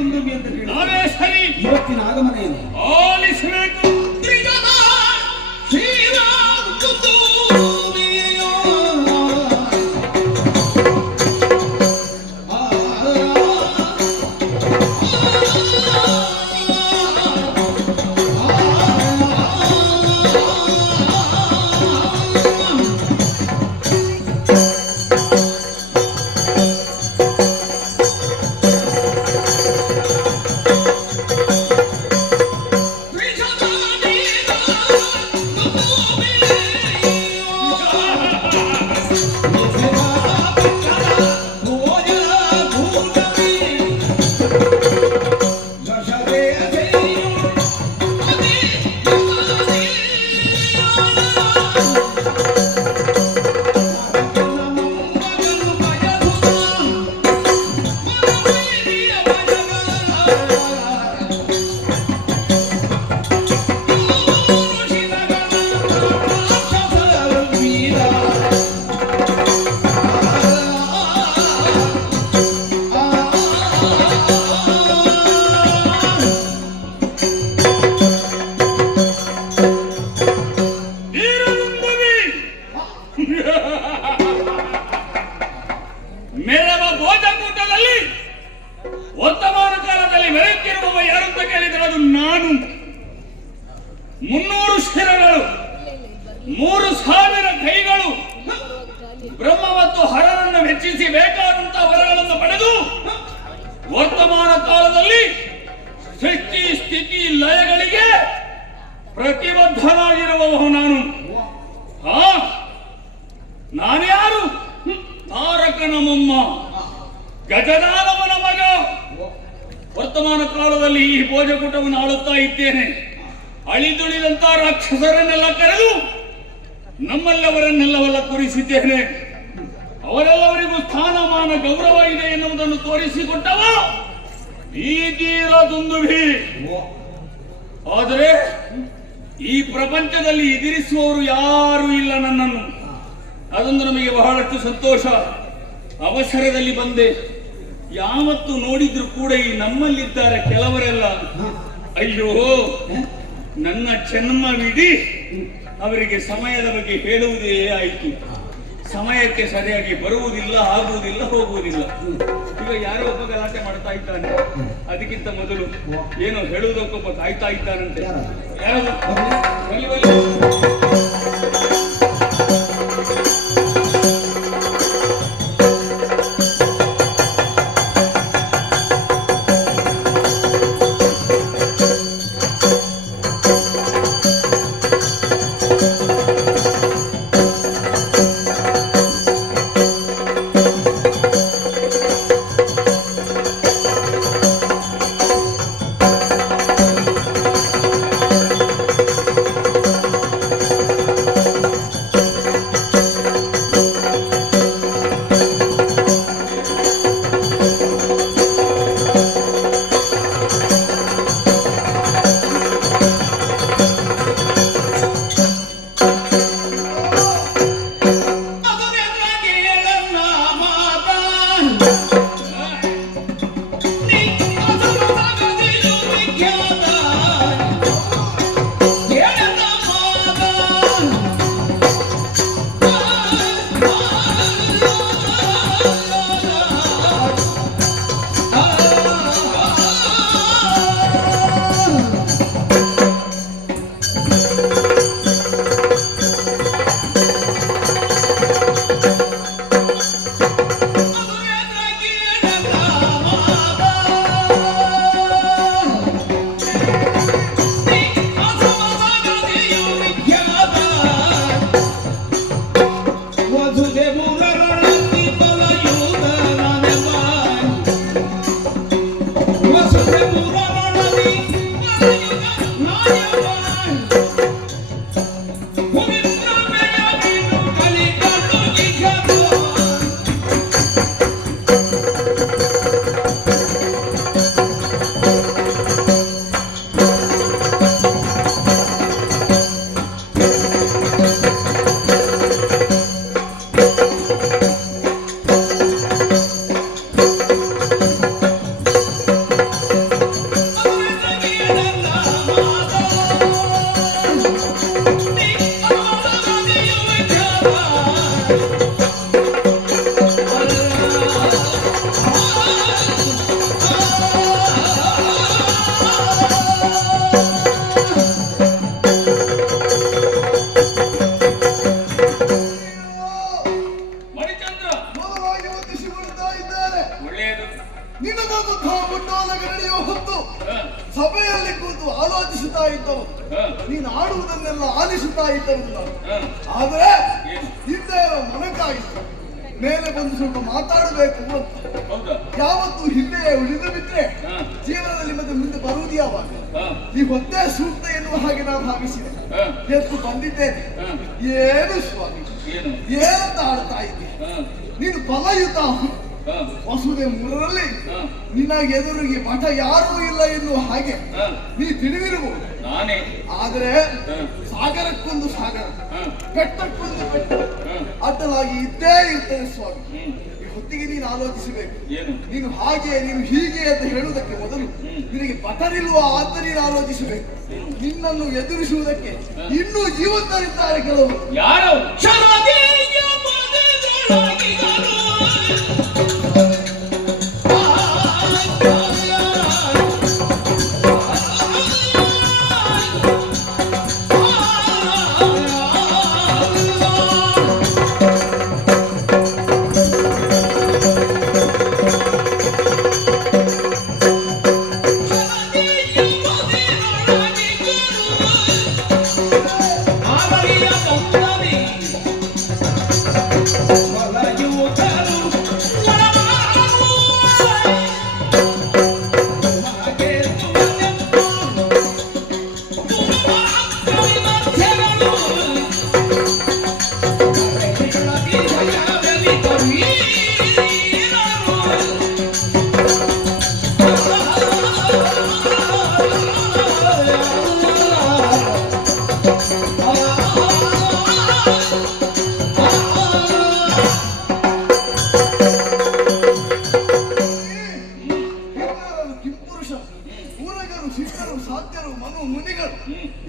ದುಂದುಬಿ ಅಂತ ಹೇಳಿ ನಾವೇ ಸರಿ. ಇವತ್ತಿನ ಆಗಮನ ಏನು? ಆಲಿಸಬೇಕು. ಮೇರವ ಭೋಜಕೂಟದಲ್ಲಿ ವರ್ತಮಾನ ಕಾಲದಲ್ಲಿ ಮೆರೆಯುತ್ತಿರುವವ ಯಾರಂತ ಕೇಳಿದರೆ ಅದು ನಾನು. 300 ಶಿರಗಳು, 3000 ಕೈಗಳು, ಬ್ರಹ್ಮ ಮತ್ತು ಹರರನ್ನು ಮೆಚ್ಚಿಸಿ ಬೇಕಾದಂತಹ ವರಗಳನ್ನು ಪಡೆದು ವರ್ತಮಾನ ಕಾಲದಲ್ಲಿ ಸೃಷ್ಟಿ ಸ್ಥಿತಿ ಲಯಗಳಿಗೆ ಪ್ರತಿಬದ್ಧನಾಗಿರುವವ ನಾನು. ನಾನ್ಯಾರು? ತಾರಕನ ಮೊಮ್ಮ, ಗಜದಾನವನ ಮಗ. ವರ್ತಮಾನ ಕಾಲದಲ್ಲಿ ಈ ಭೋಜಕೂಟವನ್ನು ಆಳುತ್ತಾ ಇದ್ದೇನೆ. ಅಳಿದುಳಿದಂತ ರಾಕ್ಷಸರನ್ನೆಲ್ಲ ಕರೆದು ನಮ್ಮಲ್ಲವರನ್ನೆಲ್ಲವೆಲ್ಲ ಕೂರಿಸಿದ್ದೇನೆ. ಅವರೆಲ್ಲವರಿಗೂ ಸ್ಥಾನಮಾನ ಗೌರವ ಇದೆ ಎನ್ನುವುದನ್ನು ತೋರಿಸಿಕೊಟ್ಟವ ಈ ತೀರ ದುಂದುಭಿ. ಆದರೆ ಈ ಪ್ರಪಂಚದಲ್ಲಿ ಎದುರಿಸುವವರು ಯಾರೂ ಇಲ್ಲ ನನ್ನನ್ನು. ಅದೊಂದು ನಮಗೆ ಬಹಳಷ್ಟು ಸಂತೋಷ. ಅವಸರದಲ್ಲಿ ಬಂದೆ. ಯಾವತ್ತು ನೋಡಿದ್ರು ಕೂಡ ಈ ನಮ್ಮಲ್ಲಿದ್ದಾರೆ ಕೆಲವರೆಲ್ಲ. ಅಯ್ಯೋ, ನನ್ನ ಜನ್ಮವಿಡೀ ಅವರಿಗೆ ಸಮಯದ ಬಗ್ಗೆ ಹೇಳುವುದೇ ಆಯಿತು. ಸಮಯಕ್ಕೆ ಸರಿಯಾಗಿ ಬರುವುದಿಲ್ಲ, ಆಗುವುದಿಲ್ಲ, ಹೋಗುವುದಿಲ್ಲ. ಈಗ ಯಾರೋ ಒಬ್ಬ ಗಲಾಟೆ ಮಾಡ್ತಾ ಇದ್ದಾನೆ. ಅದಕ್ಕಿಂತ ಮೊದಲು ಏನೋ ಹೇಳುವುದಕ್ಕೊಬ್ಬ ಕಾಯ್ತಾ ಇದ್ದಾನಂತೆ. ಯಾರು? ಸಭೆಯಲ್ಲಿ ಕೂತು ಆಲೋಚಿಸುತ್ತಾ ಇದ್ದವು, ನೀನು ಆಡುವುದನ್ನೆಲ್ಲ ಆಲಿಸುತ್ತಾ ಇದ್ದವು ನಾನು. ಆದರೆ ಹಿಂದೆ ಮನಕಾಯಿತು, ಮೇಲೆ ಬಂದು ಸ್ವಲ್ಪ ಮಾತಾಡಬೇಕು ಅಂತ. ಯಾವತ್ತು ಹಿಂದೆ ಉಳಿದು ಬಿಟ್ರೆ ಜೀವನದಲ್ಲಿ ಮತ್ತೆ ಮುಂದೆ ಬರುವುದು ಯಾವಾಗ? ಈ ಹೊತ್ತೇ ಸೂಕ್ತ ಎನ್ನುವ ಹಾಗೆ ನಾವು ಭಾವಿಸಿದೆ. ಎದ್ದು ಬಂದಿದ್ದೇನೆ. ಏನು ಸ್ವಾಮಿ, ಏನಂತ ಆಡ್ತಾ ಇದ್ದೆ? ನೀನು ಬಲಯುತ ವಸುದೆ ಮೂರರಲ್ಲಿ ನಿನ್ನ ಎದುರಿಗೆ ಮಠ ಯಾರೂ ಇಲ್ಲ ಎನ್ನುವ ಹಾಗೆ ನೀ ತಿಳಿದಿರಬಹುದು. ಆದರೆ ಸಾಗರಕ್ಕೊಂದು ಸಾಗರ, ಬೆಟ್ಟಕ್ಕೊಂದು ಬೆಟ್ಟ ಅಡ್ಡಲಾಗಿ ಇದ್ದೇ ಇರ್ತದೆ ಸ್ವಾಮಿ. ಈ ಹೊತ್ತಿಗೆ ನೀನು ಆಲೋಚಿಸಬೇಕು. ನೀನು ಹಾಗೆ ನೀನು ಹೀಗೆ ಅಂತ ಹೇಳುವುದಕ್ಕೆ ಮೊದಲು ನಿನಗೆ ಪಟರಿಲ್ವಾ ಅಂತ ನೀನು ಆಲೋಚಿಸಬೇಕು. ನಿನ್ನನ್ನು ಎದುರಿಸುವುದಕ್ಕೆ ಇನ್ನೂ ಜೀವಂತರಿದ್ದಾರೆ ಕೆಲವರು. ಯಾರು?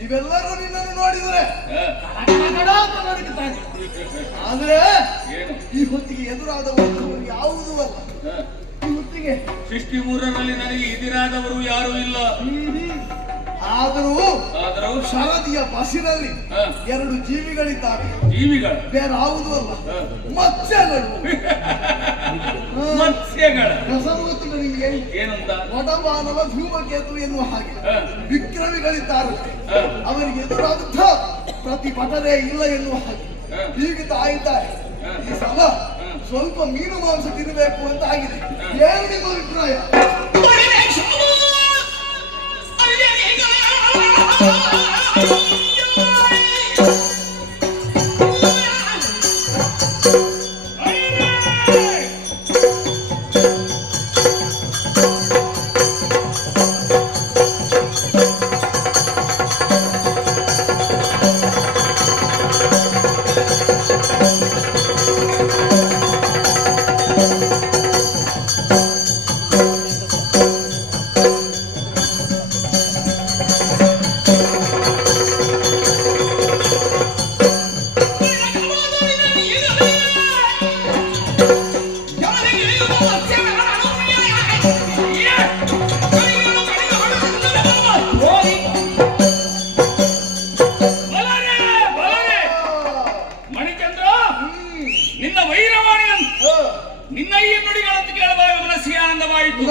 ಇವೆಲ್ಲರೂ ನಿನ್ನನ್ನು ನೋಡಿದರೆ ಆದ್ರೆ ಈ ಹೊತ್ತಿಗೆ ಎದುರಾದವರು ಯಾವುದೂ ಅಲ್ಲ. ಈ ಹೊತ್ತಿಗೆ ಸೃಷ್ಟಿ ಮೂರರಲ್ಲಿ ನನಗೆ ಎದುರಾದವರು ಯಾರೂ ಇಲ್ಲ. ಆದರೂ ಶರದಿಯ ಬಸಿನಲ್ಲಿ ಎರಡು ಜೀವಿಗಳಿದ್ದಾವೆ. ಜೀವಿಗಳು ಬೇರೆ ಯಾವುದೂ ಅಲ್ಲ, ಮತ್ಸ್ಯಗಳು. ಮತ್ಸ್ಯಗಳು ಹೆಸರು ಗೊತ್ತಿಲ್ಲ ನಿಮಗೆ? ಏನಂತ? ವಟಮಾನವ ಧೂಮಕೇತು ಎನ್ನುವ ಹಾಗೆ ವಿಕ್ರಮಿಗಳಿದ್ದಾರೆ. ಅವರಿಗೆ ಎದುರಾದಂಥ ಪ್ರತಿಭಟನೆ ಇಲ್ಲ ಎನ್ನುವ ಹಾಗೆ ಹೀಗಿತಾ ಇದ್ದಾರೆ. ಈ ಸಲ ಸ್ವಲ್ಪ ಮೀನು ಮಾಂಸ ತಿನ್ನಬೇಕು ಅಂತ ಆಗಿದೆ. ಏನು ನಿಮ್ಮ ಅಭಿಪ್ರಾಯ?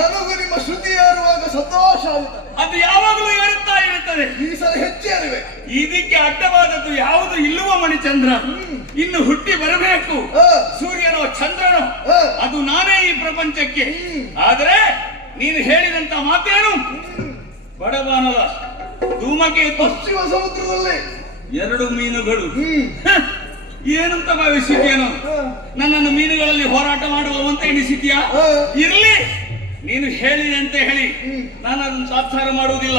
ನನಗೂ ನಿಮ್ಮ ಶ್ರುತಿ ಏರುವಾಗ ಸಂತೋಷ ಆಗುತ್ತದೆ. ಅದು ಯಾವಾಗಲೂ ಏರುತ್ತಾ ಇರುತ್ತದೆ. ಈ ಸಲ ಹೆಚ್ಚೇರಿವೆ. ಇದಕ್ಕೆ ಅಡ್ಡವಾದದ್ದು ಯಾವುದು ಇಲ್ಲವೋ ಮಣಿಚಂದ್ರ? ಇನ್ನು ಹುಟ್ಟಿ ಬರಬೇಕು ಸೂರ್ಯನೋ ಚಂದ್ರನೋ, ಅದು ನಾನೇ ಈ ಪ್ರಪಂಚಕ್ಕೆ. ಆದರೆ ನೀನು ಹೇಳಿದಂತ ಮಾತೇನು? ಬಡಬಾನಲ ಧೂಮಕೇತು ಪಶ್ಚಿಮ ಸಮುದ್ರದಲ್ಲಿ ಎರಡು ಮೀನುಗಳು. ಏನಂತ ಭಾವಿಸಿದ್ಯೇನು? ನನ್ನನ್ನು ಮೀನುಗಳಲ್ಲಿ ಹೋರಾಟ ಮಾಡುವಂತ ಎಣಿಸಿದ್ಯಾ? ಇರ್ಲಿ, ನೀನು ಹೇಳಿದೆ ಅಂತ ಹೇಳಿ ನಾನು ಅದನ್ನು ಸಾತ್ಸಾರ ಮಾಡುವುದಿಲ್ಲ.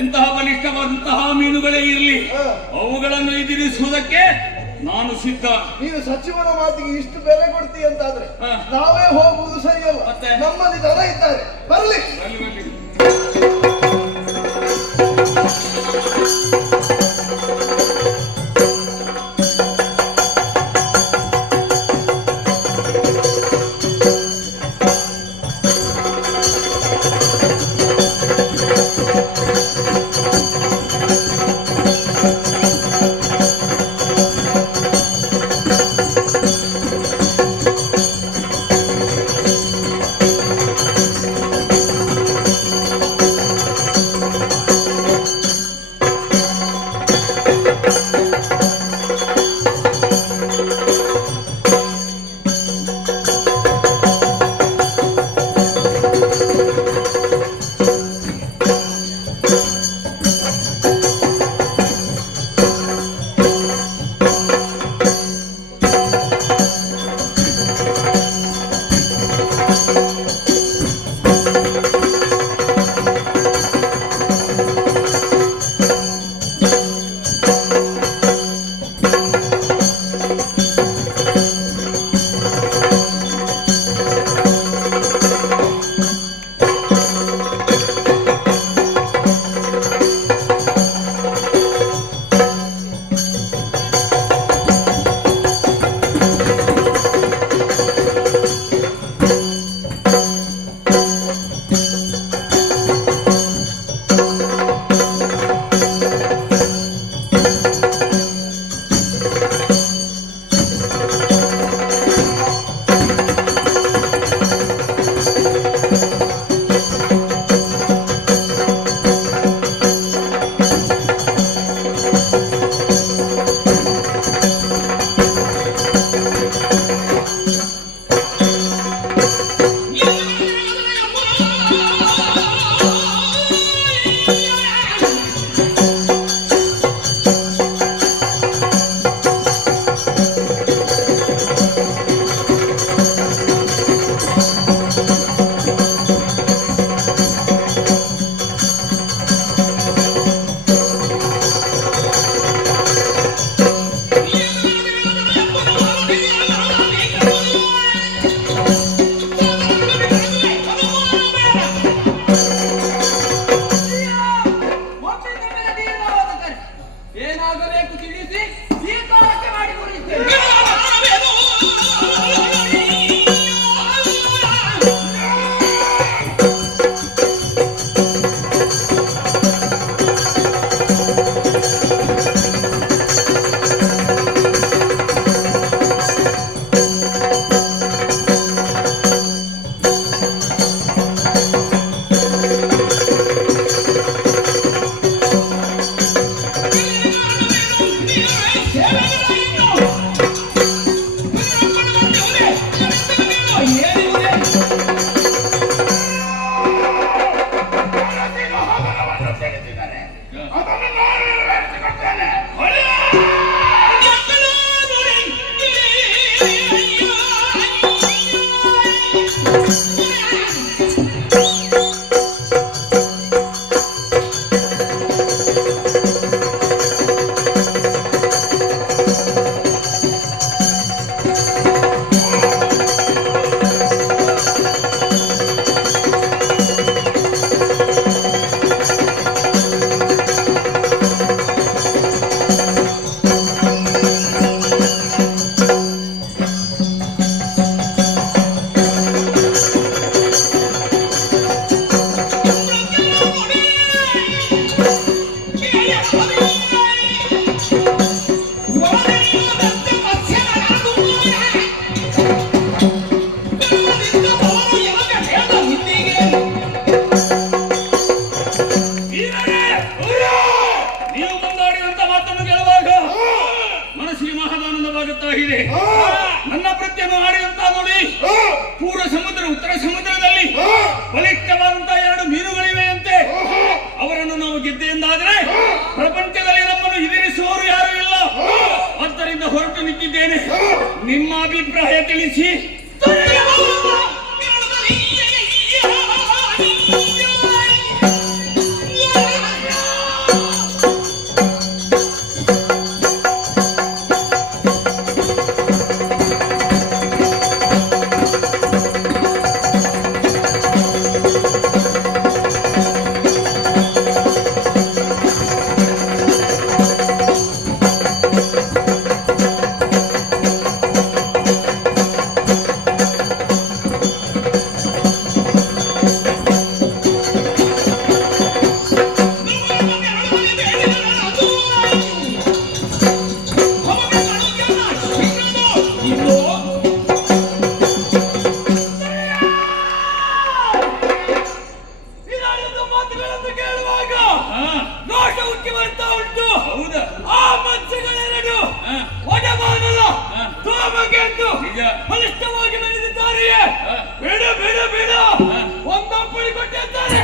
ಎಂತಹ ಬಲಿಷ್ಠವಾದಂತಹ ಮೀನುಗಳೇ ಇರಲಿ, ಅವುಗಳನ್ನು ಎದುರಿಸುವುದಕ್ಕೆ ನಾನು ಸಿದ್ಧ. ನೀನು ಸಚಿವನ ಮಾತಿಗೆ ಇಷ್ಟು ಬೆಲೆ ಕೊಡ್ತೀಯ ಅಂತಾದ್ರೆ ನಾವೇ ಹೋಗುವುದು ಸರಿಯಲ್ಲ. ನಮ್ಮಲ್ಲಿ ಜನ ಇದ್ದಾರೆ, ಬರಲಿ. ಸಮುದ್ರದಲ್ಲಿ, ಪೂರ್ವ ಸಮುದ್ರ, ಉತ್ತರ ಸಮುದ್ರದಲ್ಲಿ ಬಲಿಷ್ಠವಾದಂತಹ 2 ಮೀನುಗಳಿವೆಯಂತೆ. ಅವರನ್ನು ನಾವು ಗೆದ್ದೆ ಎಂದಾದರೆ ಪ್ರಪಂಚದಲ್ಲಿ ನಮ್ಮನ್ನು ಎದುರಿಸುವವರು ಯಾರು ಇಲ್ಲ. ಆದ್ದರಿಂದ ಹೊರಟು ನಿಂತಿದ್ದೇನೆ. ನಿಮ್ಮ ಅಭಿಪ್ರಾಯ ತಿಳಿಸಿ. ಬಲಿಷ್ಠವಾಗಿ ಬೆಳೆದಿದ್ದಾರೆಯೇ? ಬೇಡ ಬೇಡ ಬೇಡ, ಒಂದಪ್ಪಳಿ ಕೊಟ್ಟಿದ್ದಾರೆ.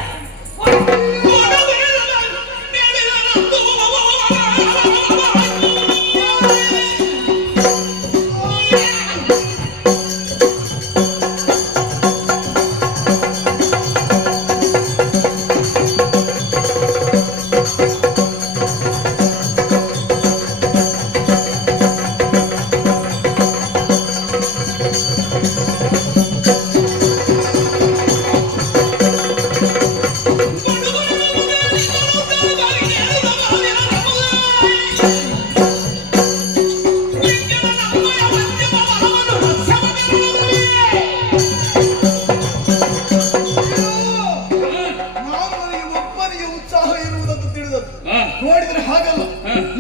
ನೋಡಿದ್ರೆ ಹಾಗಲ್ಲ,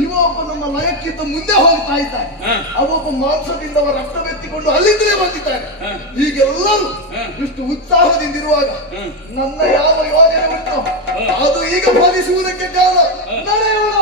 ಇವ ಒಬ್ಬ ನಮ್ಮ ಲಯಕ್ಕಿಂತ ಮುಂದೆ ಹೋಗ್ತಾ ಇದ್ದಾನೆ. ಅವೊಬ್ಬ ಮಾಂಸದಿಂದ ರಕ್ತ ಬೆತ್ತಿಕೊಂಡು ಅಲ್ಲಿಂದಲೇ ಬಂದಿದ್ದಾನೆ. ಈಗೆಲ್ಲರೂ ಇಷ್ಟು ಉತ್ಸಾಹದಿಂದಿರುವಾಗ ನನ್ನ ಯಾವ ಯೋಜನೆ ಉಂಟು ಅದು ಈಗ ಫಲಿಸುವುದಕ್ಕೆ ಕಾರಣ. ನಡೆಯೋಣ.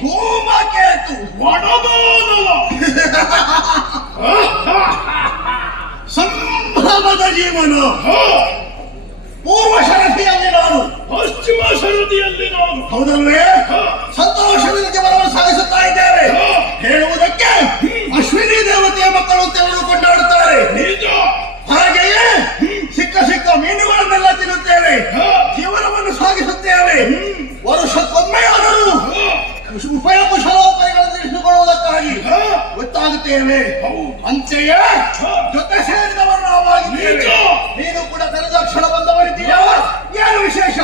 ಧೂಮಕೇತು ಒಡಬಾನವ ಸಂಭ್ರಮದ ಜೀವನ. ಪೂರ್ವ ಶರದಿಯಲ್ಲಿ ನಾನು, ಪಶ್ಚಿಮ ಶರದಿಯಲ್ಲಿ ನಾನು. ಹೌದಲ್ವೇ? ಸಂತೋಷದಿಂದ ಜೀವನವನ್ನು ಸಾಗಿಸುತ್ತಾ ಇದ್ದೇವೆ. ಹೇಳುವುದಕ್ಕೆ ಅಶ್ವಿನಿ ದೇವತೆಯ ಮಕ್ಕಳು ತೆರಳು ಕೊಂಡಾಡುತ್ತಾರೆ. ನಿಜ. ಹಾಗೆಯೇ ಸಿಕ್ಕ ಸಿಕ್ಕ ಮೀನುಗಳನ್ನೆಲ್ಲ ತಿನ್ನುತ್ತೇವೆ, ಜೀವನವನ್ನು ಸಾಗಿಸುತ್ತೇವೆ. ವರ್ಷಕ್ಕೊಮ್ಮೆ ಆದರೂ ಉಪಯ ಕುಶಲೋಪಾಯಗಳನ್ನು ತಿಳಿಸಿಕೊಳ್ಳುವುದಕ್ಕಾಗಿ ಗೊತ್ತಾಗುತ್ತೇವೆ. ಅಂತೆಯೇ ಜೊತೆ ಸೇರಿದವರು ನಾವಾಗಿದ್ದೇವೆ. ನೀನು ಕೂಡ ತೆರೆದಾಕ್ಷಣ ಬಂದವರಿದ್ದೀಯ. ಏನು ವಿಶೇಷ?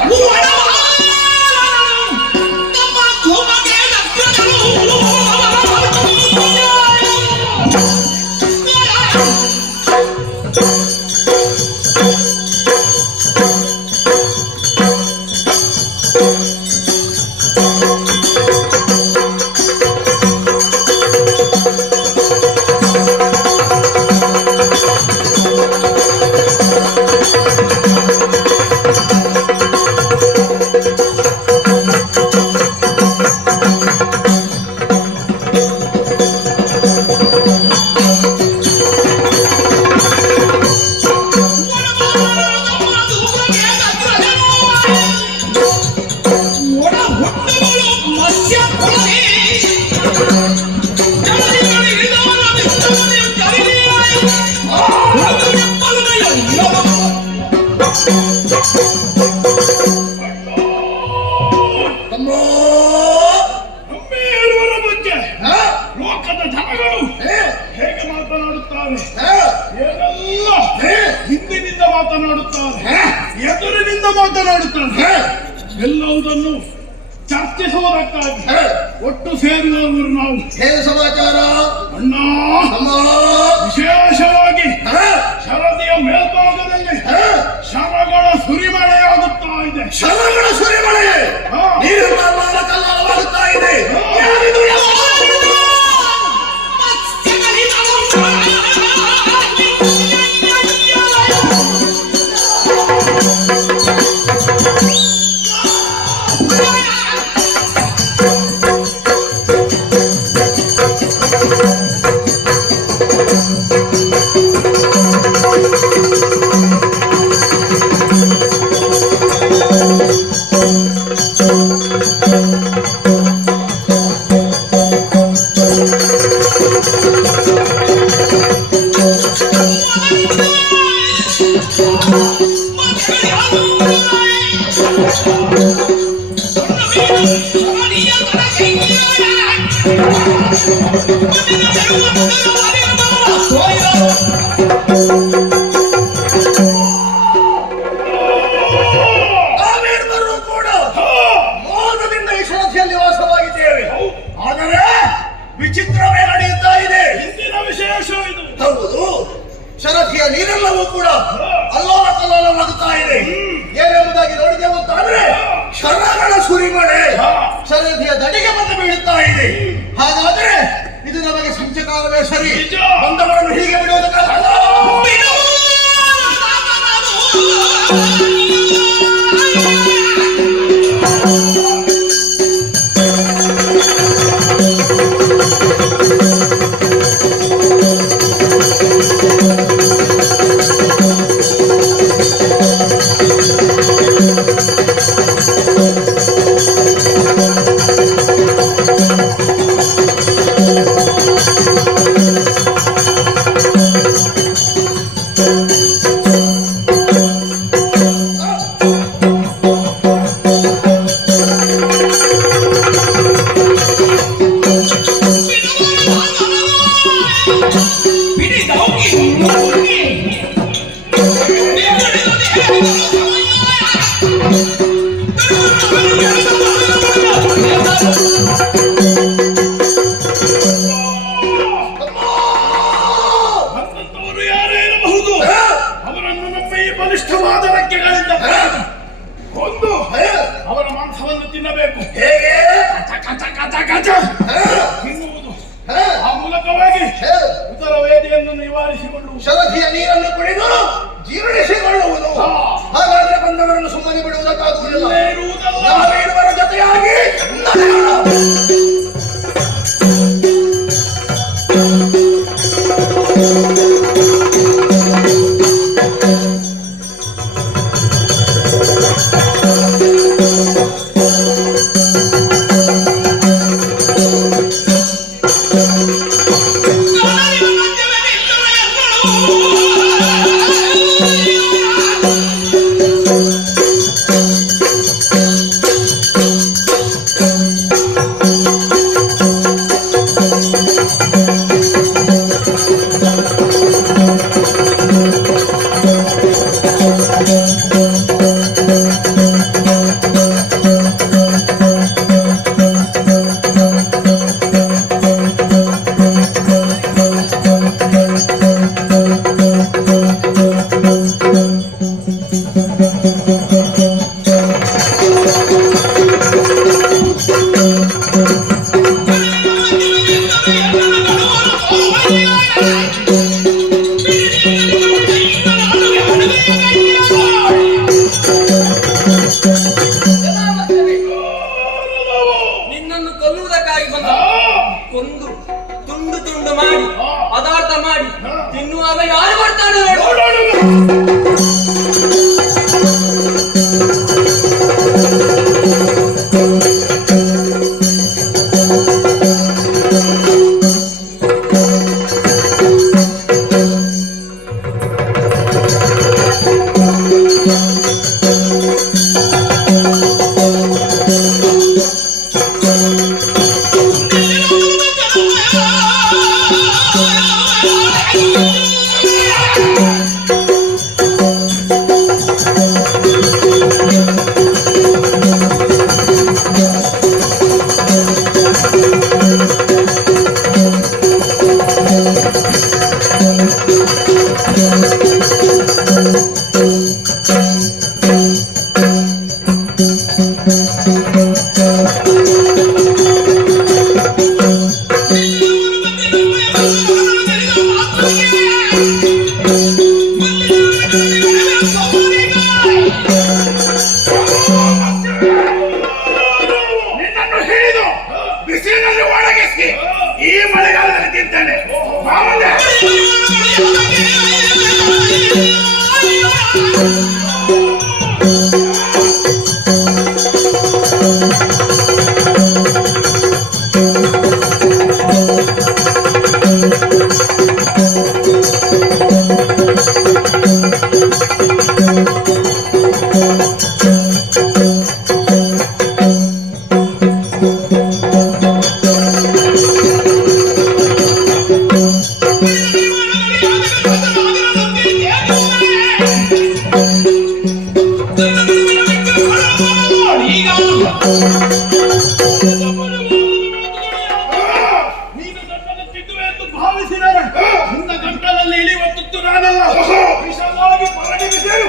ನಮ್ಮೇಳುವರ ಬಗ್ಗೆ ಲೋಕದ ಜನಗಳು ಹೇಗೆ ಮಾತನಾಡುತ್ತಾರೆ, ಏನೆಲ್ಲ ಹಿಂದಿನಿಂದ ಮಾತನಾಡುತ್ತಾರೆ, ಎದುರಿನಿಂದ ಮಾತನಾಡುತ್ತಾರೆ, ಎಲ್ಲವುದನ್ನು ಚರ್ಚಿಸುವುದಕ್ಕಾಗಿ ಒಟ್ಟು ಸೇರಿದವರು ನಾವು. ಏನು ಸಮಾಚಾರ ಅಣ್ಣ? ಅಮ್ಮ, ವಿಶೇಷವಾಗಿ ಶರದಿಯ ಮೇಲ್ಭಾಗದಲ್ಲಿ ಶರಗಳ ಸುರಿಮಳೆಯಾಗುತ್ತಾ ಇದೆ. ಶರಗಳ ಸುರಿಮಳೆ ನೀರು ಕಲ್ಲಾಗುತ್ತಾ ಇದೆ. ಯಾರಿದು? ನಾವೇನಾದರೂ ಕೂಡ ಮೋದದಿಂದ ಈ ಶರದಿಯಲ್ಲಿ ವಾಸವಾಗಿದ್ದೇವೆ. ಆದರೆ ವಿಚಿತ್ರವೇ ನಡೆಯುತ್ತಾ ಇದೆ. ಹಿಂದಿನ ವಿಶೇಷ ಇದು. ಹೌದು, ಶರದಿಯ ನೀರೆಲ್ಲವೂ ಕೂಡ ಅಲ್ಲೋಲ ಕಲ್ಲೋಲವಾಗುತ್ತಾ ಇದೆ. ಏನೆಂಬುದಾಗಿ ನೋಡಿದೆವು ಅಂತಾದ್ರೆ ಶರಗಳ ಸುರಿಮಳೆ ಶರದಿಯ ದಡಿಗೆ ಬಂದು ಬೀಳುತ್ತಾ ಇದೆ. ಹಾಗಾದ್ರೆ ಇದು ಇದು ನಮಗೆ ಸಂಚಕಾರವೇ ಸರಿ. ನಿಜ. ಬಂದವರನ್ನು ಹೀಗೆ ಬಿಡುವುದಕ್ಕಲ್ಲ. ಬಂದಂತವರು ಯಾರೇ ಇರಬಹುದು, ಅವರನ್ನು ನಮ್ಮ ಈ ಬಲಿಷ್ಠವಾದ ರೆಕ್ಕೆಗಳಿಂದ ಕೊಂದು ಅವರ ಮಾಂಸವನ್ನು ತಿನ್ನಬೇಕು. ಹೇಗೆ? ಕಚ ಕಚ ಕಚ ತಿನ್ನುವುದು. ಆ ಮೂಲಕವಾಗಿ ಉದರ ವೇದಿಯನ್ನು ನಿವಾರಿಸಿಕೊಳ್ಳುವುದು. ಶರಧಿಯ ನೀರನ್ನು ಕುಡಿದು ಜೀರ್ಣಿಸಿಕೊಳ್ಳುವುದು. ಹಾಗಾದ್ರೆ ಬಂದವರನ್ನು ಸುಮ್ಮನೆ ಬಿಡುವುದಕ್ಕಾಗುವುದಿಲ್ಲ. ಇಲ್ಲೇ ಇರುವುದಲ್ಲ. ನಾವೇ ಇವರ ಜೊತೆಯಾಗಿ ನಡೆಯೋಣ. ನಿನ್ನನ್ನು ಕೊಲ್ಲುವುದಕ್ಕಾಗಿ ಬಂದ ಕೊಂದು ತುಂಡು ತುಂಡು ಮಾಡಿ ಪದಾರ್ಥ ಮಾಡಿ ತಿನ್ನುವಾಗ ಯಾರು ಮಾಡ್ತಾನೆ ನಿನ್ನನ್ನು ಹಿಡಿದು ಬಿಸಿಲಿನಲ್ಲಿ ಒಣಗಿಸಿ ಈ ಮಳೆಗಾಲದಲ್ಲಿ ತಿಂತಾನೆ. ನೀನು ನನ್ನನ್ನು ತಿದ್ದುವೆ ಎಂದು ಭಾವಿಸಿದರೆ ನಿನ್ನ ಗಂಟಲಲ್ಲಿ ಇಳಿಯುವ ತುತ್ತು ನಾನಲ್ಲ, ವಿಷವಾಗಿ ಪರಿಣಮಿಸಲು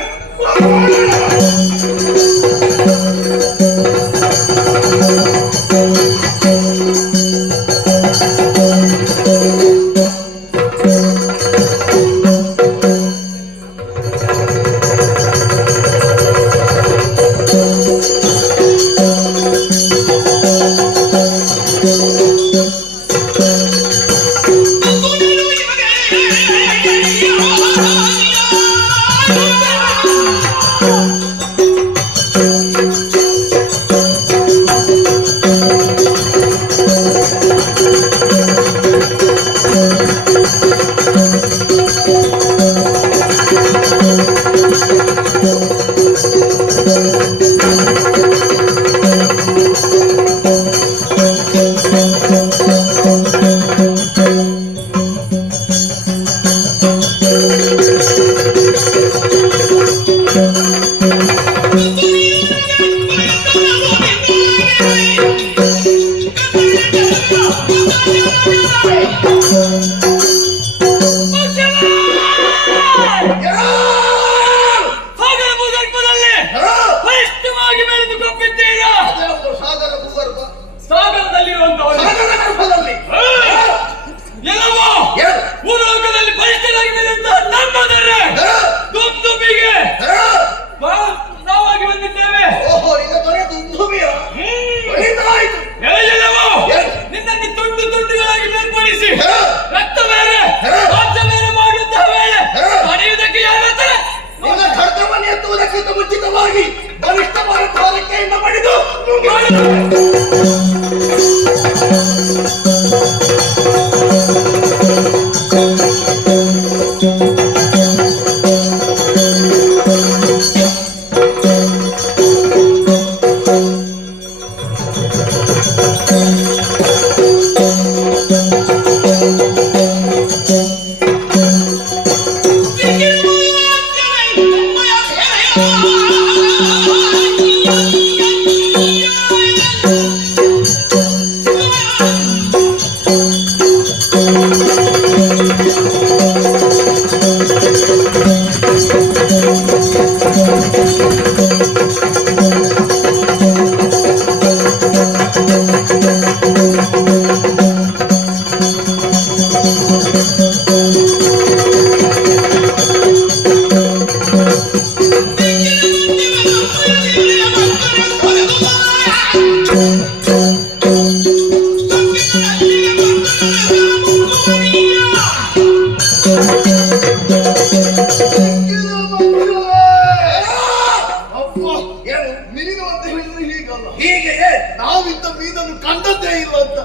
ಮೀನು ಅಂತ ಹೇಳಿದ್ರೆ ಹೀಗಲ್ಲ, ಹೀಗೆ ನಾವಿದ್ದ ಮೀನನ್ನು ಕಂಡದ್ದೇ ಇಲ್ಲ ಅಂತ.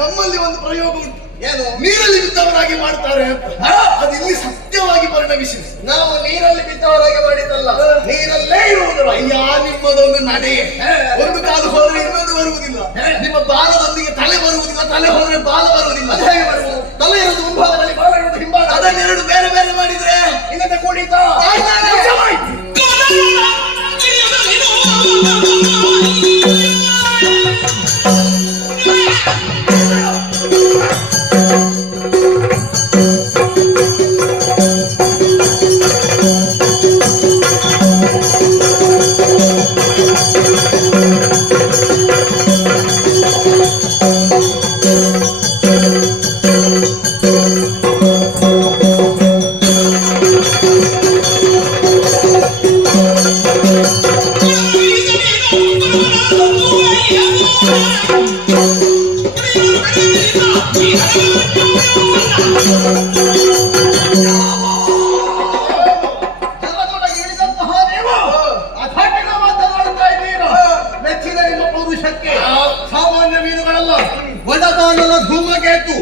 ನಮ್ಮಲ್ಲಿ ಒಂದು ಪ್ರಯೋಗ ಉಂಟು, ಏನು ನೀರಲ್ಲಿ ಬಿದ್ದವರಾಗಿ ಮಾಡ್ತಾರೆ ಅಂತ. ಅದು ಇಲ್ಲಿ ಸತ್ಯವಾಗಿ ಪರಿಣಮಿಸಿದೆ. ನಾವು ನೀರಲ್ಲಿ ಬಿದ್ದವರಾಗಿ ಮಾಡಿದ್ದಲ್ಲ, ನೀರಲ್ಲೇ ಇರುವುದು. ಅಯ್ಯ, ನಿಮ್ಮದೊಂದು ನಡೆ. ಒಂದು ಕಾಲು ಹೋದ್ರೆ ಇನ್ನೊಂದು ಬರುವುದಿಲ್ಲ, ನಿಮ್ಮ ಬಾಲದೊಂದಿಗೆ ತಲೆ ಬರುವುದಿಲ್ಲ, ತಲೆ ಹೋದ್ರೆ ಬಾಲ ಬರುವುದಿಲ್ಲ. ಹೇಗೆ ಮಾಡುವುದು? ತಲೆ ಇರೋದು ಮುಂಭಾಗದಲ್ಲಿ, ಬಾಲ ಇರೋದು ಹಿಂಭಾಗ. ಅದನ್ನೆರಡು ಬೇರೆ ಬೇರೆ ಮಾಡಿದ್ರೆ ಇನ್ನೊಂದು ಕುಣಿತ ಜಗದೊಳಗೆ ಇಳಿದಂತಹ ನೀವು ಅಥಾಟಿನ ಮಾತನಾಡುತ್ತಾ ಇದ್ದೀರ. ಮೆಚ್ಚಿದ ನಿಮ್ಮ ಪೌರುಷಕ್ಕೆ ಸಾಮಾನ್ಯ ಮೀನುಗಳಲ್ಲ, ವಡಗಾನನ ಧೂಮಕೇತು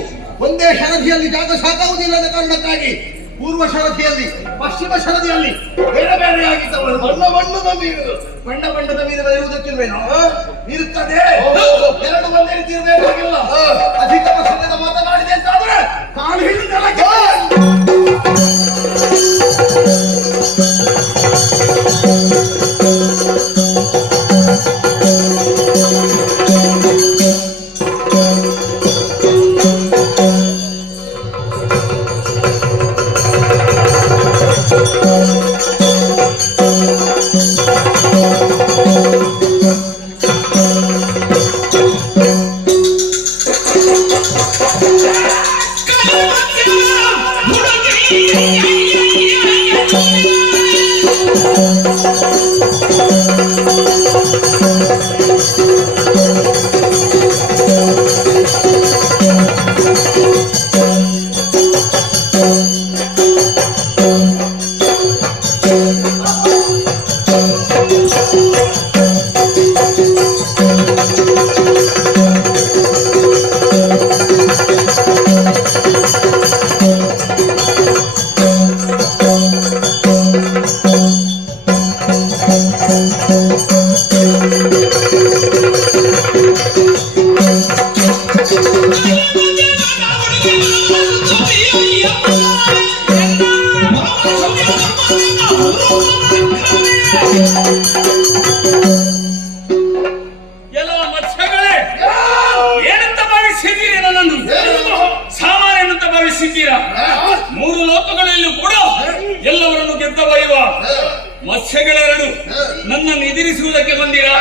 ಒಂದೇ ಶರಧಿಯಲ್ಲಿ ಜಾಗ ಸಾಕಾಗುವುದಿಲ್ಲದ ಕಾರಣಕ್ಕಾಗಿ ಪೂರ್ವ ಶರಧಿಯಲ್ಲಿ, ಪಶ್ಚಿಮ ಶರಧಿಯಲ್ಲಿ ಬೇರೆ ಬೇರೆಯಾಗಿದ್ದವರು. ಬಣ್ಣ ಬಣ್ಣದ ಮೀನು, ಬಣ್ಣ ಬಣ್ಣದ ಮೀನುಗಳು ಇರುವುದಕ್ಕಿಲ್ವೇನೋ? ಇರುತ್ತದೆ. ಎರಡು ಒಂದೇ ರೀತಿ ಇರಬೇಕಾಗಿಲ್ಲ. ಅಧಿಕ ಸಮಯದ ಮಾತನಾಡಿದೆ ಅಂತಾದ್ರೆ ಕಾಲು ಹಿಡಿದಲಕ್ಕೆ ಎಲ್ಲ ಮತ್ಸ್ಯಗಳೇ, ಏನಂತ ಭಾವಿಸಿದ್ದೀರಿ ನನ್ನನ್ನು? ಸಾಮಾನ್ಯನಂತ ಭಾವಿಸಿದ್ದೀರಾ? ಮೂರು ಲೋಕಗಳಲ್ಲೂ ಕೂಡ ಎಲ್ಲವರನ್ನು ಗೆದ್ದ ಬೈವ ಮತ್ಸ್ಯಗಳೆರಡು ನನ್ನನ್ನು ಎದುರಿಸುವುದಕ್ಕೆ ಬಂದಿರಾ?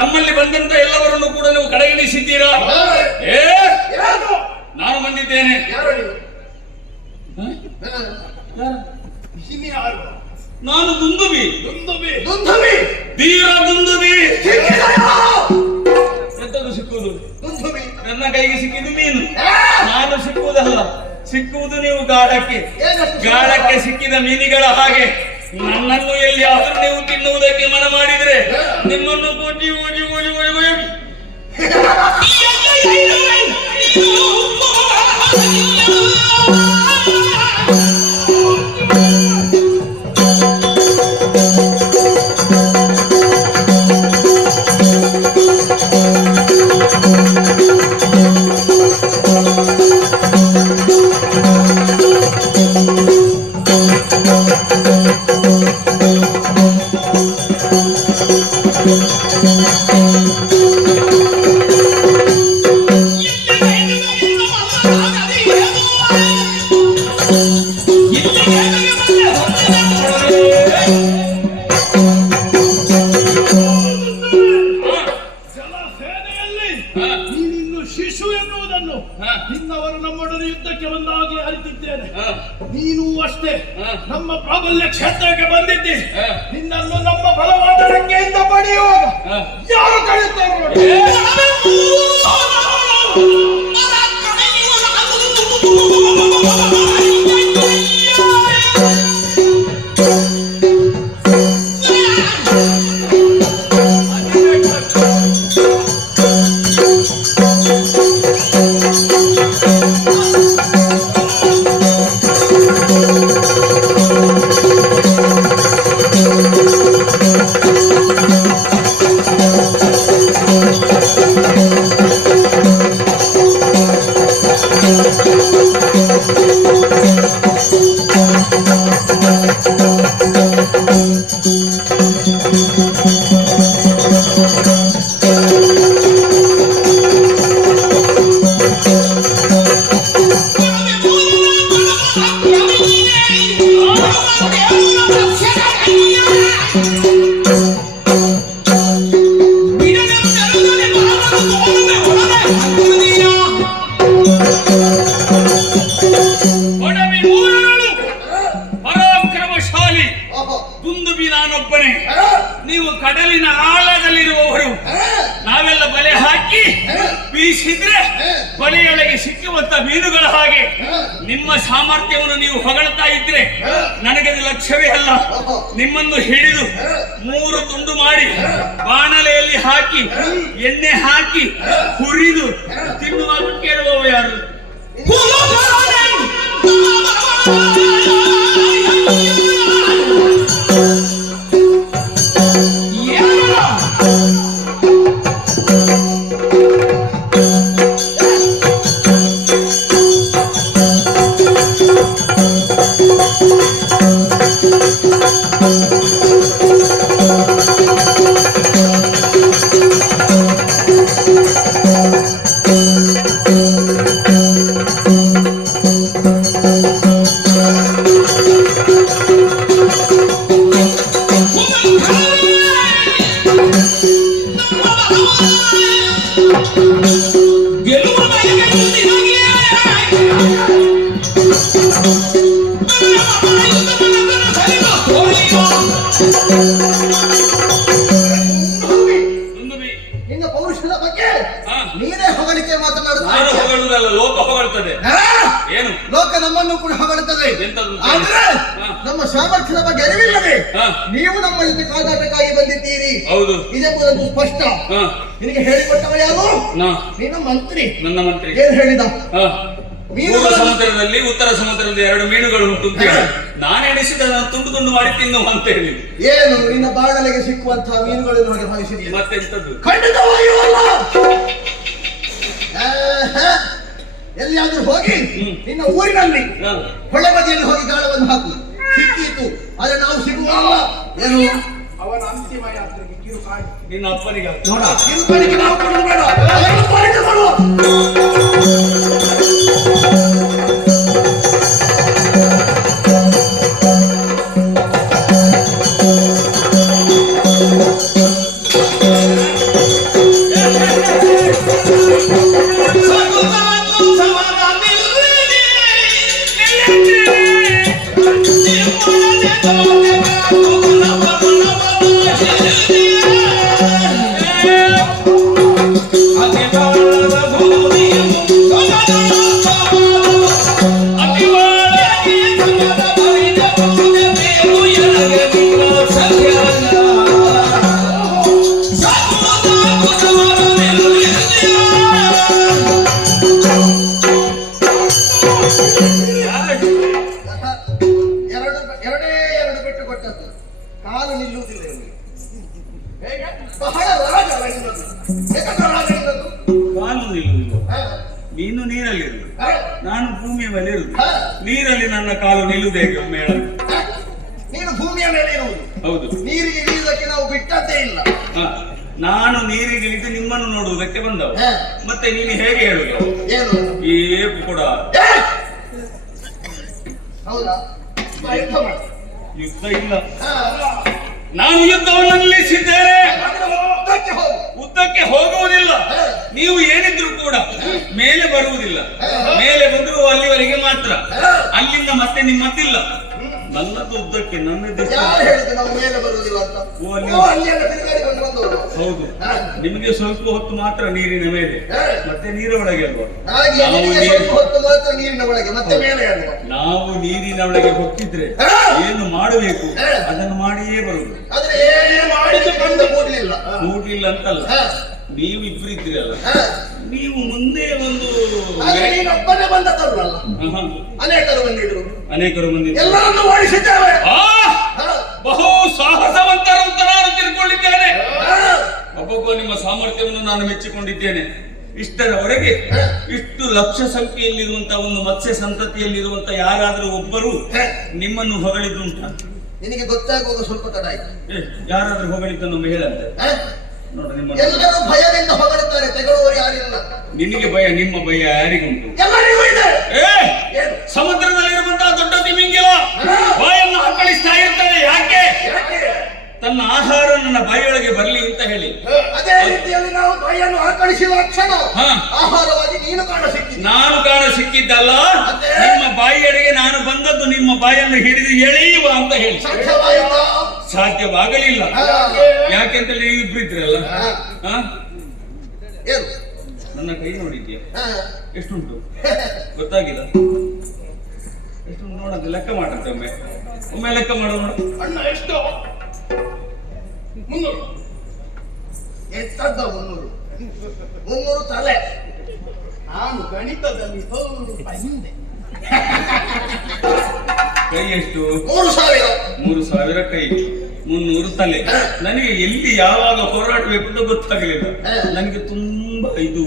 ನಮ್ಮಲ್ಲಿ ಬಂದಂತ ಎಲ್ಲವರನ್ನು ಕೂಡ ನೀವು ಕಡೆಗಣಿಸಿದ್ದೀರಾ? ನಾನು ಬಂದಿದ್ದೇನೆ. ನಾನು ದುಂದುಬಿ, ಧೀರ ದುಂದುಬಿ. ಎಂತದು ಸಿಕ್ಕುವುದು? ನನ್ನ ಕೈಗೆ ಸಿಕ್ಕಿದ್ದು ಮೀನು, ನಾನು ಸಿಕ್ಕುವುದಲ್ಲ. ಸಿಕ್ಕುವುದು ನೀವು ಗಾಢಕ್ಕೆ. ಗಾಢಕ್ಕೆ ಸಿಕ್ಕಿದ ಮೀನುಗಳ ಹಾಗೆ ನನ್ನನ್ನು ಎಲ್ಲಿಯಾದರೂ ನೀವು ತಿನ್ನುವುದಕ್ಕೆ ಮನ ಮಾಡಿದ್ರೆ ನಿಮ್ಮನ್ನು ಗೋಜಿ ಗೋಜಿ ಗೋಜಿ ಗೋಜಿ ಗೋಜಿ ನೀನಿನ್ನು ಶಿಶು ಎನ್ನುವುದನ್ನು ನಿನ್ನವರು ನಮ್ಮೊಡನೆ ಯುದ್ಧಕ್ಕೆ ಬಂದಾಗೆ ಅರಿತಿದ್ದೇನೆ. ನೀನು ಅಷ್ಟೇ ನಮ್ಮ ಪ್ರಾಬಲ್ಯ ಕ್ಷೇತ್ರಕ್ಕೆ ಬಂದಿದ್ದಿ. ನಿನ್ನನ್ನು ನಮ್ಮ ಬಲವಾದ ರಂಗೆಯಿಂದ ಪಡೆಯುವಾಗ ಯಾರು ಕಳೆಯುತ್ತಾರೆ ನೋಡಿ. ಪರಾಕ್ರಮಶಾಲಿ ದುಂದುಬಿ ನಾನೊಬ್ಬನೇ. ನೀವು ಕಡಲಿನ ಆಳದಲ್ಲಿರುವವರು. ನಾವೆಲ್ಲ ಬಲೆ ಹಾಕಿ ಬೀಸಿದ್ರೆ ಬಲೆಯೊಳಗೆ ಸಿಕ್ಕುವಂತ ಮೀನುಗಳ ಹಾಗೆ ನಿಮ್ಮ ಸಾಮರ್ಥ್ಯವನ್ನು ನೀವು ಹೊಗಳ್ತಾ ಇದ್ರೆ ನನಗದು ಲಕ್ಷ್ಯವೇ ಅಲ್ಲ. ನಿಮ್ಮನ್ನು ಹಿಡಿದು 3 ತುಂಡು ಮಾಡಿ ಬಾಣಲೆಯಲ್ಲಿ ಹಾಕಿ ಎಣ್ಣೆ ಹಾಕಿ ಹುರಿದು ತಿನ್ನುವಾಗ ಕೇಳುವವ ಯಾರು? ನಿನ್ನ ಪೌರುಷದ ಬಗ್ಗೆ ನೀನೇ ಹೊಗಳಿಕೆ ಮಾತನಾಡುತ್ತಾ ಹೊಗಳುವುದಲ್ಲ, ಲೋಕ ಹೊಗಳ್ತದೆ. ಏನು ಲೋಕ ನಮ್ಮನ್ನು ಕೂಡ ಹೊಗಳುತ್ತದೆ. ಎಂತದ್ದು? ಆದ್ರೆ ನಮ್ಮ ಸಾಮರ್ಥ್ಯದ ಬಗ್ಗೆ ಅರಿವಿಲ್ಲದೆ ನೀವು ನಮ್ಮ ಜೊತೆ ಕಾದಾಟಕ್ಕಾಗಿ ಬಂದಿದ್ದೀರಿ. ಹೌದು, ಇದೆಂಬುದನ್ನು ಸ್ಪಷ್ಟ. ನಿನಗೆ ಹೇಳಿಕೊಟ್ಟವ ಯಾರು? ನಿನ್ನ ಮಂತ್ರಿ. ನನ್ನ ಮಂತ್ರಿ ಏನ್ ಹೇಳಿದ? ಪೂರ್ವ ಸಮುದ್ರದಲ್ಲಿ ಉತ್ತರ ಸಮುದ್ರದಲ್ಲಿ 2 ಮೀನುಗಳು ಉಂಟು ಅಂತ ಹೇಳಿ ನಾನು ಎಣಿಸಿದ ತುಂಡು ತುಂಡು ಮಾಡಿ ತಿನ್ನು ಅಂತ ಹೇಳಿ. ಏನು ನಿನ್ನ ಬಾಣಲೆಗೆ ಸಿಕ್ಕುವಂತಹ ಮೀನುಗಳನ್ನು ಹಾಗೆ ಭಾವಿಸಿದೀಯ? ಮತ್ತೆಂತದ್ದು? ಖಂಡಿತವಾಗಿಯೂ ಅಲ್ಲ. ಎಲ್ಲಿಯಾದ್ರೂ ಹೋಗಿ ನಿನ್ನ ಊರಿನಲ್ಲಿ ಹೊಳೆ ಬದಿಯಲ್ಲಿ ಹೋಗಿ ಗಾಳವನ್ನು ಹಾಕು. ಸಿಕ್ಕೀತು, ಆದ್ರೆ ನಾವು ಸಿಗುವಲ್ಲ. ಏನು ಅವನ ಅಂತಿಮ ಯಾತ್ರೆಗೆ ಕಿರು ಕಾಡಿ. ನಿನ್ನ ಅಪ್ಪನಿಗೆ ನೋಡ, ಕಿರುಕಣಿಗೆ ನಾವು ಕೊಡುವುದು ಬೇಡ. ಅವನು ಕೊಡುಗೆ ಕೊಡುವ. ಅತಿ ಬಾಳದ ಭೂಮಿ ಕಾಲು ನಿಲ್ಲುವುದಿಲ್ಲ ಇವನಿಗೆ. ಹೇಗೆ? ಬಹಳ ರಾಗ ನಿನ್ನದು. ಏಕಕ ರಾಗ ನಿನ್ನದು. ಕಾಲು ನಿಲ್ಲುವುದಿಲ್ಲ. ಹಾ. ನೀನು ನೀರಲ್ಲಿರುವುದು, ಹಾ. ನಾನು ಭೂಮಿಯ ಮೇಲೆ ಇರುವುದು. ಹಾ. ನೀರಲ್ಲಿ ನನ್ನ ಕಾಲು ನಿಲ್ಲುವುದು ಹೇಗೆ ಒಮ್ಮೆ ಹೇಳು? ಹಾ. ನೀನು ಭೂಮಿಯ ಮೇಲೆ ಇರುವುದು, ಹೌದು. ನೀರಿಗೆ ಇಳಿಯುವುದಕ್ಕೆ ನಾವು ಬಿಟ್ಟದ್ದೇ ಇಲ್ಲ. ಹಾ. ನಾನು ನೀರಿಗೆ ಇಳಿದು ನಿಮ್ಮನ್ನು ನೋಡುವುದಕ್ಕೆ ಬಂದವ. ಹಾ. ಮತ್ತೆ ನೀನು ಹೇಗೆ ಹೇಳುದು? ಏನು? ಈ ಕೂಡ ಏ! ಹೌದಾ? ಬಾ, ಯುದ್ಧ ಮಾಡು. ಯುದ್ಧ ಇಲ್ಲ. ಹಾ. ನಾನು ಯುದ್ಧವನ್ನು ನಿಲ್ಲಿಸಿದ್ದೇನೆ. ಯುದ್ಧಕ್ಕೆ ಹೋಗು. ಉದ್ದಕ್ಕೆ ಹೋಗುವುದಿಲ್ಲ. ಹಾ. ನೀವು ಏನಿದ್ರು ಕೂಡ ಮೇಲೆ ಬರುವುದಿಲ್ಲ. ಮೇಲೆ ಬಂದ್ರು ಅಲ್ಲಿವರೆಗೆ ಮಾತ್ರ. ಅಲ್ಲಿಂದ ಮತ್ತೆ ನಿಮ್ಮದಿಲ್ಲ. ನನ್ನದು ಉದ್ದಕ್ಕೆ ನನ್ನದು. ಯಾರು ಹೇಳಿದ್ರು ನಾವು ಮೇಲೆ ಬರುವುದಿಲ್ಲ ಅಂತ? ಓ, ಅಲ್ಲಿ- ಓ, ಅಲ್ಲಿ ಎಲ್ಲ ತಿರುಗಾಡಿಕೊಂಡು ಬಂದವರು. ಹೌದು. ಹಾ. ನಿಮಗೆ ಸ್ವಲ್ಪ ಹೊತ್ತು ಮಾತ್ರ ನೀರಿನ ಮೇಲೆ, ಹಾ. ಮತ್ತೆ ನೀರ ಒಳಗೆ ಅಲ್ವಾ? ಹಾಗೆ ನಾವು ನಿನಗೆ ನೀರು- ಸ್ವಲ್ಪ ಹೊತ್ತು ಮಾತ್ರ ನೀರಿನ ಒಳಗೆ, ಮತ್ತೆ ಮೇಲೆ ಅಲ್ವಾ? ನಾವು ನೀರಿನ ಒಳಗೆ ಹೊಕ್ಕಿದ್ರೆ ಹಾ. ಏನು ಮಾಡಬೇಕು ಹಾ. ಅದನ್ನು ಮಾಡಿಯೇ ಬರುವುದು. ಆದ್ರೆ ಏನು ಮಾಡಿದ್ದು ಕಂಡು ಕೂಡ್ಲಿಲ್ಲ. ಕೂಡ್ಲಿಲ್ಲ ಅಂತಲ್ಲ, ಹಾ. ನೀವು ಇಬ್ಬರಿದ್ರಲ್ಲ, ಹಾ. ನೀವು ಮುಂದೆ ಒಂದು ಆದ್ರೆ ನೀನೊಬ್ಬನೇ ಬಂದದ್ದಲ್ಲ, ಆಹಾ. ಅನೇಕರು ಬಂದಿದ್ರು, ಅನೇಕರು ಬಂದಿದ್ದಾರೆ. ಎಲ್ಲರನ್ನು ಓಡಿಸಿದ್ದೇವೆ. ಆ, ಹಾ. ಬಹು ಸಾಹಸವಂತರು ಅಂತ ನಾನು ತಿಳ್ಕೊಂಡಿದ್ದೇನೆ. ಹಾ. ಒಬ್ಬೊಬ್ಬ ನಿಮ್ಮ ಸಾಮರ್ಥ್ಯವನ್ನು ನಾನು ಮೆಚ್ಚಿಕೊಂಡಿದ್ದೇನೆ. ಇಷ್ಟರವರೆಗೆ ಇಷ್ಟು ಲಕ್ಷ ಸಂಖ್ಯೆಯಲ್ಲಿರುವಂತಹ ಒಂದು ಮತ್ಸ್ಯ ಸಂತತಿಯಲ್ಲಿರುವಂತ ಯಾರಾದರೂ ಒಬ್ಬರು ನಿಮ್ಮನ್ನು ಹೊಗಳಿದ್ದುಂಟ? ನಿನಗೆ ಗೊತ್ತಾಗುವಾಗ ಸ್ವಲ್ಪ ತಡ ಆಯ್ತು. ಯಾರಾದ್ರೂ ಹೊಗಳಿದ್ದನ್ನು ಹೇಳಂತೆ ಹಾ? ನೋಡ. ನಿಮ್ಮ ಎಲ್ಲರೂ ಭಯದಿಂದ ಹೊಗಳುತ್ತಾರೆ, ತೆಗೊಳ್ಳುವವರು ಯಾರಿಲ್ಲ. ನಿನಗೆ ಭಯ, ನಿಮ್ಮ ಭಯ ಯಾರಿಗುಂಟು? ಎಲ್ಲರಿಗೂ ಇದೆ. ಏನು? ಸಮುದ್ರದಲ್ಲಿರುವಂತಹ ದೊಡ್ಡ ತಿಮಿಂಗಿಲ ಬಾಯನ್ನು ಹಾಕಳಿಸ್ತಾ ಇರ್ತಾನೆ. ಯಾಕೆ? ಯಾಕೆ? ತನ್ನ ಆಹಾರ ನನ್ನ ಬಾಯಿಯೊಳಗೆ ಬರ್ಲಿ ಅಂತ ಹೇಳಿ. ಅದೇ ರೀತಿಯಲ್ಲಿ ನಾವು ಬಾಯನ್ನು ಆಕಳಿಸಿದ ಕ್ಷಣ ಹಾ. ಆಹಾರವಾಗಿ ನೀನು ಕಾಣ ಸಿಕ್ಕಿದೆ. ನಾನು ಕಾಣ ಸಿಕ್ಕಿದ್ದಲ್ಲ, ಮತ್ತೆ? ನಿಮ್ಮ ಬಾಯಿಯಡೆಗೆ ನಾನು ಬಂದದ್ದು ನಿಮ್ಮ ಬಾಯನ್ನು ಹಿಡಿದು ಎಳೆಯುವ ಅಂತ ಹೇಳಿ. ಸಾಧ್ಯವಾಯಿತಾ? ಸಾಧ್ಯವಾಗಲಿಲ್ಲ. ಹಾ. ಯಾಕೆಂತೇಳಿ ನೀವು ಇಬ್ಬರಿದ್ರಲ್ಲ. ಹಾ. ಹಾ? ಏನು? ನನ್ನ ಕೈ ನೋಡಿದ್ಯಾ? ಹಾ. ಎಷ್ಟುಂಟು ಗೊತ್ತಾಗಿಲ್ಲ? ಎಷ್ಟುಂಟು ನೋಡಂತೆ ಲೆಕ್ಕ ಮಾಡಂತೆ. ಒಮ್ಮೆ ಒಮ್ಮೆ ಲೆಕ್ಕ ಮಾಡೋಣ. ಅಣ್ಣ ಎಷ್ಟು? 300. ಎಷ್ಟದ್ದ 300? 300 ತಲೆ. ನಾನು ಗಣಿತದಲ್ಲಿ ಸ್ವಲ್ಪ ಹಿಂದೆ. ಕೈ ಎಷ್ಟು? 3000. 3000 ಕೈ, 300 ತಲೆ. ನನಗೆ ಎಲ್ಲಿ ಯಾವಾಗ ಹೋರಾಡಬೇಕು ಅಂತ ಗೊತ್ತಾಗಲಿಲ್ಲ. ನನಗೆ ತುಂಬಾ ಇದು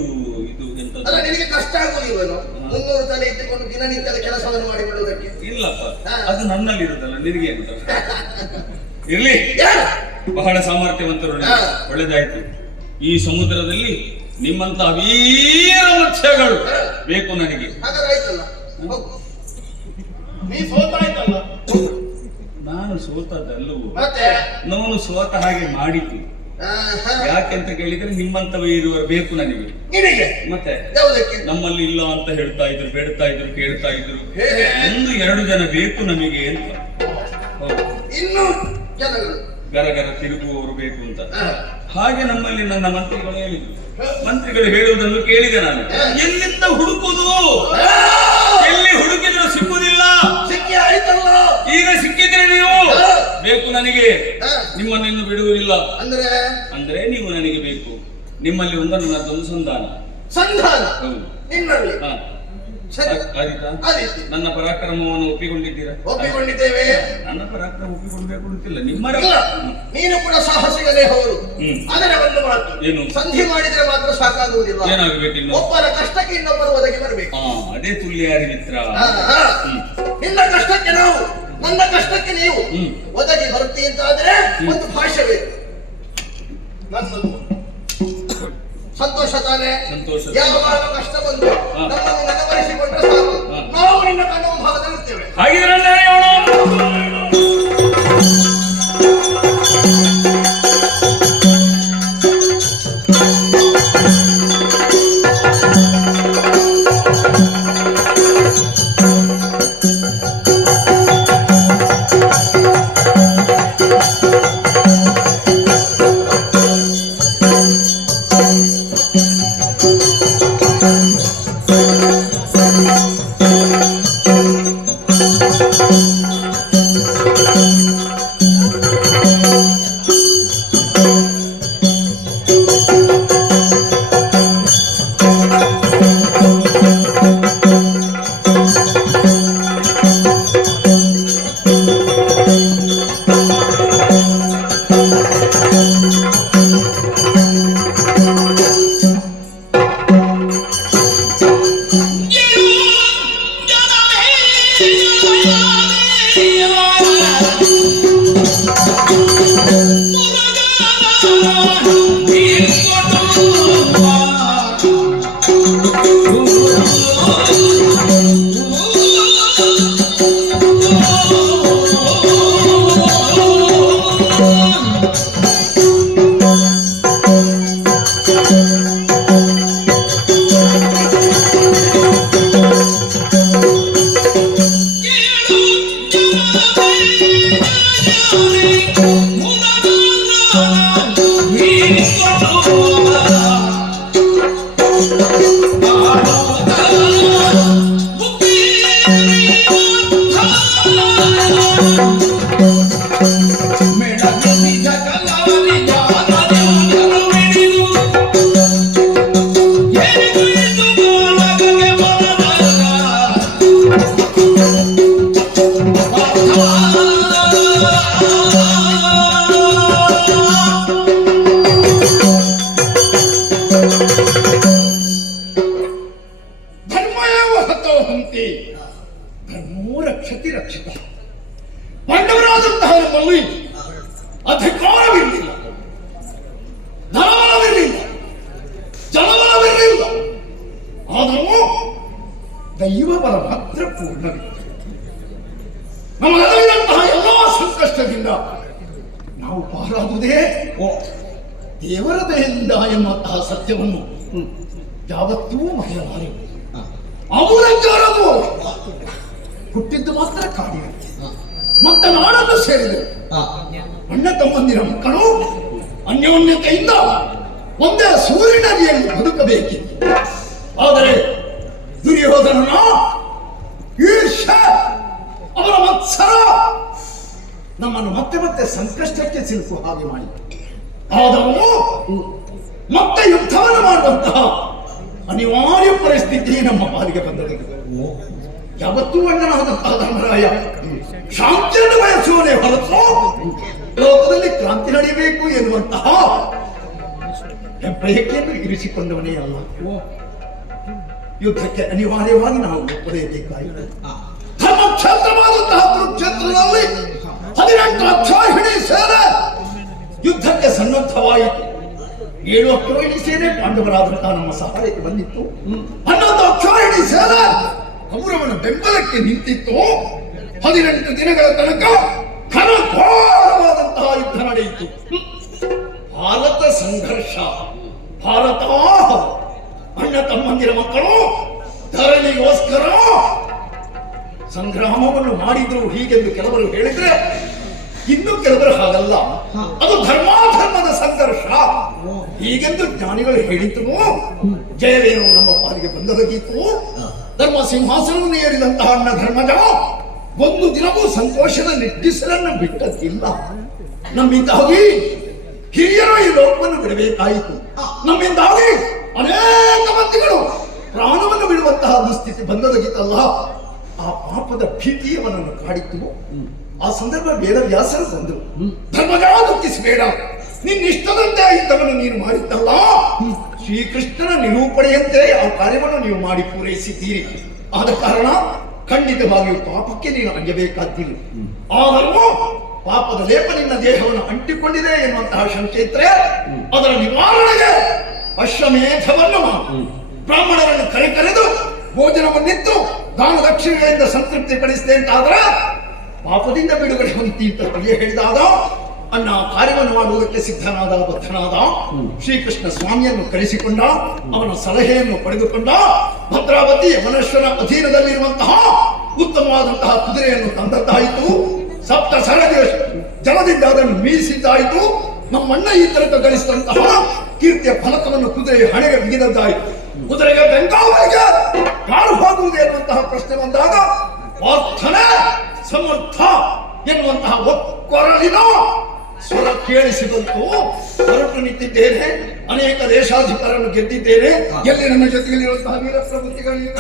ಇದು ಎಂತ ಅಲ್ಲ, ನಿನಗೆ ಕಷ್ಟ ಆಗುವುದಿಲ್ವನು 300 ತಲೆ ಇಟ್ಟುಕೊಂಡು ದಿನನಿತ್ಯದ ಕೆಲಸವನ್ನು ಮಾಡಿಕೊಳ್ಳುವುದಕ್ಕೆ? ಇಲ್ಲಪ್ಪ, ಅದು ನನ್ನಲ್ಲಿ ಇರುದಲ್ಲ, ನಿನಗೆ ಅಂತ. ಇರ್ಲಿ, ಏನು? ಬಹಳ ಸಾಮರ್ಥ್ಯವಂತರು ನೀವು. ಹಾ. ಒಳ್ಳೆದಾಯ್ತು. ಈ ಸಮುದ್ರದಲ್ಲಿ ನಿಮ್ಮಂತ ವೀರ ಮತ್ಸ್ಯಗಳು ಬೇಕು ನನಗೆ. ಹಾಗಾದ್ರೆ ಆಯ್ತಲ್ಲ, ಹೋಗು. ನೀ ಸೋತಾಯ್ತಲ್ಲ. ನಾನು ಸೋತದ್ದಲ್ಲವು, ಮತ್ತೆ? ನಾನು ಸೋತ ಹಾಗೆ ಮಾಡಿದ್ದು. ಆಹಾ. ಯಾಕೆಂತ ಕೇಳಿದ್ರೆ ನಿಮ್ಮಂತವೇ ಇರುವರು ಬೇಕು ನನಗೆ. ನಿನಗೆ ಮತ್ತೆ ಯಾವುದಕ್ಕೆ? ನಮ್ಮಲ್ಲಿ ಇಲ್ಲ ಅಂತ ಹೇಳ್ತಾ ಇದ್ರು, ಬೇಡ್ತಾ ಇದ್ರು, ಕೇಳ್ತಾ ಇದ್ರು. ಹೇಗೆ? 1-2 ಜನ ಬೇಕು ನಮಗೆ ಅಂತ. ಹೌದು, ಇನ್ನು ಜನಗಳು ಗರಗರ ತಿರುಗುವವರು ಬೇಕು ಅಂತ. ಹಾ. ಹಾಗೆ ನಮ್ಮಲ್ಲಿ ನನ್ನ ಮಂತ್ರಿಗಳು ಹೇಳಿದ್ರು. ಮಂತ್ರಿಗಳು ಹೇಳುವುದನ್ನು ಕೇಳಿದೆ ನಾನು. ಎಲ್ಲಿಂದ ಹುಡುಕುದು? ಎಲ್ಲಿ ಹುಡುಕಿದ್ರು ಸಿಕ್ಕುವುದಿಲ್ಲ. ಸಿಕ್ಕಿ ಆಯ್ತಲ್ಲ. ಈಗ ಸಿಕ್ಕಿದ್ರೆ ನೀವು ಬೇಕು ನನಗೆ. ನಿಮ್ಮನ್ನು ಇನ್ನು ಬಿಡುವುದಿಲ್ಲ. ಅಂದ್ರೆ ನೀವು ನನಗೆ ಬೇಕು. ನಿಮ್ಮಲ್ಲಿ ನನ್ನದೊಂದು ಸಂಧಾನ. ಸಂಧಾನ? ಹೌದು. ನಿನ್ನಲ್ಲಿ? ಹಾ. ಸರಿ. ಆದೀತಾ? ಆದೀತು. ನನ್ನ ಪರಾಕ್ರಮವನ್ನು ಒಪ್ಪಿಕೊಂಡಿದ್ದೀರಾ? ಒಪ್ಪಿಕೊಂಡಿದ್ದೇವೆ. ನನ್ನ ಪರಾಕ್ರಮ ಒಪ್ಪಿಕೊಳ್ಬೇಕು ಅಂತಿಲ್ಲ, ನಿಮ್ಮ ಇಲ್ಲ, ನೀನು ಕೂಡ ಸಾಹಸಿಗನೇ ಹೌದು. ಹ್ಮ್. ಆದರೆ ಒಂದು ಮಾತು, ಏನು? ಸಂಧಿ ಮಾಡಿದ್ರೆ ಮಾತ್ರ ಸಾಕಾಗುವುದಿಲ್ಲ. ಏನಾಗಬೇಕಿಲ್ಲ? ಒಬ್ಬರ ಕಷ್ಟಕ್ಕೆ ಇನ್ನೊಬ್ಬರು ಒದಗಿ ಬರಬೇಕು. ಅದೇ ತುಲ್ಯಾರಿ ಮಿತ್ರ. ನಿನ್ನ ಕಷ್ಟಕ್ಕೆ ನಾವು, ನನ್ನ ಕಷ್ಟಕ್ಕೆ ನೀವು ಒದಗಿ ಬರುತ್ತಿ ಅಂತ ಆದ್ರೆ ಒಂದು ಭಾಷೆ ಬೇಕು. ನನ್ನದು ಸಂತೋಷ ತಾನೆ? ಸಂತೋಷ. ಯಾವಾಗ ಕಷ್ಟ ಬಂದು ನಮ್ಮನ್ನು ನೆನಪರಿಸಿಕೊಂಡ್ರೆ ಸಾಕು, ನಾವು ನಿನ್ನ ಕಣ್ಣು ಭಾಗದಲ್ಲಿರ್ತೇವೆ. ಹಾಗಿದ್ರೆ Thank you. ಧರ್ಮಯೇವ ಹತೋ ಹಂತಿ ಧರ್ಮೋ ರಕ್ಷತಿ ರಕ್ಷಿತ. ಪಾಂಡವರಾದಂತಹ ನಮ್ಮಲ್ಲಿ ಅಧಿಕಾರವಿರಲಿಲ್ಲ, ಧನಬಲವಿರಲಿಲ್ಲ, ಜನಬಲವಿರಲಿಲ್ಲ, ಆದರೂ ದೈವ ಬಲ ಮಾತ್ರ ಪೂರ್ಣವಿತ್ತು. ನಮಗದಾಗಿದ್ದಂತಹ ಎಲ್ಲಾ ಸಂಕಷ್ಟದಿಂದ ನಾವು ಪಾರಾದುವುದೇ ದೇವರ ದಯೆಯಿಂದ ಎನ್ನುವಂತಹ ಸತ್ಯವನ್ನು ಯಾವತ್ತೂ ಮರೆಯಲಾರೆ. ಅವರಂತಾರದು ಹುಟ್ಟಿದ್ದು ಮಾತ್ರ ಕಾಡಿನ ಮತ್ತೆ ನಾಡನ್ನು ಸೇರಿದರು. ಅಣ್ಣ ತಮ್ಮಂದಿರ ಮಕ್ಕಳು ಅನ್ಯೋನ್ಯತೆಯಿಂದ ಒಂದೇ ಸೂರ್ಯನಡಿಯಲ್ಲಿ ಬದುಕಬೇಕಿತ್ತು. ಆದರೆ ದುರ್ಯೋಧನನ ಈರ್ಷ, ಅವರ ಮತ್ಸರ ನಮ್ಮನ್ನು ಮತ್ತೆ ಮತ್ತೆ ಸಂಕಷ್ಟಕ್ಕೆ ಸಿಲುಕುವ ಹಾಗೆ ಮಾಡಿ ಆದರೂ ಮತ್ತೆ ಯುದ್ಧವನ್ನು ಮಾಡುವಂತಹ ಅನಿವಾರ್ಯ ಪರಿಸ್ಥಿತಿ ನಮ್ಮ ಪಾಲಿಗೆ ಬಂದದ್ದು. ಯಾವತ್ತೂ ಅಣ್ಣನಾದಂತಹ ಧರ್ಮರಾಯ ಶಾಂತಿಯನ್ನು ಬಯಸುವನೇ ಹೊರತು ಲೋಕದಲ್ಲಿ ಕ್ರಾಂತಿ ನಡೆಯಬೇಕು ಎನ್ನುವಂತಹ ಹೆಬ್ಬಯಕೆಯನ್ನು ಇರಿಸಿಕೊಂಡವನೇ ಅಲ್ಲ. ಯುದ್ಧಕ್ಕೆ ಅನಿವಾರ್ಯವಾಗಿ ನಾವು ಒಪ್ಪಲೇಬೇಕಾಗಿದೆ. ಧರ್ಮಕ್ಷೇತ್ರವಾದಂತಹ ಕುರುಕ್ಷೇತ್ರದಲ್ಲಿ 18 ಅಕ್ಷೋಹಿಣಿ ಸೇನೆ ಯುದ್ಧಕ್ಕೆ ಸನ್ನದ್ಧವಾಯಿತು. 7 ಅಕ್ಷೋಹಿಣಿ ಸೇನೆ ಪಾಂಡವರಾದಂತಹ ನಮ್ಮ ಸಹಾಯಕ್ಕೆ ಬಂದಿತ್ತು. 11 ಅಕ್ಷೋಹಿಣಿ ಸೇನೆ ಕೌರವನ ಬೆಂಬಲಕ್ಕೆ ನಿಂತಿತ್ತು. 18 ದಿನಗಳ ತನಕ ಘನಘೋರವಾದಂತಹ ಯುದ್ಧ ನಡೆಯಿತು. ಭಾರತ ಸಂಘರ್ಷ, ಭಾರತ ಅಣ್ಣ ತಮ್ಮಂದಿರ ಮಕ್ಕಳು ಧರಣಿಗೋಸ್ಕರ ಸಂಗ್ರಾಮವನ್ನು ಮಾಡಿದ್ರು ಹೀಗೆಂದು ಕೆಲವರು ಹೇಳಿದ್ರೆ, ಇನ್ನು ಕೆಲವರು ಹಾಗಲ್ಲ, ಅದು ಧರ್ಮಾಧರ್ಮದ ಸಂಘರ್ಷ ಹೀಗೆಂದು ಜ್ಞಾನಿಗಳು ಹೇಳಿದ್ರು. ಜಯವೇನು ನಮ್ಮ ಪಾಲಿಗೆ ಬಂದೊದಗಿತ್ತು. ಧರ್ಮ ಸಿಂಹಾಸನವನ್ನು ಏರಿದಂತಹ ಅಣ್ಣ ಧರ್ಮಜ ಒಂದು ದಿನವೂ ಸಂತೋಷದ ನಿಟ್ಟಿಸಲನ್ನು ಬಿಟ್ಟದ್ದಿಲ್ಲ. ನಮ್ಮಿಂದಾಗಿ ಹಿರಿಯರು ಈ ಲೋಕವನ್ನು ಬಿಡಬೇಕಾಯಿತು. ನಮ್ಮಿಂದಾಗಿ ಅನೇಕ ಮಂದಿಗಳು ಪ್ರಾಣವನ್ನು ಬಿಡುವಂತಹ ದುಸ್ಥಿತಿ ಬಂದೊದಗಿತ್ತಲ್ಲ. ಆ ಪಾಪದ ಭೀತಿ ಅವನನ್ನು ಕಾಡಿತ್ತು. ಆ ಸಂದರ್ಭ ವೇದವ್ಯಾಸರು ಬಂದರು. ಧರ್ಮಜ ದುಃಖಿಸಬೇಡ, ನಿನ್ನಿಷ್ಟದಂತೆ ಇದ್ದವನು ನೀನು ಮಾಡಿದ್ದಲ್ಲ. ಶ್ರೀಕೃಷ್ಣನ ನಿರೂಪಣೆಯಂತೆ ಆ ಕಾರ್ಯವನ್ನು ನೀವು ಮಾಡಿ ಪೂರೈಸಿದ್ದೀರಿ. ಆದ ಕಾರಣ ಖಂಡಿತವಾಗಿಯೂ ಪಾಪಕ್ಕೆ ನೀನು ಅಂಜಬೇಕಾದ್ದಿಲ್ಲ. ಆದರೂ ಪಾಪದ ಲೇಪ ನಿನ್ನ ದೇಹವನ್ನು ಅಂಟಿಕೊಂಡಿದೆ ಎನ್ನುವಂತಹ ಶಂಕೆ ಇದ್ರೆ ಅದರ ನಿವಾರಣೆಗೆ ಅಶ್ವಮೇಧವನ್ನು ಬ್ರಾಹ್ಮಣರನ್ನು ಕರೆದು ಭೋಜನವನ್ನಿತ್ತು ದಾನ ದಕ್ಷಿಣೆಗಳಿಂದ ಸಂತೃಪ್ತಿ ಪಡಿಸಿದೆ ಅಂತಾದ್ರೆ ಪಾಪದಿಂದ ಬಿಡುಗಡೆ ಹೊಂದಿ ಅಂತ ತಿಳಿಯ ಹೇಳಿದಾಗ ಅಣ್ಣ ಕಾರ್ಯವನ್ನು ಮಾಡುವುದಕ್ಕೆ ಸಿದ್ಧನಾದ ಬದ್ಧನಾದ. ಶ್ರೀಕೃಷ್ಣ ಸ್ವಾಮಿಯನ್ನು ಕರೆಸಿಕೊಂಡ, ಅವನ ಸಲಹೆಯನ್ನು ಪಡೆದುಕೊಂಡ. ಭದ್ರಾವತಿ ಯಮನೇಶ್ವರ ಅಧೀನದಲ್ಲಿರುವಂತಹ ಉತ್ತಮವಾದಂತಹ ಕುದುರೆಯನ್ನು ತಂದದ್ದಾಯಿತು. ಸಪ್ತ ಸರದಿ ಜಲದಿಂದ ಅದನ್ನು ಮೀರಿಸಿದ್ದಾಯಿತು. ನಮ್ಮಣ್ಣ ಈ ತನಕ ಗಳಿಸಿದಂತಹ ಕೀರ್ತಿಯ ಫಲಕವನ್ನು ಕುದುರೆಯ ಹಣೆಗೆ ಬಿಗಿದದ್ದಾಯಿತು. ಕುದುರೆಗೆ ಬೆಂಗಾವಲಿಗೆ ಯಾರು ಹೋಗುವುದು ಎನ್ನುವಂತಹ ಪ್ರಶ್ನೆ ಬಂದಾಗ ಪಾರ್ಥನೆ ಸಮರ್ಥ ಎನ್ನುವಂತಹ ಒಕ್ಕೊರಲಿನ ಸ್ವರ ಕೇಳಿಸಿ ಬಂತು. ಹೊರಟು ನಿಂತಿದ್ದೇನೆ, ಅನೇಕ ದೇಶಾಧಿಕಾರನ್ನು ಗೆದ್ದಿದ್ದೇನೆ. ಎಲ್ಲಿ ನನ್ನ ಜೊತೆಯಲ್ಲಿರುವಂತಹ ವೀರ ಪ್ರಬುದ್ಧಿಗಳಿಗೆ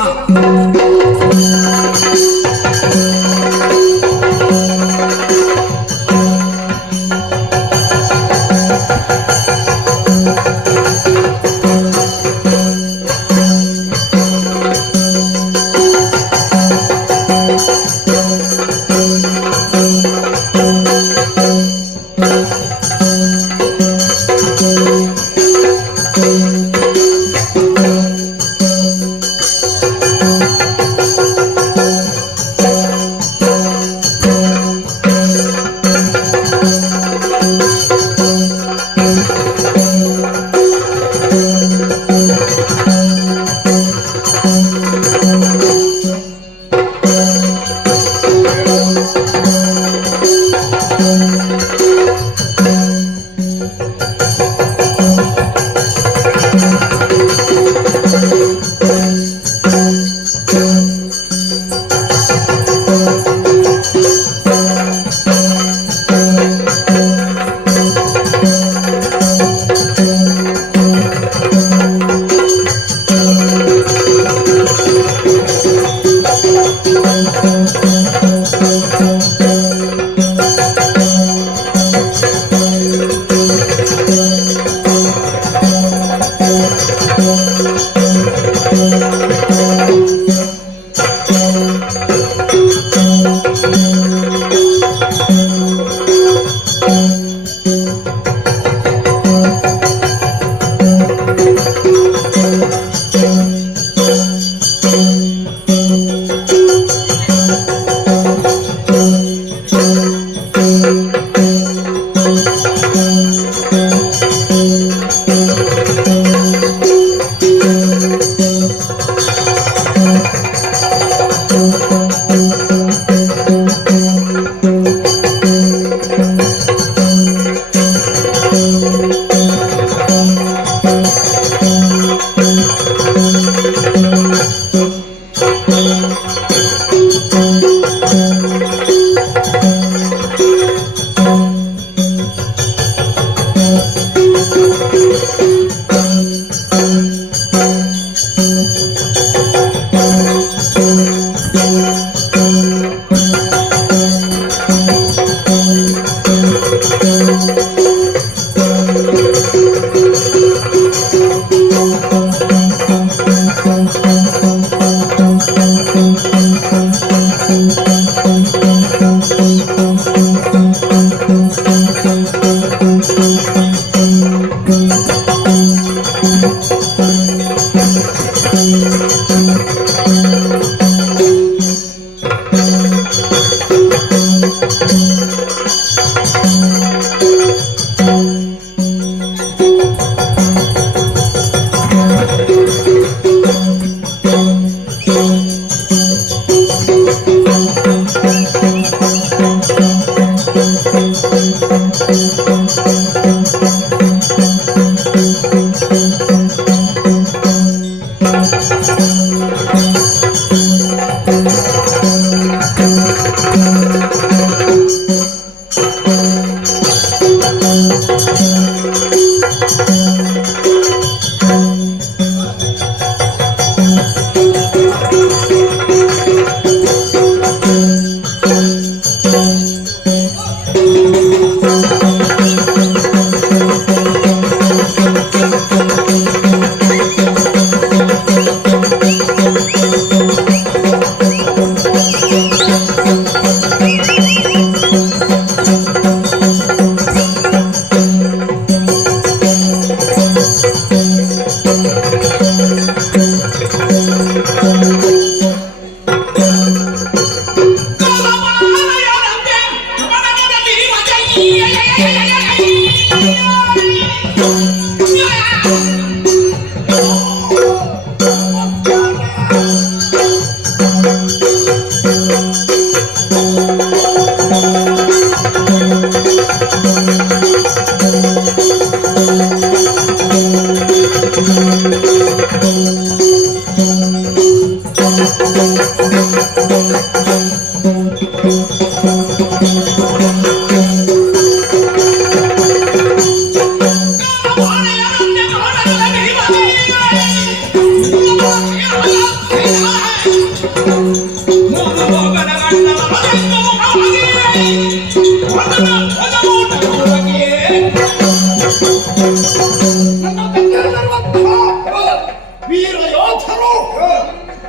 ವೀರ ಯೋಧರು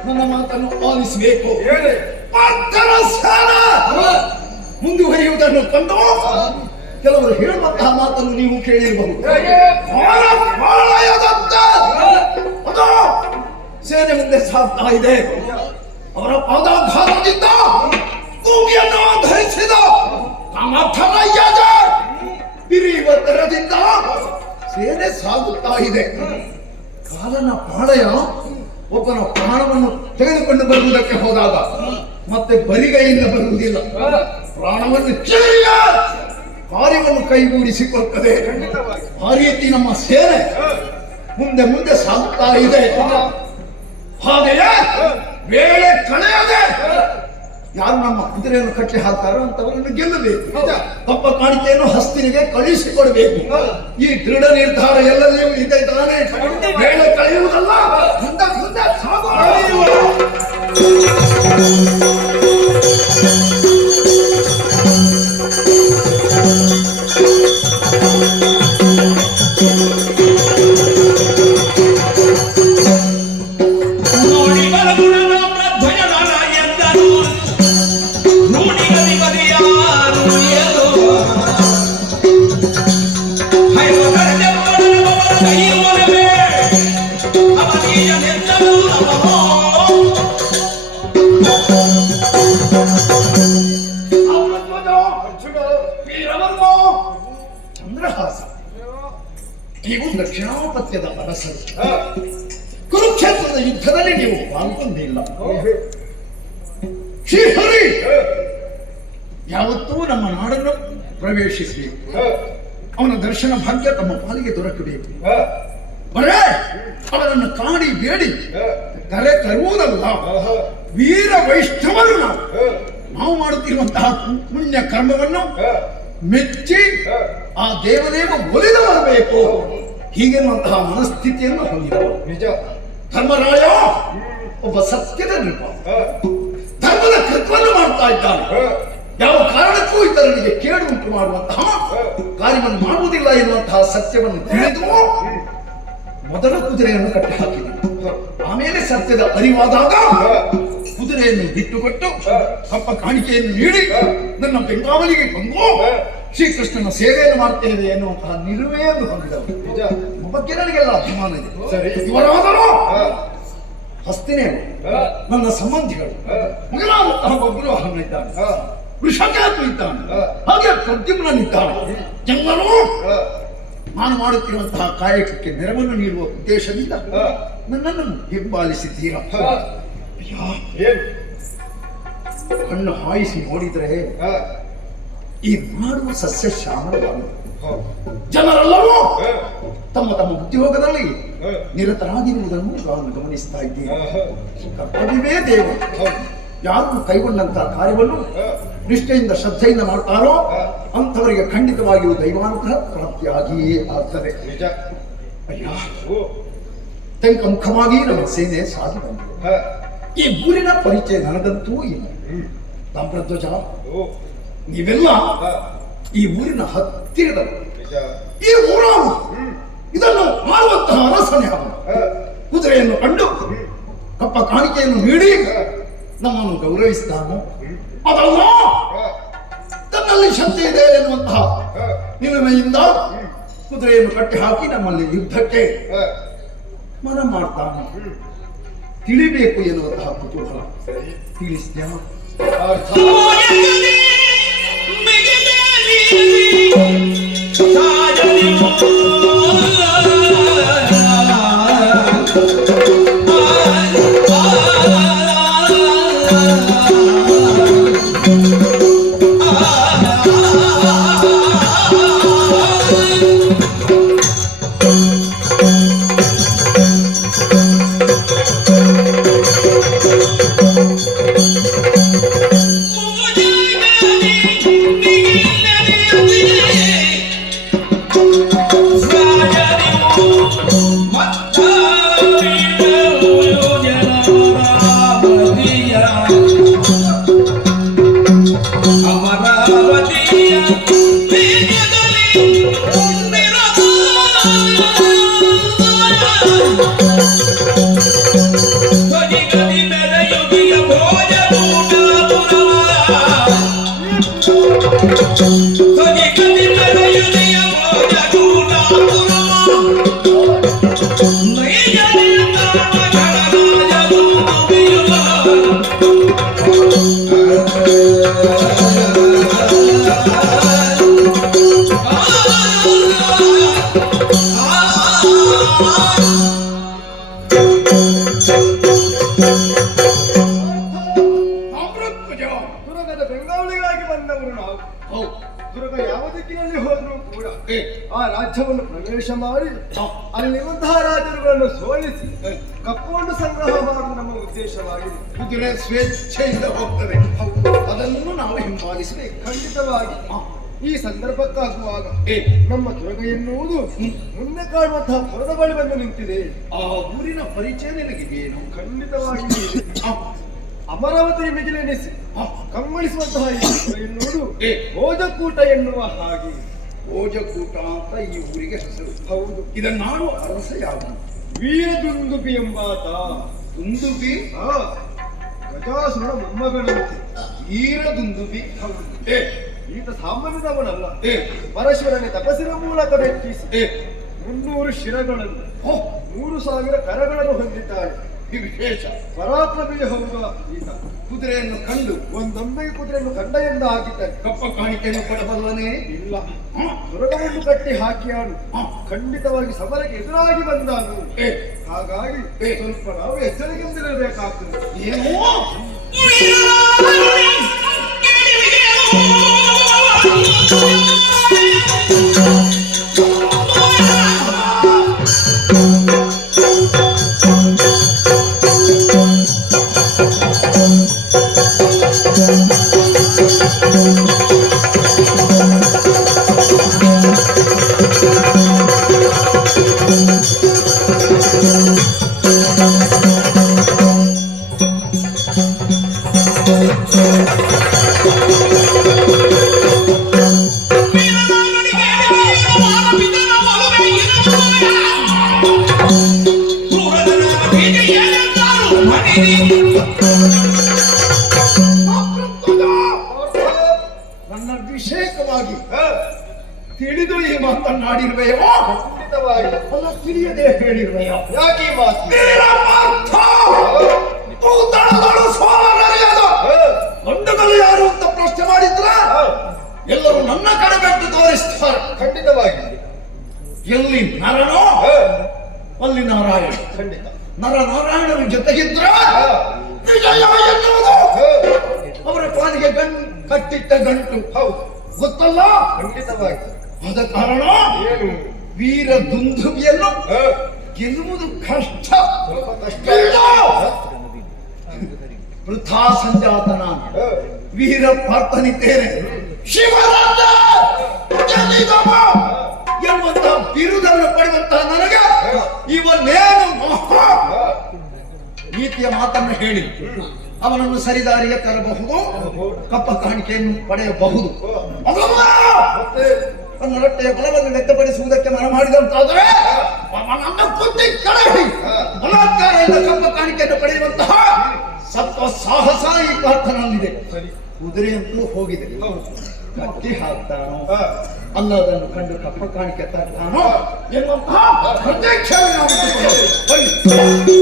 ನನ್ನ ಮಾತನ್ನು ಆಲಿಸಬೇಕು. ಪಂಥರ ಸೇನ ಮುಂದುವರಿಯುವುದನ್ನು ಕಂಡು ಕೆಲವರು ಹೇಳುವಂತಹ ಮಾತನ್ನು ನೀವು ಕೇಳಿರಬಹುದು. ಅದು ಸೇನೆ ಮುಂದೆ ಸಾಗ್ತಾ ಇದೆ. ಅವರ ಪಾದಾಘಾತದಿಂದ ಕೂಗಿಯನ್ನು ಧರಿಸಿದ ಬಿರಿಯುವ ದರದಿಂದ ಸೇನೆ ಸಾಗುತ್ತಾ ಇದೆ. ಕಾಲನ ಪಾಳಯ ಒಬ್ಬನ ಪ್ರಾಣವನ್ನು ತೆಗೆದುಕೊಂಡು ಬರುವುದಕ್ಕೆ ಹೋದಾಗ ಮತ್ತೆ ಬರಿಗೈಯಿಂದ ಬರುವುದಿಲ್ಲ. ಪ್ರಾಣವನ್ನು ಕೈಗೂಡಿಸಿಕೊಳ್ತದೆ. ಆ ರೀತಿ ನಮ್ಮ ಸೇನೆ ಮುಂದೆ ಮುಂದೆ ಸಾಗುತ್ತಾ ಇದೆ. ಹಾಗೆಯೇ ವೇಳೆ ಕಳೆಯದೆ ಯಾರು ನಮ್ಮ ಕುದುರೆಯನ್ನು ಕಟ್ಟಿ ಹಾಕ್ತಾರೋ ಅಂತವರನ್ನು ಗೆಲ್ಲಬೇಕು. ಕಪ್ಪ ಕಾಣಿಕೆಯನ್ನು ಹಸ್ತಿನಿಗೆ ಕಳುಹಿಸಿಕೊಡಬೇಕು. ಈ ದೃಢ ನಿರ್ಧಾರ ಎಲ್ಲರಿಗೂ ಇದೆ ತಾನೇ. ವೇಳೆ ಕಳೆಯುವುದಲ್ಲ, ಮುಂದೆ ಮುಂದೆ ಸಾಗು. ಚಂದ್ರಹಾಸ ನೀವು ದಕ್ಷಿಣಾಪತ್ಯದ ಅರಸರು. ಕುರುಕ್ಷೇತ್ರದ ಯುದ್ಧದಲ್ಲಿ ನೀವು ಪಾಲ್ಗೊಂಡಿಲ್ಲ. ಶ್ರೀಹರಿ ಯಾವತ್ತೂ ನಮ್ಮ ನಾಡನ್ನು ಪ್ರವೇಶಿಸಬೇಕು. ಅವನ ದರ್ಶನ ಭಾಗ್ಯ ತಮ್ಮ ಪಾಲಿಗೆ ದೊರಕಬೇಕು. ಬರೇ ಅವರನ್ನು ಕಾಡಿ ಬೇಡಿ ಕರೆ ತರುವುದಲ್ಲ, ವೀರ ವೈಷ್ಣವರು ನಾವು ಮಾಡುತ್ತಿರುವಂತಹ ಪುಣ್ಯ ಕರ್ಮವನ್ನು ಮೆಚ್ಚಿ ಆ ದೇವದೇವ ಒಲಿದು ಬರಬೇಕು ಹೀಗೆನ್ನುವಂತಹ ಮನಸ್ಥಿತಿಯನ್ನು ಹೊಂದಿದರು. ನಿಜ ಧರ್ಮರಾಯ ಒಬ್ಬ ಸತ್ಯದ ನೃಪ, ಧರ್ಮದ ಕೃತ್ಯವನ್ನು ಮಾಡ್ತಾ ಇದ್ದಾನೆ. ಯಾವ ಕಾರಣಕ್ಕೂ ಇತರರಿಗೆ ಕೇಡು ಉಂಟು ಮಾಡುವಂತಹ ಕಾರ್ಯವನ್ನು ಮಾಡುವುದಿಲ್ಲ ಎನ್ನುವಂತಹ ಸತ್ಯವನ್ನು ತಿಳಿದು ಮೊದಲ ಕುದುರೆಯನ್ನು ಕಟ್ಟಿ ಹಾಕಿದರು. ಆಮೇಲೆ ಸತ್ಯದ ಅರಿವಾದಾಗ ಕುದುರೆಯನ್ನು ಬಿಟ್ಟುಕೊಟ್ಟು ಕಪ್ಪ ಕಾಣಿಕೆಯನ್ನು ನೀಡಿ ನನ್ನ ಬೆಂಗಾವಲಿಗೆ ಬಂದು ಶ್ರೀಕೃಷ್ಣನ ಸೇವೆಯನ್ನು ಮಾಡ್ತೇವೆ ಎನ್ನುವಂತಹ ನಿಲುವೆಯನ್ನು ಹೊಂದಿದವರು. ಬಗ್ಗೆ ನನಗೆಲ್ಲ ಅಭಿಮಾನ ಇದೆ. ಇವರಾದರೂ ಹಸ್ತಿನೇರು ನನ್ನ ಸಂಬಂಧಿಗಳು. ಮೊದಲಾದಂತಹ ಒಬ್ಬರು ಇದ್ದಾನೆ, ವೃಷಕೇತು ಇದ್ದಾನೆ, ಹಾಗೆ ಪ್ರದ್ಯುಮ್ನನಿದ್ದಾನೆ. ಎಲ್ಲರೂ ನಾನು ಮಾಡುತ್ತಿರುವಂತಹ ಕಾಯಕಕ್ಕೆ ನೆರವನ್ನು ನೀಡುವ ಉದ್ದೇಶದಿಂದ ನನ್ನನ್ನು ಹಿಂಬಾಲಿಸಿದ್ದೀರ. ಕಣ್ಣು ಹಾಯಿಸಿ ನೋಡಿದರೆ ಈ ನಾಡು ಸಸ್ಯ ಶ್ಯಾಮಲವಾಗಿದೆ. ಜನರೆಲ್ಲರೂ ತಮ್ಮ ತಮ್ಮ ಉದ್ಯೋಗದಲ್ಲಿ ನಿರತರಾಗಿರುವುದನ್ನು ನಾನು ಗಮನಿಸ್ತಾ ಇದ್ದೀನಿ. ಕರ್ತವ್ಯವೇ ದೇವ. ಯಾರು ಕೈಗೊಂಡಂತಹ ಕಾರ್ಯವನ್ನು ನಿಷ್ಠೆಯಿಂದ ಶ್ರದ್ಧೆಯಿಂದ ಮಾಡ್ತಾರೋ ಅಂಥವರಿಗೆ ಖಂಡಿತವಾಗಿಯೂ ದೈವಾನುಗ್ರಹ ಪ್ರಾಪ್ತಿಯಾಗಿಯೇ ಆಗ್ತದೆ. ಅಯ್ಯ, ತೆಂಕಮುಖವಾಗಿ ನಮ್ಮ ಸೇನೆ ಸಾಗಿ ಬಂದಿದೆ. ಈ ಊರಿನ ಪರಿಚಯ ನನಗಂತೂ ಇಲ್ಲ. ತಾಮ್ರಧ್ವಜ, ನೀವೆಲ್ಲ ಈ ಊರಿನ ಹತ್ತಿರದವರು. ಈ ಊರಾವು ಇದನ್ನು ಮಾಡುವಂತಹ ಅರಸನೇ ಅವನು. ಕುದುರೆಯನ್ನು ಕಂಡು ಕಪ್ಪ ಕಾಣಿಕೆಯನ್ನು ನೀಡಿ ನಮ್ಮನ್ನು ಗೌರವಿಸ್ತಾನೋ ಅದಲ್ಲ, ತನ್ನಲ್ಲಿ ಶಕ್ತಿ ಇದೆ ಎನ್ನುವಂತಹ ನಿಲುಮೆಯಿಂದ ಕುದುರೆಯನ್ನು ಕಟ್ಟಿ ಹಾಕಿ ನಮ್ಮಲ್ಲಿ ಯುದ್ಧಕ್ಕೆ ಮನ ಮಾಡ್ತಾನೆ. ತಿಳಿಬೇಕು ಎನ್ನುವಂತಹ ಕುತೂಹಲ ತಿಳಿಸ್ತೀಯ? ದಿಕ್ಕಿನಲ್ಲಿ ಹೋದ್ರು ಕೂಡ ಆ ರಾಜ್ಯವನ್ನು ಪ್ರವೇಶ ಮಾಡಿ ಅಲ್ಲಿರುವಂತಹ ರಾಜರುಗಳನ್ನು ಸೋಲಿಸಿ ಕಪ್ಕೊಂಡು ಸಂಗ್ರಹ ಮಾಡುವುದು ನಮ್ಮ ಉದ್ದೇಶವಾಗಿದೆ. ಕುದುರೆ ಸ್ವೇಚ್ಛೆಯಿಂದ ಹೋಗ್ತದೆ, ಅದನ್ನು ನಾವು ಹಿಂಬಾಲಿಸಬೇಕು. ಖಂಡಿತವಾಗಿ ಈ ಸಂದರ್ಭಕ್ಕಾಗುವಾಗ ನಮ್ಮ ದುರ್ಗ ಎನ್ನುವುದು ಮುಂದೆ ಕಾಣುವಂತಹ ಪುರದ ಬಳಿ ಬಂದು ನಿಂತಿದೆ. ಆ ಊರಿನ ಪರಿಚಯ ನಿನಗಿದೆಯೇನು? ಖಂಡಿತವಾಗಿ ಅಮರಾವತಿ ಮಿಗಿಲೆನಿಸಿ ಕಂಗೊಳಿಸುವಂತಹ ಈ ದುರ್ಗ ಎನ್ನುವುದು ಭೋಜಕೂಟ ಎನ್ನುವ ಹಾಗೆ. ಭೋಜಕೂಟ ಅಂತ ಈ ಊರಿಗೆ ಹೆಸರು. ಹೌದು. ಇದನ್ನಾರು ಅರಸ ಯಾವನು? ವೀರದುಂದುಬಿ ಎಂಬಾತ. ದುಂದುಬಿ ಗಜಾಸುರನ ಮೊಮ್ಮಗನಂತೆ. ವೀರದುಂದುಬಿ. ಹೌದು. ಈತ ಸಾಮಾನ್ಯದವನಲ್ಲ. ಪರಶುರನೇ ತಪಸ್ಸಿನ ಮೂಲಕ ವೆಚ್ಚಿಸಿ 300 ಶಿರಗಳನ್ನು 3,000 ಕರಗಳನ್ನು ಹೊಂದಿದ್ದಾನೆ. ವಿಶೇಷ ಪರಾಕ್ರಮಿಗೆ ಹೌದು ಈತ. ಕುದುರೆಯನ್ನು ಕಂಡು ಒಂದೊಂದಿಗೆ ಕುದುರೆಯನ್ನು ಕಂಡ ಎಂದು ಹಾಕಿದ್ದಾನೆ. ಕಪ್ಪ ಕಾಣಿಕೆಯನ್ನು ಕೊಡಬಲ್ಲನೇ? ಇಲ್ಲ. ದುರ್ಗವನ್ನು ಕಟ್ಟಿ ಹಾಕಿಯಾನು ಖಂಡಿತವಾಗಿ ಸಮರಕ್ಕೆ ಎದುರಾಗಿ ಬಂದಾನು. ಹಾಗಾಗಿ ಸ್ವಲ್ಪ ನಾವು ಎಚ್ಚರಿಕೆಯಿಂದಿರಬೇಕಾಗ್ತದೆ. ಏನೋ ನನ್ನ ಅಭಿಷೇಕವಾಗಿ ತಿಳಿದು ಈ ಮಾತನ್ನಾಡಿರುವೆಯೋ? ಖಂಡಿತವಾಗಿ ಅಲ್ಲ, ತಿಳಿಯದೆ ಹೇಳಿರುವೆಯೋ? ಯಾಕೆ ಈ ಮಾತು? ಗಂಡುಗಳು ಯಾರು ಅಂತ ಪ್ರಶ್ನೆ ಮಾಡಿದ್ರ ಎಲ್ಲರೂ ನನ್ನ ಕಡೆ ಬೆಟ್ಟು ತೋರಿಸ್ತಾರೆ. ಖಂಡಿತವಾಗಿ ಎಲ್ಲಿ ನರನೋ ಅಲ್ಲಿ ನಾರಾಯಣ. ಖಂಡಿತ ನಾರಾಯಣನ ಜೊತೆಗಿದ್ರ ವಿಜಯ ಎನ್ನುವುದು ಅವರ ಪಾಲಿಗೆ ಕಟ್ಟಿಟ್ಟ ಗಂಟು. ಹೌದು. ಗೊತ್ತಲ್ಲ? ಖಂಡಿತವಾಗಿ ಆದ ಕಾರಣ ಏನು ವೀರ ದುಂದುಬಿಯನ್ನು ಗೆಲ್ಲುವುದು ಕಷ್ಟ. ಸ್ವಲ್ಪ ಕಷ್ಟ. ವೃಥಾ ಸಂಜಾತ ನಾನು ವೀರ ಪಾರ್ಥನಿದ್ದೇನೆ. ಶಿವರಾಜ ಎನ್ನುವಂತ ಬಿರುದನ್ನು ಪಡೆಯುವಂತಹ ನನಗೆ ಇವನ್ನೇನು ಮಹಾ ನೀತಿಯ ಮಾತನ್ನು ಹೇಳಿ ಅವನನ್ನು ಸರಿದಾರಿಗೆ ತರಬಹುದು, ಕಪ್ಪ ಕಾಣಿಕೆಯನ್ನು ಪಡೆಯಬಹುದು. ನನ್ನ ರೊಟ್ಟೆಯ ಬಲವನ್ನು ವ್ಯಕ್ತಪಡಿಸುವುದಕ್ಕೆ ಮನ ಮಾಡಿದಂತಾದರೆ ಅವನನ್ನು ಕುಟ್ಟಿ ಕೆಳಗೆ ಬಲಾತ್ಕಾರದಿಂದ ಕಪ್ಪ ಕಾಣಿಕೆಯನ್ನು ಪಡೆಯುವಂತಹ ಸತ್ವ ಸಾಹಸ ಈ ಪಾರ್ಥನಲ್ಲಿದೆ. ಕುದುರೆಯಂತೂ ಹೋಗಿದೆ, ಕಟ್ಟಿ ಹಾಕ್ತಾನೋ ಅಲ್ಲ ಅದನ್ನು ಕಂಡು ಕಪ್ಪ ಕಾಣಿಕೆ ತರ್ತಾನೋ ಎನ್ನುವಂತಹ ಪ್ರತ್ಯಕ್ಷವನ್ನು ನಾವು ಇಟ್ಟುಕೊಳ್ಳೋದು.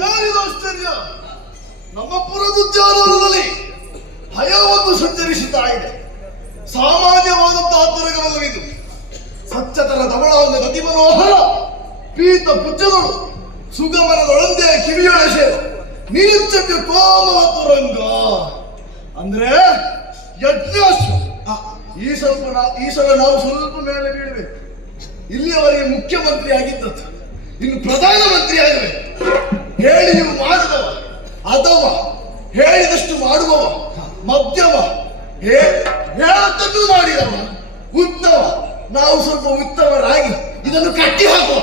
ಯಾರಿದು ಆಶ್ಚರ್ಯ? ನಮ್ಮ ಪುರದುದ್ಯಾನವನದಲ್ಲಿ ಹಯವೊಂದು ಸಂಚರಿಸುತ್ತಾ ಇದೆ. ಸಾಮಾನ್ಯವಾದಂತಹ ದುರ್ಗವಲ್ಲವಿದು. ಸ್ವಚ್ಛತರ ಧವಳಾಂಗ ಅತಿ ಮನೋಹರ ಪೀತ ಪುಚ್ಚದಳು ಸುಗಮನದೊಳಂದೆ ಕಿವಿಯೊಳಸೆ ನಿರುಚ್ಚಕ್ಕೆ ಕೋಮಲ ತುರಂಗ ಅಂದ್ರೆ ಯಜ್ಞಾಶ್ವ. ಈ ಸಲ ನಾವು ಸ್ವಲ್ಪ ಮೇಲೆ ಬೀಳಬೇಕು. ಇಲ್ಲಿಯವರೆಗೆ ಮುಖ್ಯಮಂತ್ರಿ ಆಗಿದ್ದದ್ದು, ಇನ್ನು ಪ್ರಧಾನಮಂತ್ರಿ ಆಗಬೇಕು. ಹೇಳಿ ನೀವು ಮಾಡದವ ಅದವ, ಹೇಳಿದಷ್ಟು ಮಾಡುವವ, ಮಧ್ಯಮ ಹೇಳದ್ದನ್ನು ಮಾಡಿದವ, ಉತ್ತಮ. ನಾವು ಸ್ವಲ್ಪ ಉತ್ತಮರಾಗಿ ಇದನ್ನು ಕಟ್ಟಿ ಹಾಕುವ.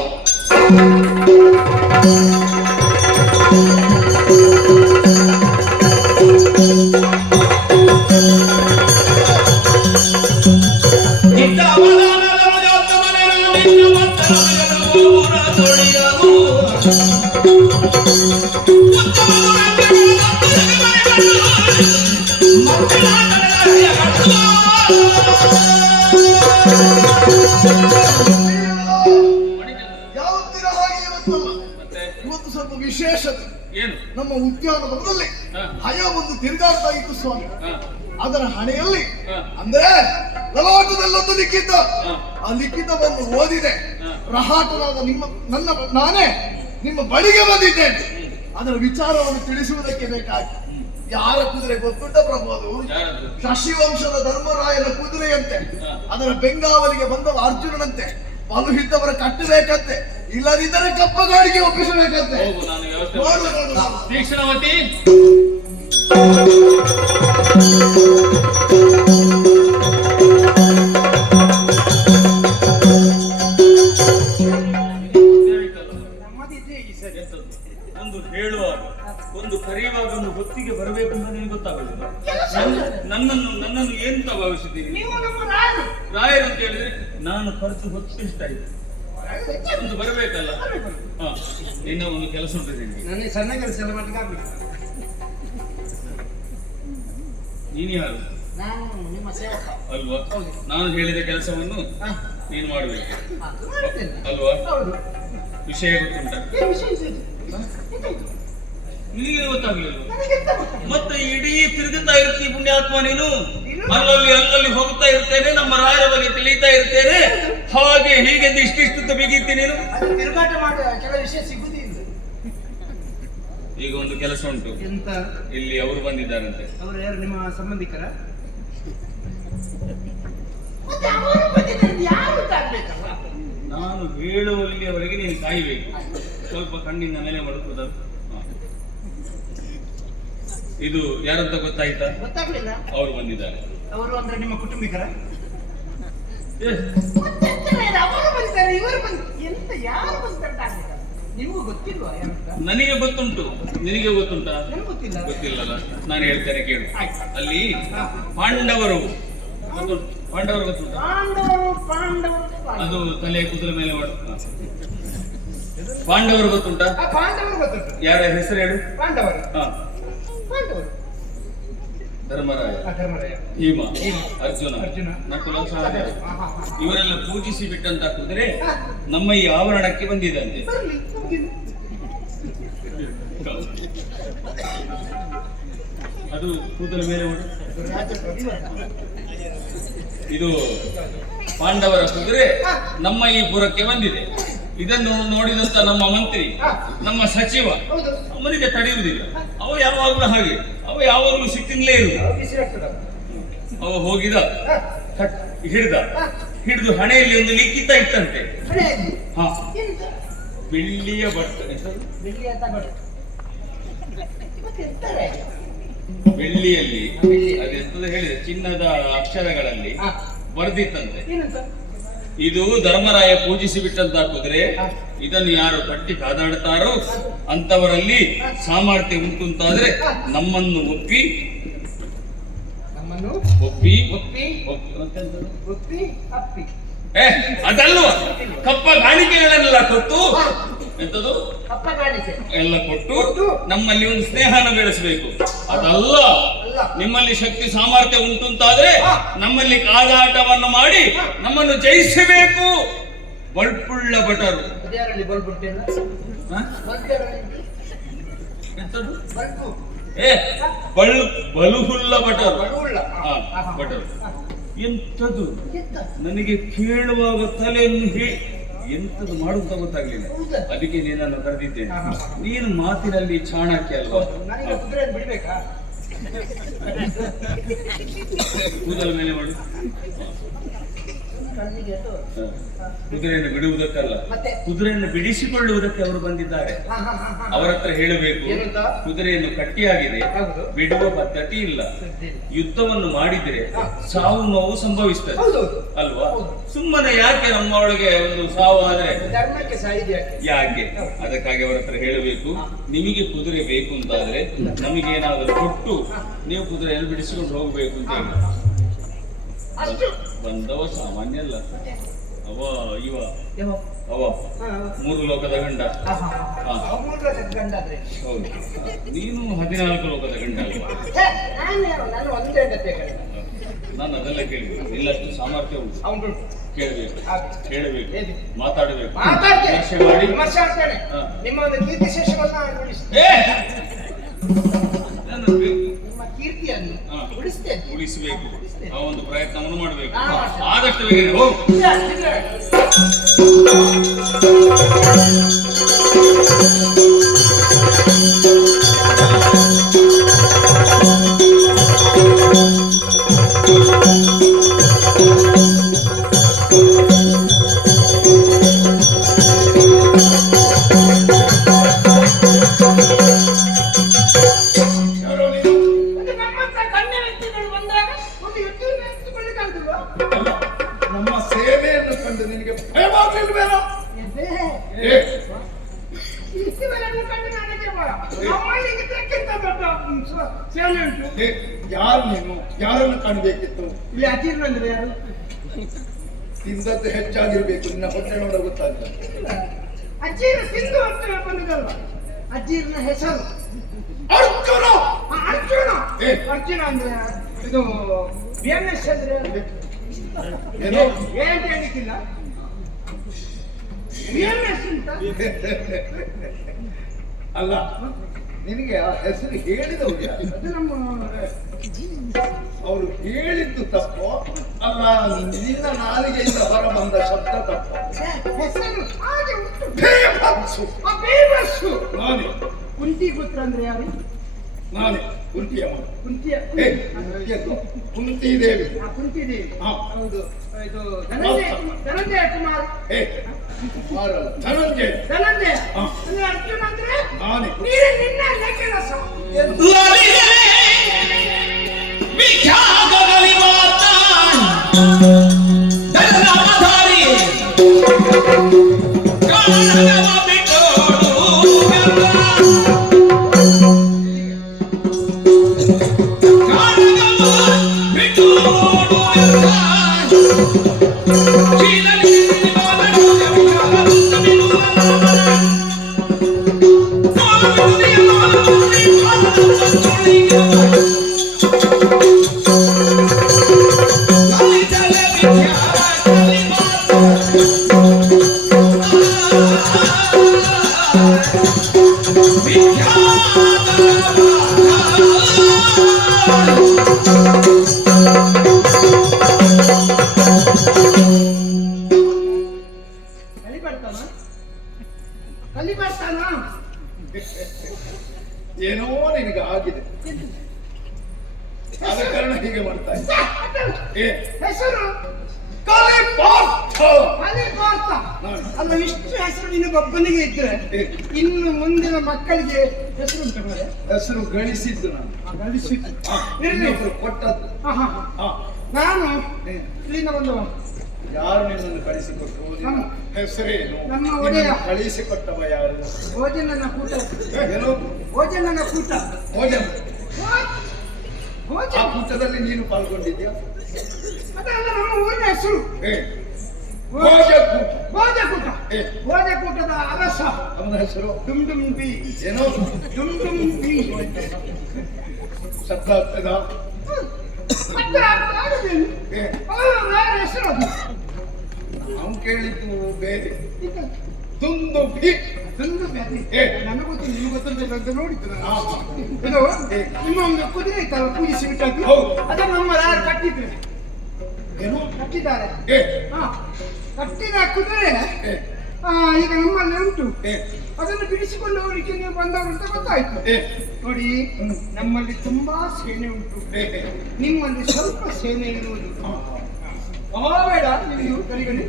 ಯಾವತ್ತಿನ ಹಾಗೆ ಇವತ್ತಲ್ಲ, ಇವತ್ತು ಸ್ವಲ್ಪ ವಿಶೇಷತೆ. ಏನು? ನಮ್ಮ ಉದ್ಯಾನವನದಲ್ಲಿ ಹ. ಹಯ ಒಂದು ತಿರುಗಾಡ್ತಾ ಇತ್ತು ಸ್ವಾಮಿ. ಹ. ಅದರ ಹಣೆಯಲ್ಲಿ ಹ. ಅಂದ್ರೆ ಲಲಾಟದಲ್ಲೊಂದು ಲಿಖಿತ, ಹ. ಆ ಲಿಖಿತವನ್ನು ಓದಿದೆ. ಹ. ರಹಾಟನಾದ ನಾನೇ ನಿಮ್ಮ ಬಳಿಗೆ ಬಂದಿದ್ದೇನೆ. ಅದರ ವಿಚಾರವನ್ನು ತಿಳಿಸುವುದಕ್ಕೆ ಬೇಕಾಗಿ ಯಾರ ಕುದುರೆ ಗೊತ್ತುಂಟ ಪ್ರಭು? ಅದು ಯಾರದು? ಶಶಿವಂಶದ ಧರ್ಮರಾಯನ ಕುದುರೆಯಂತೆ. ಹ. ಅದರ ಬೆಂಗಾವಲಿಗೆ ಬಂದವ ಅರ್ಜುನನಂತೆ. ಬಲುಹಿದ್ದವರ ಕಟ್ಟಬೇಕಂತೆ, ಇಲ್ಲದಿದ್ದರೆ ಕಪ್ಪಗಾಡಿಗೆ ಒಪ್ಪಿಸಬೇಕಂತೆ. ಹೋಗು, ನಾನು ವ್ಯವಸ್ಥೆ ನೋಡು, ಮಾಡ್ತೇನೆ. ನೋಡು. ತೀಕ್ಷ್ಣವತಿ, ಒಂದು ಹೇಳುವಾಗ ಒಂದು ಕರೆಯುವಾಗ ಒಂದು ಹೊತ್ತಿಗೆ ಬರಬೇಕು ಅಂತ ನಿನಗೆ ಗೊತ್ತಾಗಲಿಲ್ಲ. ನನ್ನನ್ನು ಎಂತ ಭಾವಿಸಿದ್ದೀನಿ? ರಾಯರು ಅಂತ ಹೇಳಿದ್ರೆ ನಾನು ಖರ್ಚು ಹೊತ್ತು ಇಷ್ಟ ಆಯ್ತು, ಒಂದು ಬರಬೇಕಲ್ಲ. ಹಾ, ನಿನ್ನ ಒಂದು ಕೆಲಸ ಉಂಟು ನಿನಗೆ. ನನಗೆ ಸಣ್ಣ ಕೆಲಸ ಎಲ್ಲ ಮಾಡ್ಲಿಕ್ಕೆ ಆಗ್ಬೇಕು. ನೀನು ಯಾರು? ನಾನು ನಿಮ್ಮ ಸೇವಕ ಅಲ್ವಾ? ನಾನು ಹೇಳಿದ ಕೆಲಸವನ್ನು ನೀನು ಮಾಡಬೇಕು ಅದು ಮಾಡ್ತೇನೆ. ಅಲ್ವಾ? ಹೌದು. ವಿಷಯ ಗೊತ್ತುಂಟ? ಏನು ವಿಷಯ ಇದು? ನಿನಗೆ ಗೊತ್ತಾಗ್ಲಿಲ್ಲ? ನನಗೆಂತ ಗೊತ್ತಿಲ್ಲ. ಮತ್ತೆ ಇಡೀ ತಿರುಗುತ್ತಾ ಇರ್ತೀವಿ ಪುಣ್ಯಾತ್ಮ ನೀನು. ಅಲ್ಲಲ್ಲಿ ಹೋಗ್ತಾ ಇರ್ತೇನೆ, ನಮ್ಮ ರಾಯರ ಬಗ್ಗೆ ತಿಳಿತಾ ಇರ್ತೇನೆ, ಹಾಗೆ ಹೀಗೆ ಇಷ್ಟಿಷ್ಟು ಬಿಗಿತಿ ನೀನು. ಅದು ತಿರುಗಾಟ ಮಾಡುವ ಕೆಲವು ವಿಷಯ ಸಿಗುವುದಿಲ್ಲ. ಈಗ ಒಂದು ಕೆಲಸ ಉಂಟು. ಎಂತ? ಇಲ್ಲಿ ಅವರು ಬಂದಿದ್ದಾರಂತೆ. ಅವರು ಯಾರು? ನಿಮ್ಮ ಸಂಬಂಧಿಕರ? ಮತ್ತೆ ಅವರು ಬಂದಿದ್ದಾರೆ, ಯಾರು ಗೊತ್ತಾಗ್ಬೇಕಲ್ಲ. ನಾನು ಹೇಳುವಲ್ಲಿಯವರೆಗೆ ನೀನು ಕಾಯಬೇಕು. ಸ್ವಲ್ಪ ಕಣ್ಣಿನ ಮೇಲೆ ಮಡುಕುವುದು. ಇದು ಯಾರಂತ ಗೊತ್ತಾಯ್ತಾ? ಗೊತ್ತಾಗ್ಲಿಲ್ಲ. ಅವರು ಬಂದಿದ್ದಾರೆ. ಅವರು ಅಂದ್ರೆ ನಿಮ್ಮ ಕುಟುಂಬಿಕರ? ಏ, ಅವರು ಬಂದಿದ್ದಾರೆ, ಇವರು ಬಂದ. ಎಂತ ಯಾರು ಬಂದಂತ ನಿಮಗೂ ಗೊತ್ತಿಲ್ವಾ? ನನಗೆ ಗೊತ್ತುಂಟು, ನಿನಗೆ ಗೊತ್ತುಂಟಾ? ನನಗೆ ಗೊತ್ತಿಲ್ಲ. ಗೊತ್ತಿಲ್ಲಲ್ಲ, ನಾನು ಹೇಳ್ತೇನೆ ಕೇಳು. ಅಲ್ಲಿ ಪಾಂಡವರು ಪಾಂಡವರು ಗೊತ್ತುಂಟಾ? ಪಾಂಡವರು ಅದು ತಲೆ ಕುದುರೆ ಮೇಲೆ ಪಾಂಡವರು ಗೊತ್ತುಂಟಾ? ಪಾಂಡವರು ಗೊತ್ತುಂಟು. ಯಾರ ಹೆಸರು ಹೇಳು? ಪಾಂಡವರು. ಹಾ, ಪಾಂಡವರು. ಧರ್ಮರಾಯ, ಧರ್ಮರಾಯ, ಭೀಮ, ಅರ್ಜುನ, ಅರ್ಜುನ, ನಕುಲ, ಸಹದೇವ ಇವರೆಲ್ಲ ಪೂಜಿಸಿ ಬಿಟ್ಟಂತ ಕುದುರೆ ನಮ್ಮ ಈ ಆವರಣಕ್ಕೆ ಬಂದಿದಂತೆ. ಬರ್ಲಿ, ನಮ್ಗೇನು? ಅದು ಕೂದಲ ಮೇಲೆ ಉಂಟು. ಇದು ಪಾಂಡವರ ಕುದುರೆ ನಮ್ಮ ಈ ಪುರಕ್ಕೆ ಬಂದಿದೆ. ಇದನ್ನು ನೋಡಿದಂತ ನಮ್ಮ ಮಂತ್ರಿ, ನಮ್ಮ ಸಚಿವ ಹೌದು. ಅವನಿಗೆ ತಡೆಯುವುದಿಲ್ಲ. ಅವ ಯಾವಾಗಲೂ ಹಾಗೆ, ಅವ ಯಾವಾಗಲೂ ಸಿಟ್ಟಿನಲ್ಲೇ ಇರುವುದು. ಬಿಸಿ ಆಗ್ತದ. ಅವ ಹೋಗಿದ, ಹಿಡಿದು ಹಣೆಯಲ್ಲಿ ಒಂದು ಲಿಖಿತ ಇಟ್ಟಂತೆ. ಹಣೆಯಲ್ಲಿ? ಹಾ, ಎಂತ? ಬೆಳ್ಳಿಯ ಬಟ್ಟೆ, ಬೆಳ್ಳಿಯ ತಗಡು. ಮತ್ತೆ ಎಂತಾರೆ? ಬೆಳ್ಳಿಯಲ್ಲಿ ಅದೆಂತದ ಹೇಳಿದೆ, ಚಿನ್ನದ ಅಕ್ಷರಗಳಲ್ಲಿ ಬರ್ದಿತ್ತಂತೆ. ಏನಂತ? ಇದು ಧರ್ಮರಾಯ ಪೂಜಿಸಿ ಬಿಟ್ಟಂತ ಕುದುರೆ, ಇದನ್ನು ಯಾರು ಕಟ್ಟಿ ಕಾದಾಡ್ತಾರೋ ಅಂತವರಲ್ಲಿ ಸಾಮರ್ಥ್ಯ ಉಂಟು ಅಂತಾದ್ರೆ ನಮ್ಮನ್ನು ಒಪ್ಪಿ ಅಪ್ಪಿ. ಅದಲ್ವ, ಕಪ್ಪ ಗಾಣಿಕೆಗಳನ್ನೆಲ್ಲ ಕೊಟ್ಟು ಎಂತದು ಕಪ್ಪ ಗಾಣಿಕೆ ಎಲ್ಲ ಕೊಟ್ಟು ನಮ್ಮಲ್ಲಿ ಒಂದು ಸ್ನೇಹನ ಬೆಳೆಸಬೇಕು. ಅದಲ್ಲ, ನಿಮ್ಮಲ್ಲಿ ಶಕ್ತಿ ಸಾಮರ್ಥ್ಯ ಉಂಟು ಅಂತಾದ್ರೆ ನಮ್ಮಲ್ಲಿ ಕಾದಾಟವನ್ನು ಮಾಡಿ ನಮ್ಮನ್ನು ಜಯಿಸಬೇಕು. ಬಲ್ಪುಳ್ಳ ಭಟರು. ಅದ್ಯಾರಲ್ಲಿ ಬಲ್ಬ್ ಉಂಟೆಲ್ಲ? ಎಂತದು? ಬಲ್ಬು. ಬಲುಹುಲ್ಲ ಭಟರು. ಬಲುಹುಲ್ಲ. ಭಟರು ಎಂತದು? ನನಗೆ ಕೇಳುವಾಗ ತಲೆಯನ್ನು ಎಂತದು ಮಾಡುವಂತ ಗೊತ್ತಾಗ್ಲಿಲ್ಲ. ಅದಕ್ಕೆ ನೀನನ್ನು ಕರೆದಿದ್ದೇನೆ. ನೀನು ಮಾತಿನಲ್ಲಿ ಚಾಣಕ್ಯ ಅಲ್ವಾ? ನನಗೆ ಕುದುರೆ ಬಿಡ್ಬೇಕಾ? ಕೂದಲ ಮೇಲೆ ಮಾಡು. ಕಣ್ಣಿಗೆ ತೋರು. ಕುದುರೆಯನ್ನು ಬಿಡುವುದಕ್ಕಲ್ಲ, ಮತ್ತೆ? ಕುದುರೆಯನ್ನು ಬಿಡಿಸಿಕೊಳ್ಳುವುದಕ್ಕೆ ಅವರು ಬಂದಿದ್ದಾರೆ. ಅವರ ಹತ್ರ ಹೇಳಬೇಕು, ಏನಂತ? ಕುದುರೆಯನ್ನು ಕಟ್ಟಿಯಾಗಿದೆ, ಹೌದು. ಬಿಡುವ ಪದ್ಧತಿ ಇಲ್ಲ. ಸುದ್ದಿ. ಯುದ್ಧವನ್ನು ಮಾಡಿದರೆ ಸಾವು ನೋವು ಸಂಭವಿಸ್ತದೆ ಹೌದೌದು. ಅಲ್ವಾ? ಸುಮ್ಮನೆ ಯಾಕೆ ನಮ್ಮ ಒಳಗೆ ಒಂದು ಸಾವು ಆದ್ರೆ ಧರ್ಮಕ್ಕೆ ಸಾಯಿದೆ ಯಾಕೆ? ಅದಕ್ಕಾಗಿ ಅವರ ಹತ್ರ ಹೇಳಬೇಕು, ನಿಮಗೆ ಕುದುರೆ ಬೇಕು ಅಂತಾದ್ರೆ ನಮಗೇನಾದರೂ ಕೊಟ್ಟು ನೀವು ಕುದುರೆಯನ್ನು ಬಿಡಿಸಿಕೊಂಡು ಹೋಗ್ಬೇಕು ಅಂತ ಹೇಳಿ. ಅಷ್ಟು ಬಂದವ ಸಾಮಾನ್ಯ ಅಲ್ಲ, ಅವ ಇವ ಯಾವ? ಅವ ಮೂರು ಲೋಕದ ಗಂಡ. ಹಾ. ಗಂಡಾದ್ರೆ ಹೌದು, ನೀನು 14 ಲೋಕದ ಗಂಡ ಅಲ್ವಾ? ನಾನು ಒಂದೇ ಗತೆ ನಾನು ಅದೆಲ್ಲ ಕೇಳಿಬೇಕು, ಇಲ್ಲಷ್ಟು ಸಾಮರ್ಥ್ಯ ಉಂಟು. ಅವನು ಕೇಳಬೇಕು, ಕೇಳಬೇಕು, ಹೇಳಿ. ಮಾತಾಡಬೇಕು, ಮಾತಾಡ್ತೇನೆ, ವಿಮರ್ಶೆ ಮಾಡಿ. ವಿಮರ್ಶೆ ಆಗ್ತೇನೆ. ಹಾ. ನಿಮ್ಮ ಒಂದು ಕೀರ್ತಿ ಶೇಷವನ್ನ ಉಳಿಸ್ತೇನೆ. ಏ! ನಾನು ಬೇಕು. ನಿಮ್ಮ ಕೀರ್ತಿಯನ್ನು ಹಾ. ಉಳಿಸ್ತೇನೆ. ಉಳಿಸಬೇಕು, ಉಳಿಸ್ತೇನೆ. ಆ ಒಂದು ಪ್ರಯತ್ನವನ್ನು ಮಾಡಬೇಕು. ಹಾ, ಮಾಡ್ತೇನೆ. ಆದಷ್ಟು ಬೇಗ ಹೋಗು. ನಮ್ಮಂತ ಗಣ್ಯ ವ್ಯಕ್ತಿಗಳು ಬಂದಾಗ ಒಂದು ಯುದ್ಧವನ್ನು ಎತ್ತಿಕೊಳ್ಳಿಕ್ಕಾಗುದಿಲ್ವಾ? ನಮ್ಮ ಸೇವೆಯನ್ನು ಕಂಡು ನಿನಗೆ ಭಯವಾಗಲಿಲ್ವೇನೋ? ಏ, ಇಷ್ಟುವರೆಗೂ ಕಂಡು ನನಗೆ ಭಯ. ನಮ್ಮಲ್ಲಿ ಇದಕ್ಕಿಂತ ದೊಡ್ಡ ಸೇನೆ ಉಂಟು. ಏ, ಯಾರು ನೀನು? ಯಾರನ್ನು ಕಾಣಬೇಕಿತ್ತು? ಇಲ್ಲಿ ಅಜೀರ್ಣ ಅಂದ್ರೆ ಯಾರು? ತಿಂದದ್ದು ಹೆಚ್ಚಾಗಿರ್ಬೇಕು, ನಿನ್ನ ಹೊಟ್ಟೆ ನೋಡ ಗೊತ್ತಾಗ್ತದೆ. ಅಜೀರ್ಣ ತಿಂದು ಹೊಟ್ಟೆ ಬಂದಿದ್ದಲ್ಲ. ಅಜೀರ್ಣ ಹೆಸರು ಅರ್ಜುನ! ಅರ್ಜುನ. ಏ. ಅರ್ಜುನ ಅಂದ್ರೆ ಇದು BMS ಅಂದ್ರೆ ಏನೋ? ಏನ್ ಹೇಳಿಕ್ಕಿಲ್ಲ. BMS ಅಂತ ಅಲ್ಲ, ನಿನಗೆ ಆ ಹೆಸರು ಹೇಳಿದವ್ರು ಯಾರು? ಅದು ನಮ್ಮ ಅವರು ಹೇಳಿದ್ದು ತಪ್ಪು ಅಲ್ಲ, ನಿನ್ನ ನಾಲಿಗೆಯಿಂದ ಹೊರ ಬಂದ ಶಬ್ದ ತಪ್ಪು. ಹೆಸರು ಹಾಗೆ ಉಂಟು. ಭೀಭತ್ಸು. ಆ ಬೇಬಸ್ಸು. ನಾನೇ ಕುಂತಿ ಪುತ್ರ ಅಂದ್ರೆ ಯಾರು? ನಾನೇ ಕುಂತಿಯ ಮಗ. ಕುಂತಿಯ ಏ, ಕುಂತಿ ದೇವಿ. ಕುಂತಿದೇವಿ. ಹಾ. ಹೌದು. ಇದು ಧನಂಜಯ ಕುಮಾರ್. ಏ, ಕುಮಾರಲ್ಲ, ಧನಂಜಯ. ಧನಂಜಯ ಹಾ. ಅಂದ್ರೆ ಅರ್ಜುನ ಅಂದ್ರೆ ನಾನೇ. ನೀನು ನಿನ್ನ ಕೆಲಸ. ಕಲಿಬರ್ತಾನ. ಏನೋ ನಿನಗೆ ಆಗಿದೆ, ಆದ ಕಾರಣ ಹೀಗೆ ಮಾಡ್ತಾ ಇದ್ದೆ. ಏ, ಹೆಸರು ಕಲಿಪಾರ್ಥ. ಕಲಿಬಾರ್ತ. ನಾನು. ಅಲ್ಲ, ಇಷ್ಟು ಹೆಸರು ನಿನಗೊಬ್ಬನಿಗೆ ಇದ್ರೆ ಇನ್ನು ಮುಂದಿನ ಮಕ್ಕಳಿಗೆ ಹೆಸರು ಉಂಟು ಮರೆ? ಹೆಸರು ಗಳಿಸಿದ್ದು ನಾನು. ಗಳಿಸಿದ್ದು. ಇರ್ಲಿ. ಇನ್ನೊಬ್ರು ಕೊಟ್ಟದ್ದು. ಹಾ, ಹಾ. ಹಾ. ನಾನು ಏ, ಇಲ್ಲಿಂದ ಬಂದವ. ಯಾರು ನಿನ್ನನ್ನು ಕಳಿಸಿಕೊಟ್ಟರು? ನಿನ್ನ ಹೆಸರೇನು? ನಮ್ಮ ಒಡೆಯ. ನಿನ್ನನ್ನು ಕಳಿಸಿಕೊಟ್ಟವ ಯಾರು? ಭೋಜನನ ಕೂಟ. ಏನು? ಭೋಜನನ ಕೂಟ. ಭೋಜನ. ಆ ಭೋಜನ ಕೂಟದಲ್ಲಿ ನೀನು ಪಾಲ್ಗೊಂಡಿದ್ಯಾ? ಅದೆಲ್ಲ ನಮ್ಮ ಊರಿನ ಹೆಸರು. ಏ, ಭೋಜಕೂಟ. ಭೋಜಕೂಟ. ಏ. ಭೋಜಕೂಟದ ಅರಸ ಅವನ ಹೆಸರು ಡುಮ್ ಡುಮ್ ಬಿ. ಏನೋ? ಡುಮ್ ಡುಮ್ ಬಿ. ಶಬ್ದ ಆಗ್ತದ? ಮತ್ತೆ ಆಡುದೇನು? ಏ, ಬೇರೆ ಹೆಸರು ಅದು. ನಾವು ಕೇಳಿದ್ದು ಬೇರೆ. ಇದು ದುಂದುಭಿ. ಒಂದು ಬ್ಯಾತಿ. ಏ. ನನಗೆ ಗೊತ್ತು, ನಿಮ್ಗೆ ಗೊತ್ತಿಲ್ಲ ಅಂತ ನೋಡಿದ್ದು ನಾನು. ಆ, ಇದು ಏ. ನಿಮ್ಮ ಒಂದು ಕುದುರೆ ಇತ್ತಲ್ಲ, ಕೂಡಿಸಿ ಬಿಟ್ಟದ್ದು. ಹೌದು. ಅದನ್ನು ನಮ್ಮ ಯಾರು ಕಟ್ಟಿದ್ರು, ಏನು? ಕಟ್ಟಿದ್ದಾರೆ. ಏ, ಹಾ, ಕಟ್ಟಿದ ಕುದುರೆ ಏ, ಈಗ ನಮ್ಮಲ್ಲಿ ಉಂಟು. ಏ, ಅದನ್ನು ಬಿಡಿಸಿಕೊಂಡು ಹೋಗ್ಲಿಕ್ಕೆ ನೀವು ಬಂದವರು ಅಂತ ಗೊತ್ತಾಯ್ತು. ಏ, ನೋಡಿ, ನಮ್ಮಲ್ಲಿ ತುಂಬಾ ಸೇನೆ ಉಂಟು, ಏ, ಏ. ನಿಮ್ಮಲ್ಲಿ ಸ್ವಲ್ಪ ಸೇನೆ ಇರುವುದು. ಆ, ಬೇಡ ನೀವು ಕರಿಗಣಿ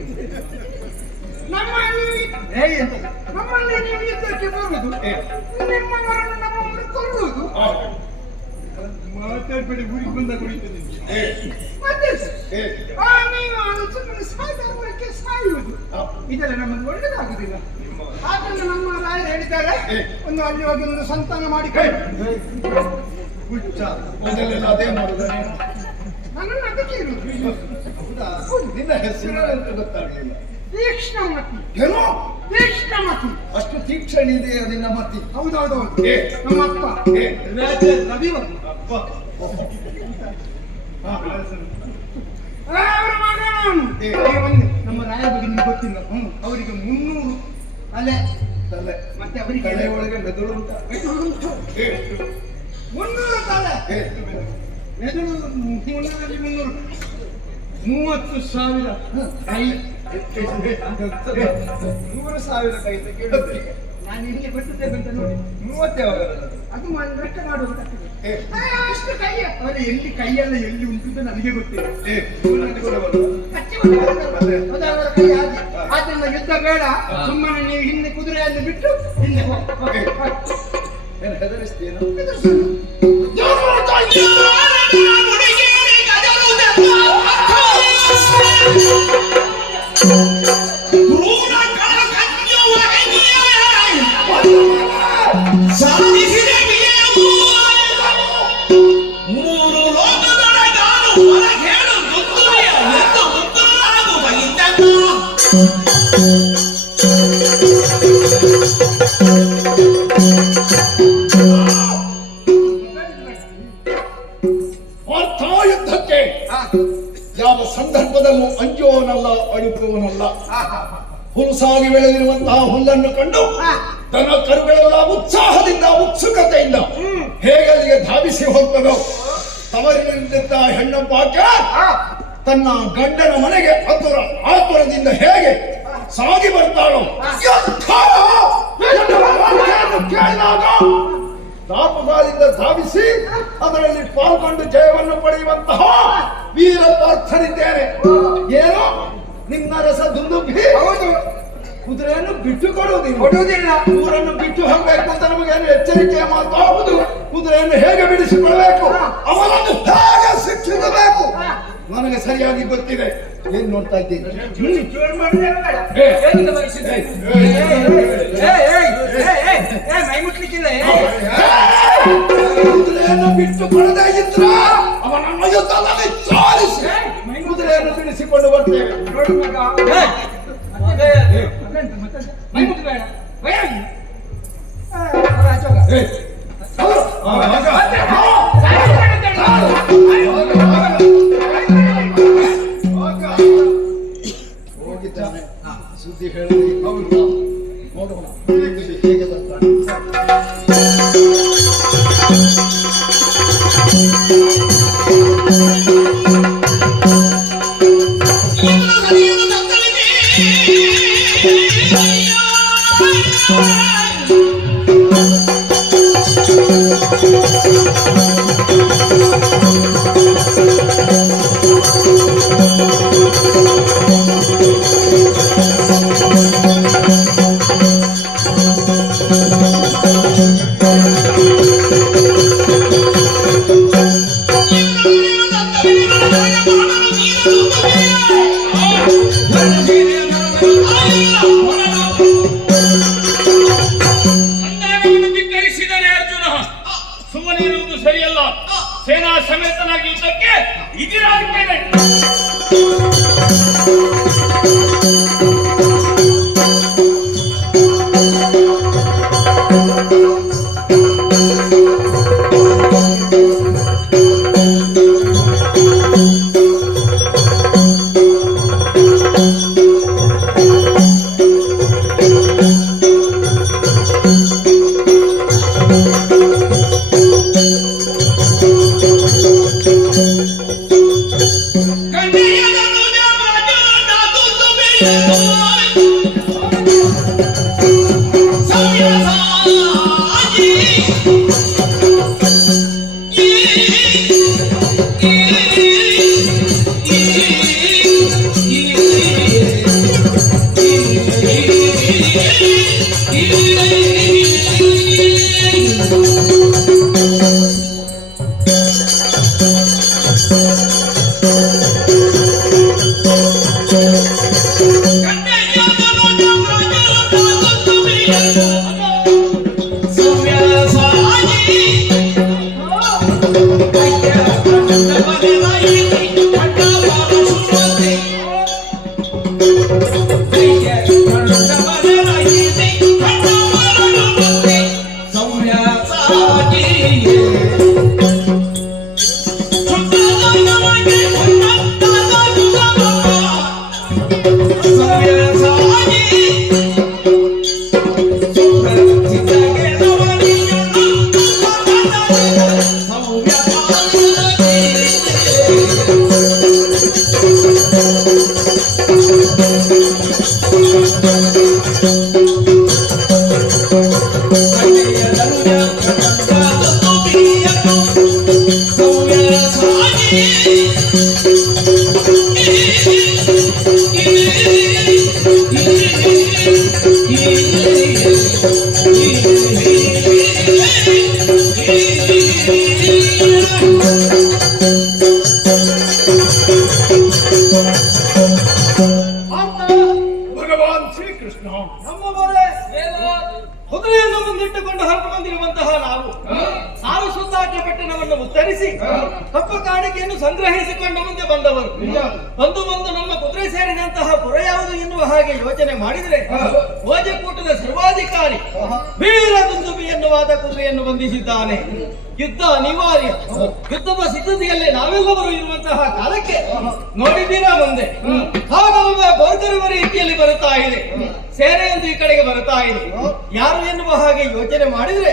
ನಮ್ಮಲ್ಲಿ ಎಂತ ನಮ್ಮಲ್ಲಿ ನೀವು ಯುದ್ಧಕ್ಕೆ ಬರುವುದು ನಿಮ್ಮವರನ್ನು ನಮ್ಮನ್ನು ಕೊಲ್ಲುವುದು ಮಾತಾಡ್ಬೇಡಿ ಊರಿಗೆ ಬಂದ ಕುಡಿತೇನೆ ಮತ್ತೆ ನೀವು ಆಲೋಚನೆ ಸಾಯುವುದಕ್ಕೆ ಸಾಯುವುದು ಇದೆಲ್ಲ ನಮಗೆ ಒಳ್ಳೆಯದಾಗುದಿಲ್ಲ ಆದ್ರಿಂದ ನಮ್ಮ ರಾಯರು ಹೇಳಿದ್ದಾರೆ ಒಂದು ಅಲ್ಲಿ ಹೋಗಿ ಒಂದು ಸಂತಾನ ಮಾಡಿಕೊಂಡು ಹುಚ್ಚ ಮೊದಲೆಲ್ಲ ಅದೇ ಮಾಡುದ ನನ್ನನ್ನು ಅದಕ್ಕೆ ಇರುವುದು ಹೌದಾ ನಿನ್ನ ಹೆಸರು ಅಂತ ಗೊತ್ತಾಗಲಿಲ್ಲ ತೀಕ್ಷ್ಣಮತಿ ಏನೋ ತೀಕ್ಷ್ಣಮತಿ ಅಷ್ಟು ತೀಕ್ಷಣ ಇದೆಯಾ ನಿನ್ನ ಮತಿ ಹೌದೌದು ನಮ್ಮ ಅಪ್ಪ ರವಿವರ್ಮ ಅಪ್ಪ ಅವರ ಮಗ ನಾನು ಈಗ ಬಂದೆ ನಮ್ಮ ರಾಯರ ಬಗ್ಗೆ ನಿಮ್ಗೆ ಗೊತ್ತಿಲ್ಲ ಅವರಿಗೆ 300 ಅಲೆ ತಲೆ ಮತ್ತೆ ಅವರಿಗೆ ತಲೆ ಒಳಗೆ ಮೆದುಳು ಉಂಟ 300 ತಲೆ ಮೆದುಳು 300 30,000 ಕೈ 100,000 ಕೈ ಕೇಳುತ್ತೆ ನಾನು ನಿಮಗೆ ಗೊತ್ತಿದ್ದೇವೆ ಅಂತ ನೋಡಿ 30 ಅದು ಲೆಕ್ಕ ಮಾಡುವುದಕ್ಕೆ ಅಷ್ಟು ಕೈ ಅವರ ಎಲ್ಲಿ ಕೈಯೆಲ್ಲ ಎಲ್ಲಿ ಉಂಟು ಅಂತ ನನಗೆ ಗೊತ್ತಿಲ್ಲ ಆದ್ರಿಂದ ಯುದ್ಧ ಬೇಡ ಸುಮ್ಮನೆ ನೀವು ಹಿಂದೆ ಕುದುರೆಯನ್ನು ಬಿಟ್ಟು ಹಿಂದೆ ಹೆದರಿಸ್ತೇನು ಯುದ್ಧಕ್ಕೆ ಯಾವ ಸಂದರ್ಭದಲ್ಲೂ ಅಂಜುವವನಲ್ಲ ಅಳುಕುವವನಲ್ಲ ಹುಲಸಾಗಿ ಬೆಳೆದಿರುವಂತಹ ಹುಲ್ಲನ್ನು ಕಂಡು ತನ್ನ ಕರುಗಳೆಲ್ಲ ಉತ್ಸಾಹದಿಂದ ಉತ್ಸುಕತೆಯಿಂದ ಹೇಗೆ ಅಲ್ಲಿಗೆ ಧಾವಿಸಿ ಹೋಗ್ತದೋ ತವರಿನಿಂದ ಹೆಣ್ಣು ಭಾಗ್ಯ ತನ್ನ ಗಂಡನ ಮನೆಗೆ ಆತುರದಿಂದ ಹೇಗೆ ಸಾಗಿ ಬರ್ತಾಳೋ ಕೇಳಿದಾಗ ದಾಪುಗಾಲಿಂದ ಧಾವಿಸಿ ಅದರಲ್ಲಿ ಪಾಲ್ಗೊಂಡು ಜಯವನ್ನು ಪಡೆಯುವಂತಹ ವೀರ ಪಾರ್ಥನಿದ್ದೇನೆ. ಏನು ನಿನ್ನ ರಸ ದುಂದುಭಿ ಹೌದು ಕುದುರೆಯನ್ನು ಬಿಟ್ಟು ಕೊಡುವುದಿಲ್ಲ ಊರನ್ನು ಬಿಟ್ಟು ಹೋಗಬೇಕು ಅಂತ ನಮಗೇನು ಎಚ್ಚರಿಕೆಯ ಮಾತು. ಹೌದು ಕುದುರೆಯನ್ನು ಹೇಗೆ ಬಿಡಿಸಿಕೊಳ್ಳಬೇಕು ಅವನನ್ನು ಹೇಗೆ ಶಿಕ್ಷಿಸಬೇಕು ನನಗೆ ಸರಿಯಾಗಿ ಗೊತ್ತಿದೆ. ಏನ್ ನೋಡ್ತಾ ಇದ್ದೀನಿ ಕುದುರೆಯನ್ನು ಬಿಟ್ಟು ಕೊಡದೇ ಇದ್ರ ಅವನನ್ನು ಯುದ್ಧದಲ್ಲಿ ಸೋಲಿಸಿ ಕುದುರೆಯನ್ನು ಬಿಡಿಸಿಕೊಂಡು ಬರ್ತೇವೆ. ಹೋಗಿದ್ದಾನೆ ಸುದ್ದಿ ಹೇಳಿ ನೋಡೋಣ ಹೇಗೆ ಬರ್ತಾನೆ. ಧಿಕ್ಕರಿಸಿದನೇ ಅರ್ಜುನ. ಸುಮ್ಮನಿರುವುದು ಸರಿಯಲ್ಲ. ಸೇನಾ ಸಮೇತನಾಗಿ ಯುದ್ಧಕ್ಕೆ ಇದಿರಾಗುತ್ತೇನೆ. Samya ಭಗವಾನ್ ಶ್ರೀಕೃಷ್ಣ ನಮ್ಮ ಮೊರೆ ಕುದುರೆಯನ್ನು ಮುಂದಿಟ್ಟುಕೊಂಡು ಹೊರಟು ಬಂದಿರುವಂತಹ ನಾವು ಸಾಲು ಸುತ್ತಾಕಿ ಪಟ್ಟಣವನ್ನು ಉತ್ತರಿಸಿ ಕಪ್ಪು ಕಾಣಿಕೆಯನ್ನು ಸಂಗ್ರಹಿಸಿಕೊಂಡು ಮುಂದೆ ಬಂದವರು. ಬಂದು ನಮ್ಮ ಕುದುರೆ ಸೇರಿದಂತಹ ಪುರ ಯಾವುದು ಎನ್ನುವ ಹಾಗೆ ಯೋಚನೆ ಮಾಡಿದರೆ ಭೋಜಕೂಟದ ಸರ್ವಾಧಿಕಾರಿ ವೀರದುಂದುಬಿ ಎನ್ನುವಾದ ಕುದುರೆಯನ್ನು ಬಂಧಿಸಿದ್ದಾನೆ. ಯುದ್ಧ ಅನಿವಾರ್ಯ. ಯುದ್ಧದ ಸಿದ್ಧತೆಯಲ್ಲೇ ನಾವೆಲ್ಲವರು ಇರುವಂತಹ ಕಾಲಕ್ಕೆ ನೋಡಿದ್ದೀರಾ ಮುಂದೆ ಹಾಗೊಮ್ಮೆ ಬೋರ್ಗರುವ ರೀತಿಯಲ್ಲಿ ಬರುತ್ತಾ ಇದೆ. ಸೇನೆಯೊಂದು ಈ ಕಡೆಗೆ ಬರುತ್ತಾ ಇದೆ. ಯಾರು ಎನ್ನುವ ಹಾಗೆ ಯೋಚನೆ ಮಾಡಿದ್ರೆ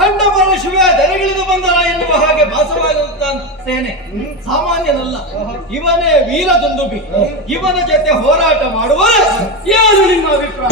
ಕಂಡ ಪರಶುವೆ ದರಗಿಳಿದು ಬಂದನ ಎನ್ನುವ ಹಾಗೆ ಭಾಸವಾಗುತ್ತ ಸೇನೆ ಸಾಮಾನ್ಯನಲ್ಲ. ಇವನೇ ವೀರದುಂದುಬಿ. ಇವನ ಜೊತೆ ಹೋರಾಟ ಮಾಡುವರೆ ಏನು ನಿಮ್ಮ ಅಭಿಪ್ರಾಯ?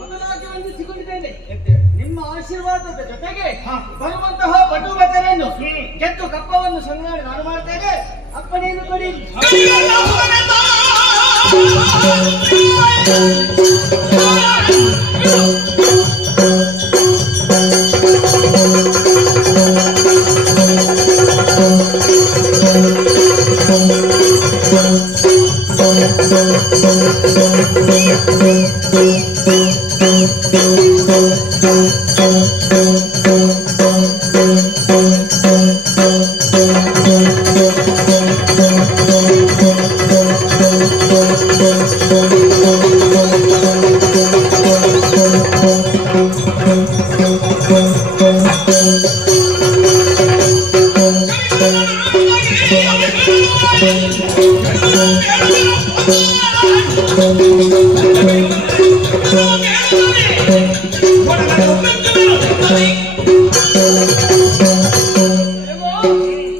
ಮೊದಲಾಗಿ ವಂದಿಸಿಕೊಂಡಿದ್ದೇನೆ. ನಿಮ್ಮ ಆಶೀರ್ವಾದದ ಜೊತೆಗೆ ಬರುವಂತಹ ಪಟುಬತರನ್ನು ಗೆದ್ದು ಕಪ್ಪವನ್ನು ಸಂಗ್ರಹಣೆ ನಾನು ಮಾಡ್ತೇನೆ. ಅಪ್ಪನೇನು ಕೊಡಿ.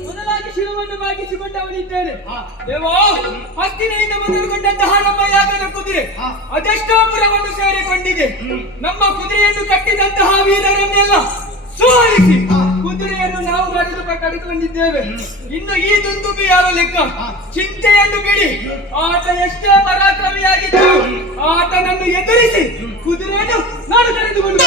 ಮೊದಲಾಗಿ ಶಿರವನ್ನು ಬಾಗಿಸಿಕೊಂಡವನಿದ್ದೇನೆ. ದೇವೋ, ಹಸ್ತಿನಿಂದ ಮೊದಲುಗೊಂಡಂತಹ ನಮ್ಮ ಯಾಗದ ಕುದುರೆ ಅದೆಷ್ಟೋ ಪುರವನ್ನು ಸೇರಿಕೊಂಡಿದೆ. ನಮ್ಮ ಕುದುರೆಯನ್ನು ಕಟ್ಟಿದಂತಹ ವೀರರನ್ನೆಲ್ಲ ಸೋಲಿಸಿ ಕುದುರೆಯನ್ನು ನಾವು ಕಡಿದುಕೊಂಡಿದ್ದೇವೆ. ಇನ್ನು ಈ ದುಂದುಬಿ ಯಾರ ಲೆಕ್ಕ? ಚಿಂತೆಯನ್ನು ಬಿಡಿ. ಆತ ಎಷ್ಟೇ ಪರಾಕ್ರಮಿಯಾಗಿದ್ದು ಆತನನ್ನು ಎದುರಿಸಿ ಕುದುರೆಯನ್ನು ನಾನು ಕರೆದುಕೊಂಡು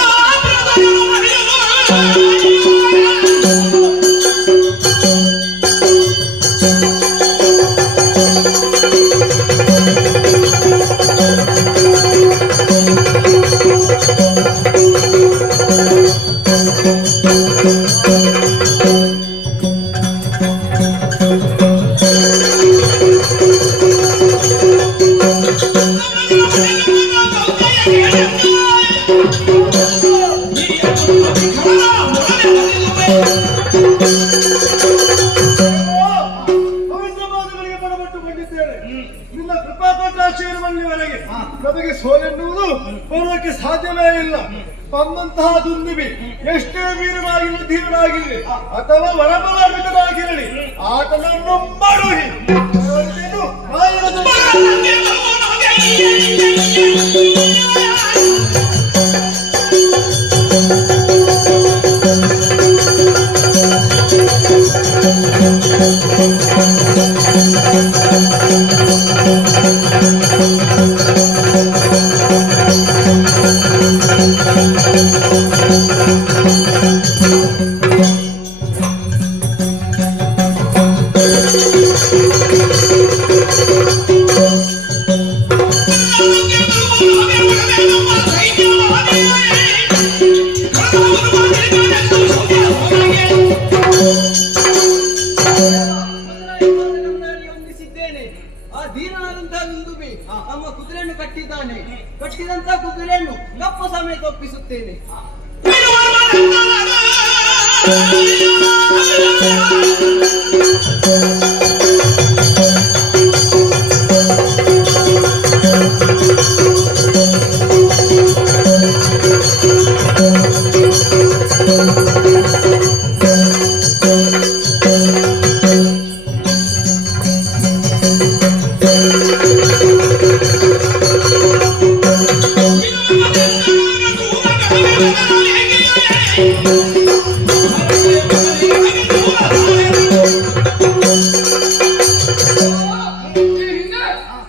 ಸೇರುವಲ್ಲಿವರೆಗೆ ನಮಗೆ ಸೋಲೆನ್ನುವುದು ಬರುವುದಕ್ಕೆ ಸಾಧ್ಯವೇ ಇಲ್ಲ. ಬಂದಂತಹ ದುಂದುಬಿ ಎಷ್ಟೇ ವೀರನಾಗಿರಲಿ ಧೀರನಾಗಿರಲಿ ಅಥವಾ ವರಬಲಾರ್ಪಿತನಾಗಿರಲಿ ಆತನನ್ನು ಮರುಹಿ ಹೊಂದಿಸಿದ್ದೇನೆ. ಆ ಧೀರನಾದಂತಹ ದುಂದುಬಿ ನಮ್ಮ ಕುದುರೆಯನ್ನು ಕಟ್ಟಿದ್ದಾನೆ. ಕಟ್ಟಿದಂತ ಕುದುರೆಯನ್ನು ಕಪ್ಪ ಸಮೇತ ಒಪ್ಪಿಸುತ್ತೇನೆ.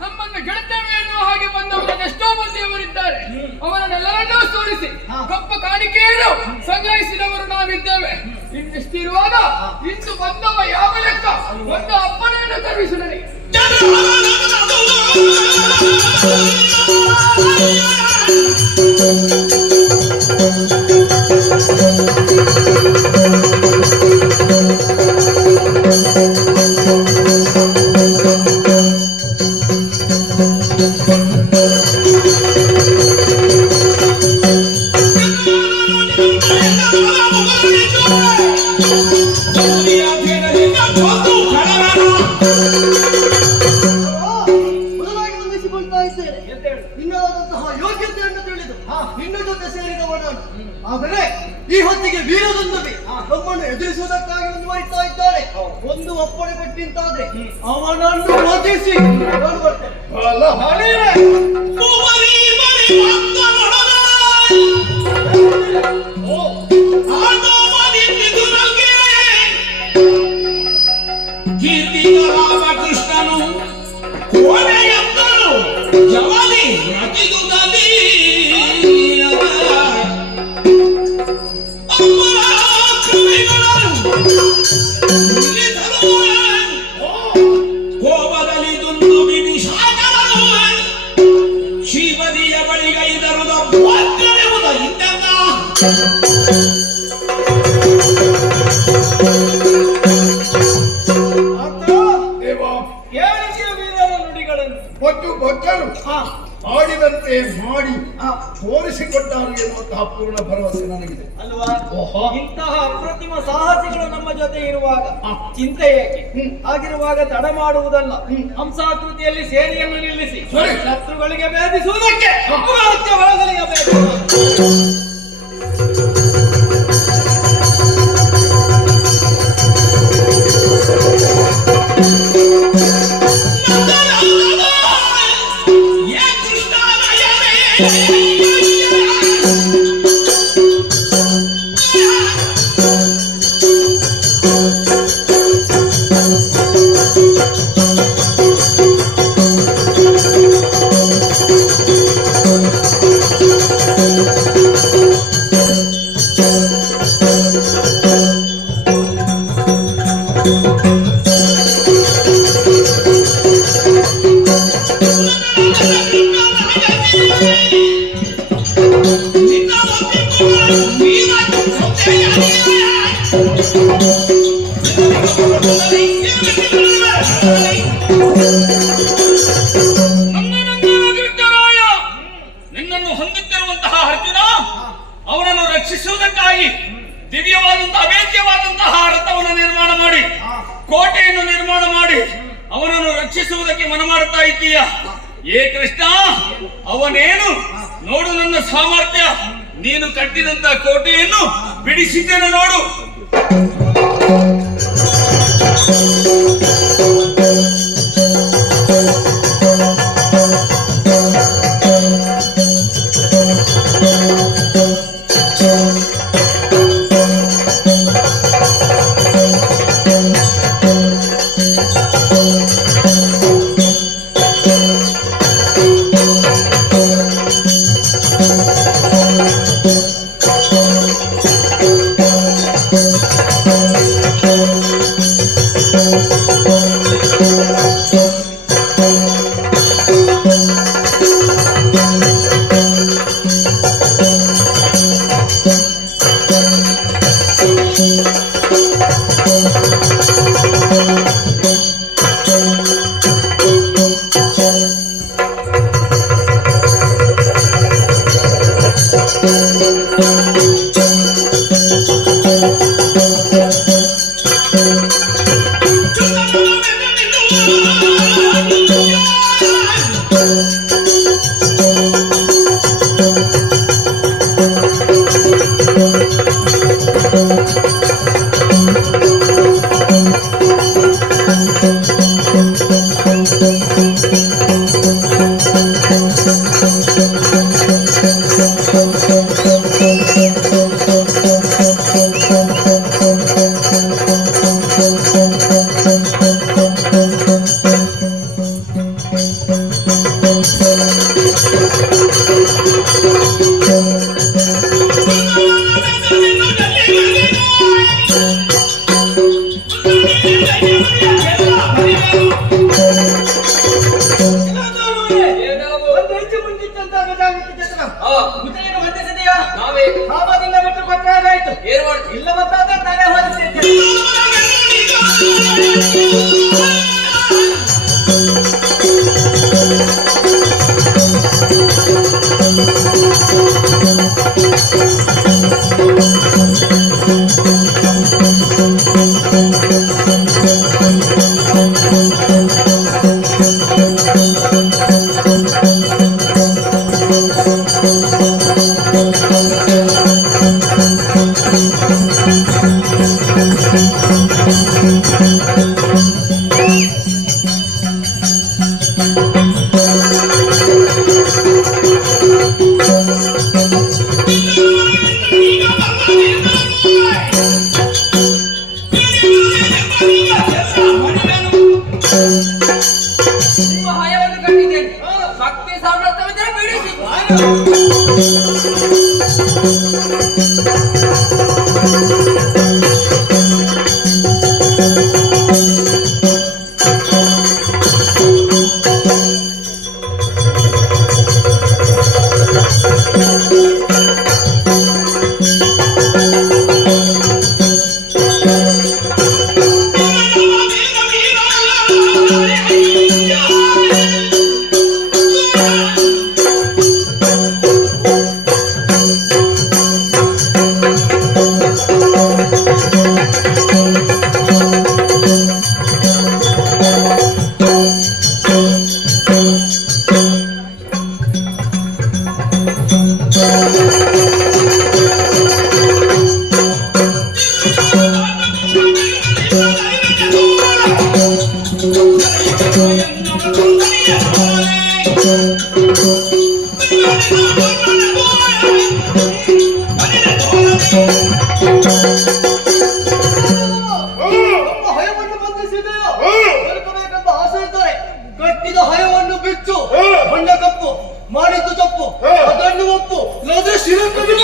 ನಮ್ಮನ್ನು ಗೆಳುತ್ತೇವೆ ಎನ್ನುವ ಹಾಗೆ ಬಂದವರು ಎಷ್ಟೋ ಮಂದಿಯವರಿದ್ದಾರೆ. ಅವರನ್ನೆಲ್ಲರನ್ನೂ ತೋರಿಸಿ ಕಪ್ಪ ಕಾಣಿಕೆಯನ್ನು ಸಂಗ್ರಹಿಸಿದವರು ನಾವಿದ್ದೇವೆ. ಇನ್ನೆಷ್ಟಿರುವಾಗ ಇಂದು ಬಂದವ ಯಾವ ಲೆಕ್ಕ ಒಂದು ಅಪ್ಪನೆಯನ್ನು ತರಿಸಿದರೆ ಬದಲಾಗಿ ಹೊಂದಿಸಿಕೊಳ್ತಾ ಇದ್ದೇನೆ. ನಿನ್ನದಾದಂತಹ ಯೋಗ್ಯತೆಯನ್ನು ತಿಳಿದು ನಿನ್ನ ಜೊತೆ ಸೇರಿದವನನ್ನು. ಆದರೆ ಈ ಹೊತ್ತಿಗೆ ವೀರದುಂದುಬಿ ನಮ್ಮನ್ನು ಎದುರಿಸುವುದಕ್ಕಾಗಿ ಮುಂದುವರಿತಾ ಇದ್ದಾನೆ. ಒಂದು ಒಪ್ಪಣೆ ಕೊಟ್ಟಿಂತಾದ್ರೆ ಅವನನ್ನು ವಧಿಸಿ ನಾನು ಬರ್ತೇನೆ. ರಾಮಕೃಷ್ಣನು ಕೋಣೆಯಂದರು ಜವಲಿ ರತಿದುದಲ್ಲಿ ಕೋಪದಲ್ಲಿ ದುಂದುಬಿ ನಿಶಾಚರನು ಶಿವದಿಯ ಬಳಿಗೈದರುದ ಬೋಧನೆಯುವುದ ಇಂದಲ್ಲ. ಕೇಳಿಸಿದ ವೀರರ ನುಡಿಗಳನ್ನು ಒಟ್ಟು ಭಕ್ತರು ಮಾಡಿದಂತೆ ಮಾಡಿ ತೋರಿಸಿಕೊಟ್ಟಾರು ಎನ್ನುವಂತಹ ಪೂರ್ಣ ಭರವಸೆ ನನಗಿದೆ. ಅಲ್ವಾ? ಇಂತಹ ಅಪ್ರತಿಮ ಸಾಹಸಿಗಳು ನಮ್ಮ ಜೊತೆ ಇರುವಾಗ ಚಿಂತೆ ಏಕೆ? ಆಗಿರುವಾಗ ತಡ ಮಾಡುವುದಲ್ಲ, ಹಂಸಾಕೃತಿಯಲ್ಲಿ ಸೇನೆಯನ್ನು ನಿಲ್ಲಿಸಿ ಶತ್ರುಗಳಿಗೆ ಭೇದಿಸುವುದಕ್ಕೆ ಅಗತ್ಯ ಬಳಸಲಿಯಬೇಕು. ನಿನ್ನನ್ನು ಹೊಂದುತ್ತಿರುವಂತಹ ಅರ್ಜುನ ಅವನನ್ನು ರಕ್ಷಿಸುವುದಕ್ಕಾಗಿ ದಿವ್ಯವಾದಂತಹ ಅವೇದ್ಯವಾದಂತಹ ರಥವನ್ನು ನಿರ್ಮಾಣ ಮಾಡಿ ಕೋಟೆಯನ್ನು ನಿರ್ಮಾಣ ಮಾಡಿ ಅವನನ್ನು ರಕ್ಷಿಸುವುದಕ್ಕೆ ಮನ ಮಾಡುತ್ತಾ ಇದ್ದೀಯ. ಏ ಕೃಷ್ಣ, ಅವನೇನು ನೋಡು ನನ್ನ ಸಾಮರ್ಥ್ಯ. ನೀನು ಕಟ್ಟಿದಂತ ಕೋಟೆಯನ್ನು ಬಿಡಿಸಿದ್ದೇನೆ ನೋಡು. ಹಯವನ್ನು ಬಂಧಿಸಿದೆಯೋ ಬದುಕಬೇಕೆಂಬ ಆಸೆ ಇದ್ದರೆ ಕಟ್ಟಿದ ಹಯವನ್ನು ಬಿಚ್ಚು. ಬಣ್ಣ ಕಪ್ಪು ಮಾಡಿದ್ದು ತಪ್ಪು, ಅದನ್ನು ಒಪ್ಪು, ಇಲ್ಲದ್ರೆ ಶಿರಕಡಿ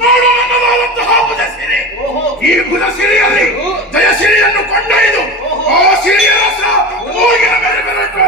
ನೋಡು ನನ್ನದಾದಂತಹ ಭುಜಸಿರಿ. ಈ ಭುಜಸಿರಿಯಲ್ಲಿ ಜಯಸಿರಿಯನ್ನು ಕೊಂಡೊಯ್ದು ಆ ಸಿರಿಯ ರಸ ಮೂಗಿನ ಮೇಲೆ ಬೆರೆತು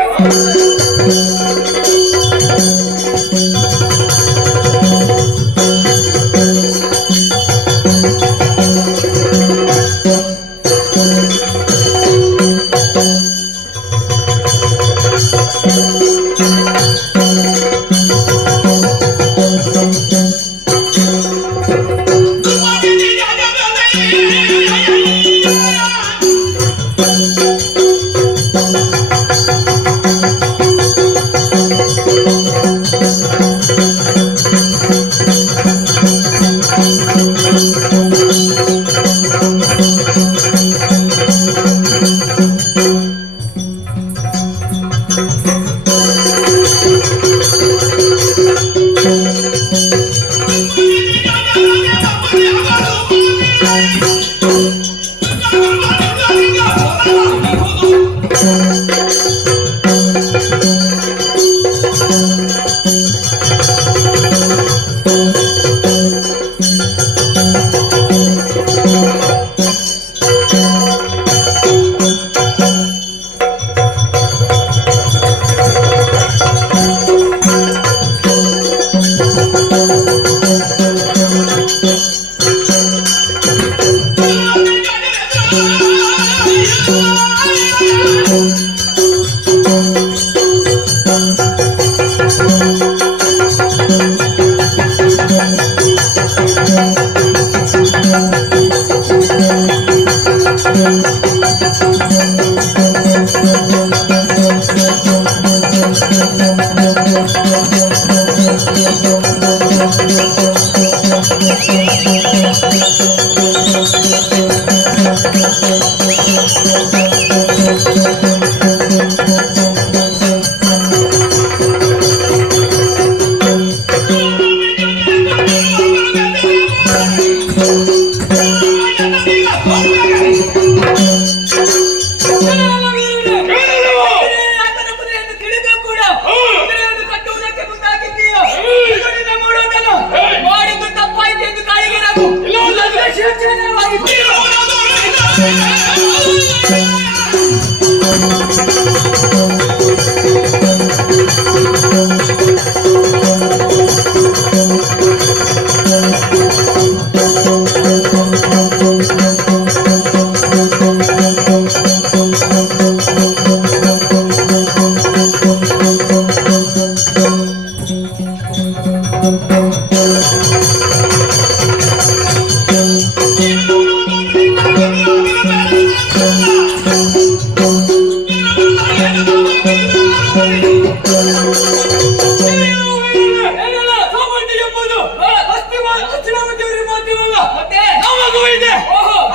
ಮಾಡಿದ್ದು ತಪ್ಪಾಯ್ತು ಎಂದು ಕಾಳಿಗೆ ನಾವು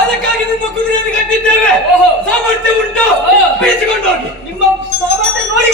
ಅದಕ್ಕಾಗಿ ನಿಮ್ಮ ಕುದುರೆಯನ್ನು ಕಟ್ಟಿದ್ದೇವೆ. ಸಾಮರ್ಥ್ಯ ಉಂಟು, ಬೀಸಿಕೊಂಡು ಹೋಗಿ. ನಿಮ್ಮ ಸಾಮರ್ಥ್ಯ ನೋಡಿ.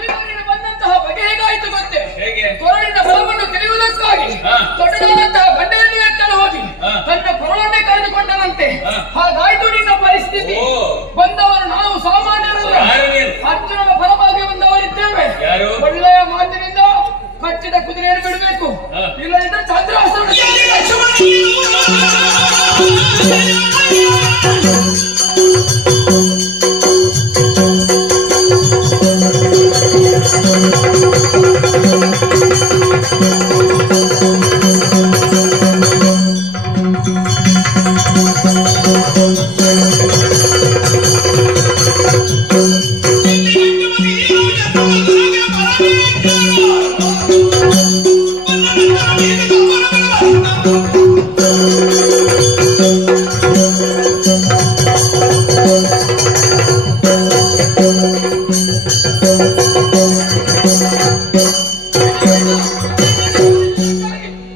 ಈಗ ನೀನು ಬಂದಂತಹ ಬಗೆ ಹೇಗಾಯಿತು ಗೊತ್ತೇ? ಹೇಗೆ? ಕೊರಳಿನ ಬಲವನ್ನು ತಿಳಿಯುವುದಕ್ಕಾಗಿ ಹಾ. ದೊಡ್ಡದಾದಂತಹ ಬಂಡೆಯನ್ನು ಎತ್ತಲು ಹೋಗಿ ಹಾ. ತನ್ನ ಕೊರಳನ್ನೇ ಕಳೆದುಕೊಂಡನಂತೆ. ಹಾ. ಹಾಗಾಯ್ತು ನಿನ್ನ ಪರಿಸ್ಥಿತಿ. ಓ. ಬಂದವರು ನಾವು ಸಾಮಾನ್ಯರಲ್ಲ, ಯಾರು ನೀನು? ಅರ್ಜುನನ ಪರವಾಗಿ ಬಂದವರಿದ್ದೇವೆ. ಯಾರು? ಒಳ್ಳೆಯ ಮಾತಿನಿಂದ ಕಚ್ಚಿದ ಕುದುರೆಯನ್ನು ಬಿಡಬೇಕು, ಹಾ. ಇಲ್ಲದಿದ್ದರೆ ಚಂದ್ರಾಸುರನ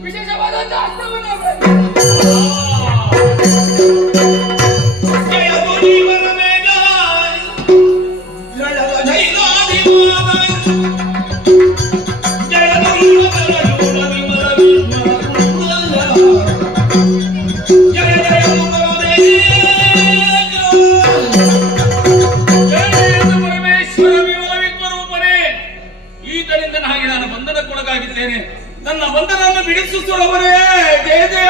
ವಿಶೇಷವಾದಂತಹ ಅಸ್ತ್ರವನ್ನು ಪರಮೇಶ್ವರ ವಿಮಲ ವಿಶ್ವರೂಪನೇ, ಈತನಿಂದ ಹಾಗೆ ನಾನು ಬಂಧನಕ್ಕೊಳಗಾಗಿದ್ದೇನೆ. ನನ್ನ ಬಂಧನವನ್ನು ಬಿಡಿಸುತ್ತಿರುವವರೇ, ಜಯ ಜಯ.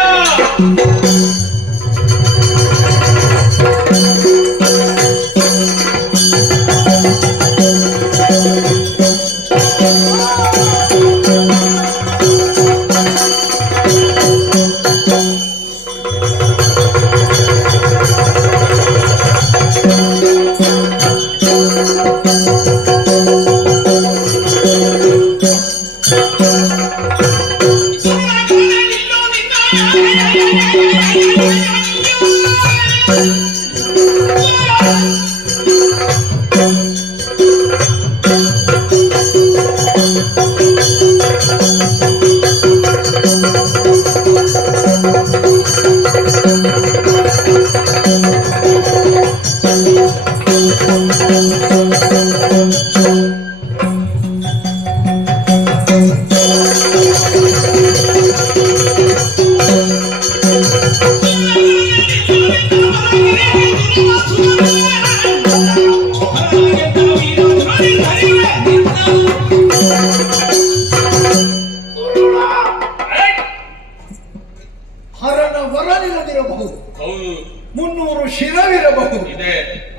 ಹರನ ವರನಿಲ್ಲದಿರಬಹುದು, ಹೌದು, 300 ಶಿರವಿರಬಹುದು, ಇದೆ.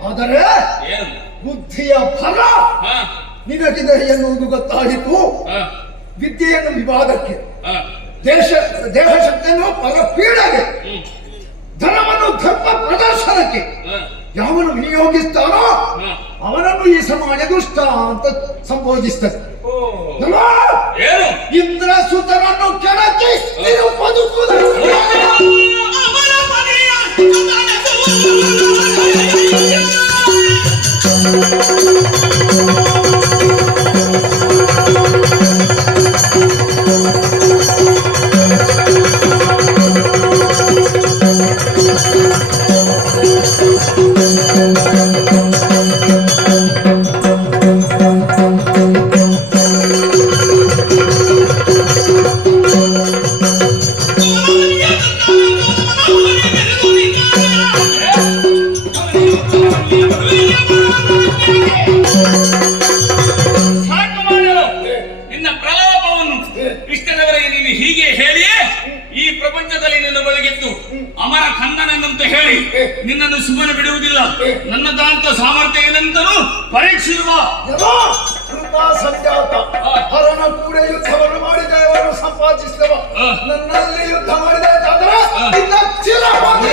ಆದರೆ ಏನು? ಬುದ್ಧಿಯ ಫಲ ಹಾ, ನಿನಗಿದೆ ಎನ್ನುವುದು ಗೊತ್ತಾಯಿತು. ಹಾ, ವಿದ್ಯೆಯನ್ನು ವಿವಾದಕ್ಕೆ, ಹಾ. ದೇಹ ಶಕ್ತಿಯನ್ನು ಪರಪೀಡೆಗೆ, ಧನವನ್ನು ಧರ್ಮ ಪ್ರದರ್ಶನಕ್ಕೆ ಹಾ, ಯಾವನು ವಿನಿಯೋಗಿಸ್ತಾನೋ ಹಾ. ಅವನನ್ನು ಈ ಸಮಾಜ ದುಷ್ಟ ಅಂತ ಸಂಬೋಧಿಸ್ತದೆ. ಓ, ಅಲ್ವಾ? ಏನು? ಇಂದ್ರ ಸುತನನ್ನು ಕೆಣಕಿ ನೀನು ಬದುಕುವುದನ್ನು ಸಾಕು ಮಾಡು ನಿನ್ನ ಪ್ರಲಾಪವನ್ನು. ಇಷ್ಟದವರೆಗೆ ನೀನು ಹೀಗೆ ಹೇಳಿಯೇ ಈ ಪ್ರಪಂಚದಲ್ಲಿ ನಿನ್ನ ಬಳಿಗಿತ್ತು ಅಮರ ಖಂಡನಂತೆ ಹೇಳಿ ನಿನ್ನನ್ನು ಸುಮ್ಮನೆ ಬಿಡುವುದಿಲ್ಲ. ನನ್ನದಾಂತ ಸಾಮರ್ಥ್ಯ ಏನಂತಲೂ ಪರೀಕ್ಷಿಸುವ. ಸಂಜಾತ ಹರನ ಕೂಡ ಯುದ್ಧವನ್ನು ಮಾಡಿದ ಅವರನ್ನು ಸಂಪಾದಿಸಿದವ ಹಾ. ನನ್ನಲ್ಲಿ ಯುದ್ಧ ಮಾಡಿದ ಆದರೆ ಹಾ. ನಿನ್ನ ಚಿರವಾಗಿ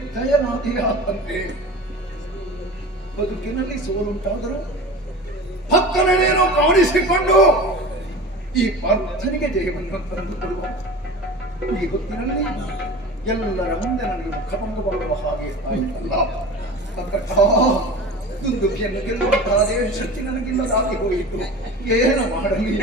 ನಿರ್ದಯನಾದಿಯಾದಂತೆ ಬದುಕಿನಲ್ಲಿ ಸೋಲುಂಟಾದರೂ ಪಕ್ಕನೇನೋ ಕಾಣಿಸಿಕೊಂಡು ಈ ಪ್ರಾರ್ಥನೆಗೆ ಜಯವನ್ನು ತಂದುಕೊಡುವ ಈ ಹೊತ್ತಿನಲ್ಲಿ ಎಲ್ಲರ ಮುಂದೆ ನನಗೆ ಮುಖಭಂಗವಾಗುವ ಹಾಗೆ ಆಯಿತಲ್ಲ. ದುಂದುಕಿಯನ್ನು ಗೆಲ್ಲುವಂತಾದ ಶಕ್ತಿ ನನಗಿಲ್ಲದಾಗಿ ಹೋಯಿತು. ಏನು ಮಾಡಲಿ?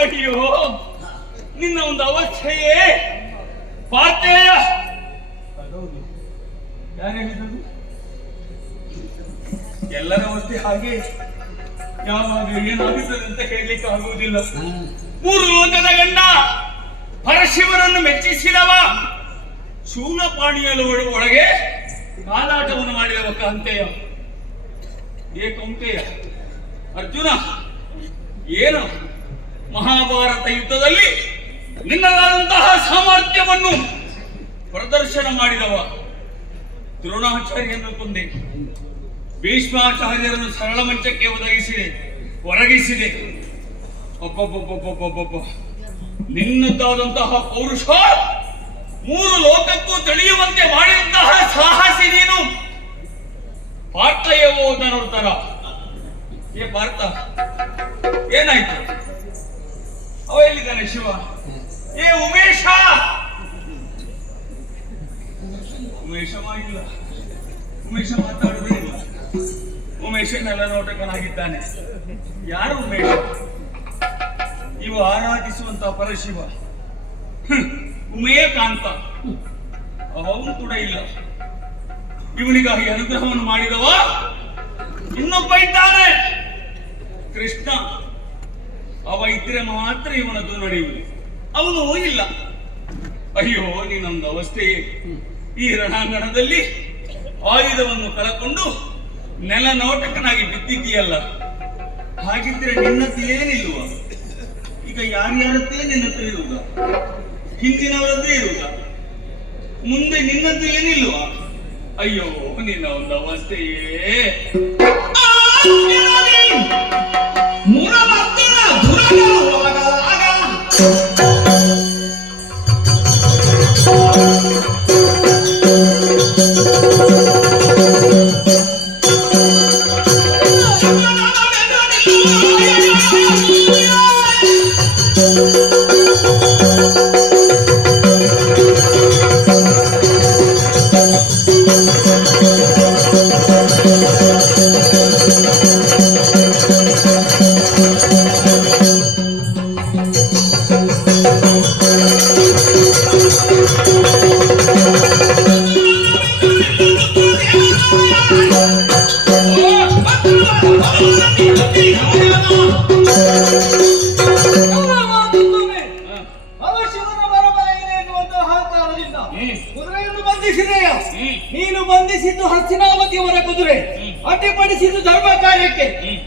ಅಯ್ಯೋ, ನಿನ್ನ ಒಂದು ಅವಸ್ಥೆಯೇ ಪಾರ್ಥೇಯ. ಯಾರು ಹೇಳಿದರು? ಎಲ್ಲರ ಅವಸ್ಥೆ ಹಾಗೆ. ಯಾವಾಗ ಏನಾಗುತ್ತದೆ ಅಂತ ಹೇಳಲಿಕ್ಕೆ ಆಗುವುದಿಲ್ಲ. ಮೂರು ಲೋಕದ ಗಂಡ ಪರಶಿವನನ್ನು ಮೆಚ್ಚಿಸಿದವ, ಶೂಲಪಾಣಿಯಲ್ಲಿ ಒಳಗೆ ಕಾಲಾಟವನ್ನು ಮಾಡಿದವ ಕಾಂತೆಯ. ಕೌಂತೆಯ ಅರ್ಜುನ, ಏನು ಮಹಾಭಾರತ ಯುದ್ಧದಲ್ಲಿ ನಿನ್ನದಾದಂತಹ ಸಾಮರ್ಥ್ಯವನ್ನು ಪ್ರದರ್ಶನ ಮಾಡಿದವ. ದ್ರೋಣಾಚಾರ್ಯರನ್ನು ಕೊಂದೆ, ಭೀಷ್ಮಾಚಾರ್ಯರನ್ನು ಸರಳ ಮಂಚಕ್ಕೆ ಒರಗಿಸಿದೆ. ಒಬ್ಬೊಬ್ಬೊಬ್ಬೊಬ್ಬೊಬ್ಬೊಬ್ಬ ನಿನ್ನದಾದಂತಹ ಪೌರುಷ ಮೂರು ಲೋಕಕ್ಕೂ ತಿಳಿಯುವಂತೆ ಮಾಡಿದಂತಹ ಸಾಹಸಿ ನೀನು. ಪಾರ್ಥಯವೋ ಧನುರ್ಧರ. ಪಾರ್ಥ, ಏನಾಯ್ತು? ಅವ ಎಲ್ಲಿದ್ದಾನೆ ಶಿವ? ಉಮೇಶ ಮಾಡಿಲ್ಲ. ಉಮೇಶ ಮಾತಾಡುವುದೇ ಇಲ್ಲ. ಉಮೇಶನೆಲ್ಲ ನೋಟಕನಾಗಿದ್ದಾನೆ. ಯಾರು ಉಮೇಶ? ಇವ ಆರಾಧಿಸುವಂತಹ ಪರಶಿವ. ಉಮೇಕಾಂತ ಅವನು ಕೂಡ ಇಲ್ಲ. ಇವನಿಗಾಗಿ ಅನುಗ್ರಹವನ್ನು ಮಾಡಿದವ ಇನ್ನೊಬ್ಬ ಇದ್ದಾನೆ, ಕೃಷ್ಣ. ಅವ ಇದ್ರೆ ಮಾತ್ರ ಇವನದ್ದು ನಡೆಯುವುದು. ಅವನು ಇಲ್ಲ. ಅಯ್ಯೋ, ನೀನೊಂದು ಅವಸ್ಥೆಯೇ. ಈ ರಣಾಂಗಣದಲ್ಲಿ ಆಯುಧವನ್ನು ಕಳಕೊಂಡು ನೆಲನೋಟಕನಾಗಿ ಬಿದ್ದಿದ್ದೀಯಲ್ಲ. ಹಾಗಿದ್ರೆ ನಿನ್ನದ್ದು ಏನಿಲ್ವ? ಈಗ ಯಾರ್ಯಾರದ್ದೇ ನಿನ್ನ ಹತ್ರ ಇರುವುದ? ಹಿಂದಿನವರದ್ದೇ ಇರುವುದ? ಮುಂದೆ ನಿನ್ನದ್ದು ಏನಿಲ್ವ? ಅಯ್ಯೋ, ನಿನ್ನ ಒಂದು ಅವಸ್ಥೆಯೇ. ಕುದುರೆಯನ್ನು ಬಂಧಿಸಿದೆಯ? ನೀನು ಬಂಧಿಸಿದ್ದು ಹಸ್ತಿನಾವತಿಯವರ ಕುದುರೆ, ಅಡ್ಡಿಪಡಿಸಿದ್ದು ಧರ್ಮ ಕಾರ್ಯಕ್ಕೆ,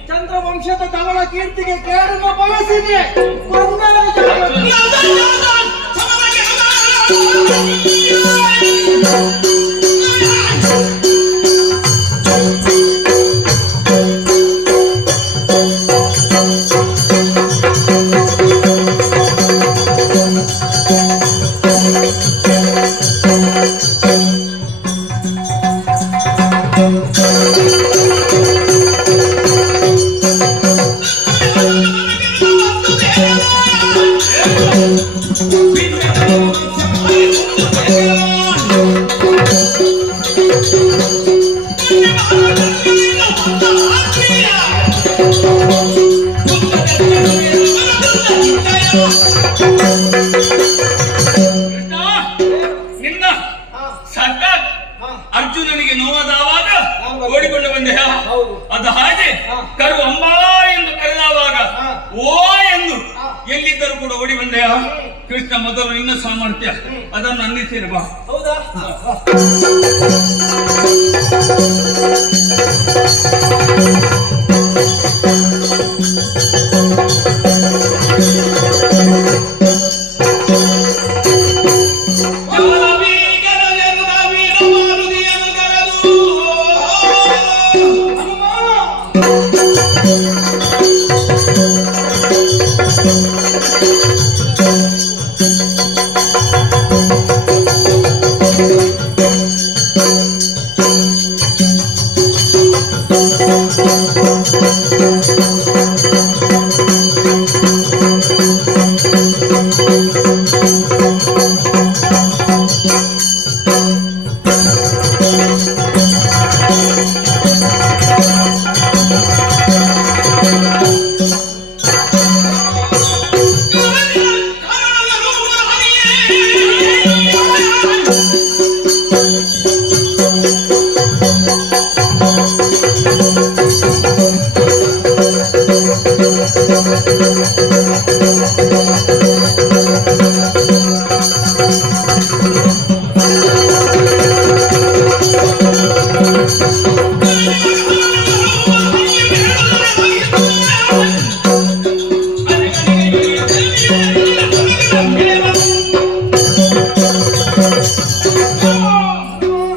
ಚಂದ್ರವಂಶದ ಧವಳ ಕೀರ್ತಿಗೆ ಕೇಡನ್ನು ಬಳಸಿದೆ. ನಿನ್ನ ಸಾಕ್ಷಾತ್ ಅರ್ಜುನನಿಗೆ ನೋವಾದವಾಗ ಓಡಿಕೊಂಡು ಬಂದೆ. ಅದು ಹಾಗೆ ಕರು ಅಂಬಾ ಎಂದು ಕರೆದವಾಗ ಓ ಎಂದು ಎಲ್ಲಿದ್ದರೂ ಕೂಡ ಓಡಿ ಬಂದೆಯ. ಕೃಷ್ಣ, ಮೊದಲು ನಿನ್ನ ಸಾಮರ್ಥ್ಯ ಅದನ್ನು ಅಂದಿದ್ದೇನೆ ಬಾ. ಹೌದಾ? Thank you.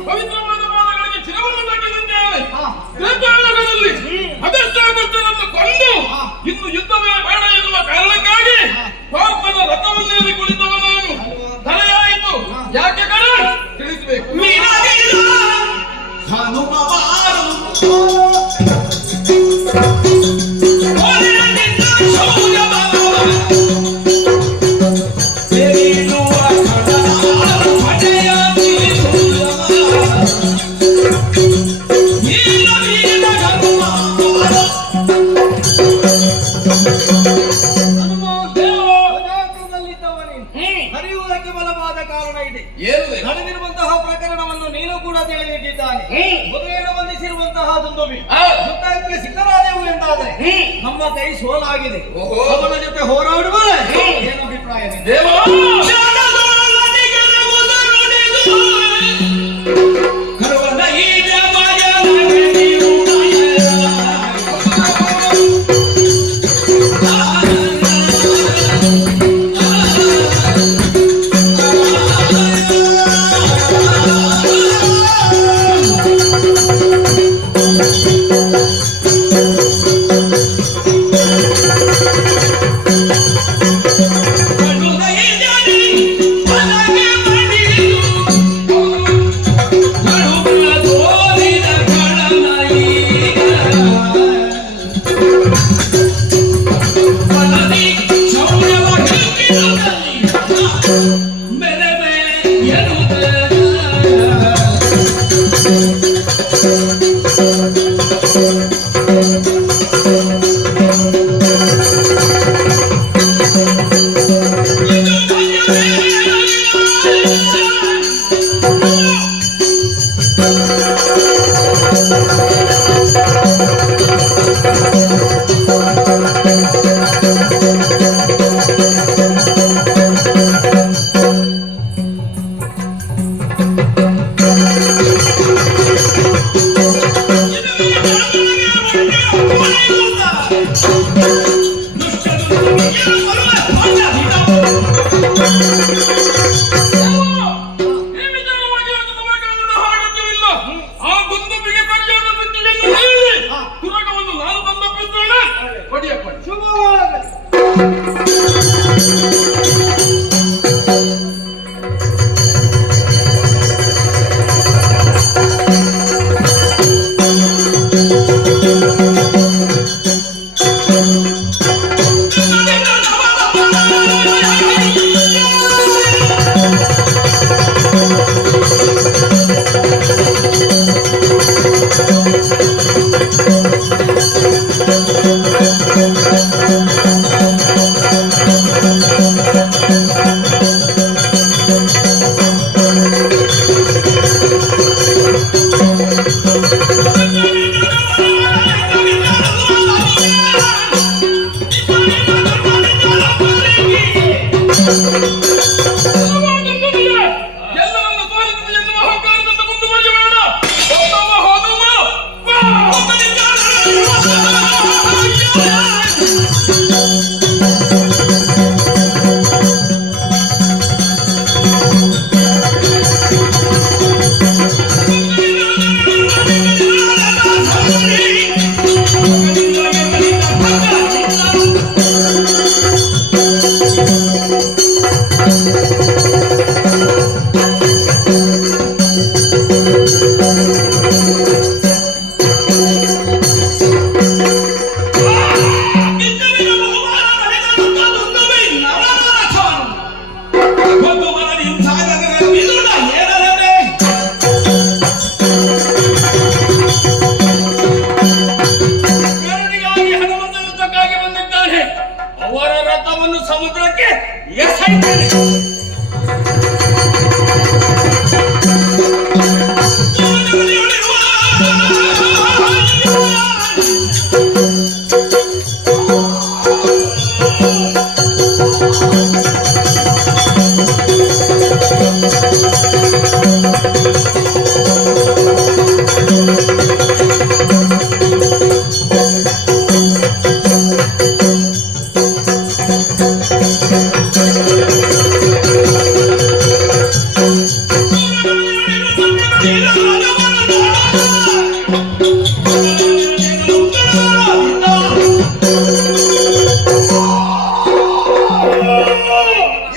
ಪವಿತ್ರವಾದ ಮಾದಗಳಿಗೆ ಚಿರವನ್ನು ತಗ್ಗಿಸಿದ್ದೇನೆ. ತ್ರೇತಾಯುಗದಲ್ಲಿ ಅಗಸ್ತ್ಯನನ್ನು ಕೊಂದು ಇನ್ನು ಯುದ್ಧವೇ ಬೇಡ ಎನ್ನುವ ಕಾರಣಕ್ಕಾಗಿ ಪಾರ್ಥನ ರಥವನ್ನೇರಿ ಕುಳಿತವ ನಾನು. ತಲೆಯಾಯಿತು ಯಾಕೆ ಕಣ ತಿಳಿಸಬೇಕು. ಹರಿಯುವುದಕ್ಕೆ ಬಲವಾದ ಕಾರಣ ಇದೆ. ಏನು ನಡೆದಿರುವಂತಹ ಪ್ರಕರಣವನ್ನು ನೀನು ಕೂಡ ತಿಳಿದಿದ್ದಾನೆ. ಮೊದಲೇನು ಬಂಧಿಸಿರುವಂತಹ ದುಂದುಬಿ ಯುದ್ಧಕ್ಕೆ ಸಿದ್ಧರಾದೆವು ಎಂದಾದರೆ ನಮ್ಮ ಕೈ ಸೋಲಾಗಿದೆ. ಅವನ ಜೊತೆ ಹೋರಾಡುವ ಏನು ಅಭಿಪ್ರಾಯ ನಿಂದು? ಕಣ್ಣು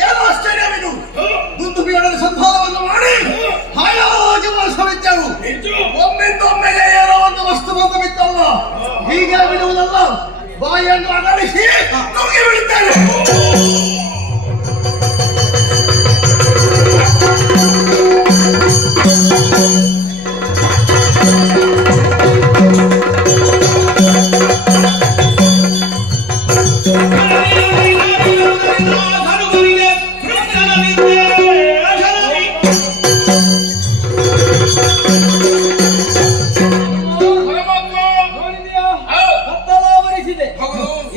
ಏನು ಆಶ್ಚರ್ಯ ಇದು? ದುಂದು ಬೀಳದ ಸಂಧಾನವನ್ನು ಮಾಡಿ ಹಾಯಾಗಿ ವಾಸವಿದ್ದೆವು. ಒಮ್ಮೆಂದೊಮ್ಮೆಗೆ ಏನೋ ಒಂದು ವಸ್ತು ಬಂದು ಬಿತ್ತಲ್ಲ, ಹೀಗೆ ಬಿಡುವುದಲ್ಲ, ಬಾಯನ್ನು ಅಗಲಿಸಿ ನುಗ್ಗಿ ಬಿಡುತ್ತೇನೆ. ನೋಡಿದ್ಯಾ? ಕತ್ತಲಾವರಿಸಿದೆ.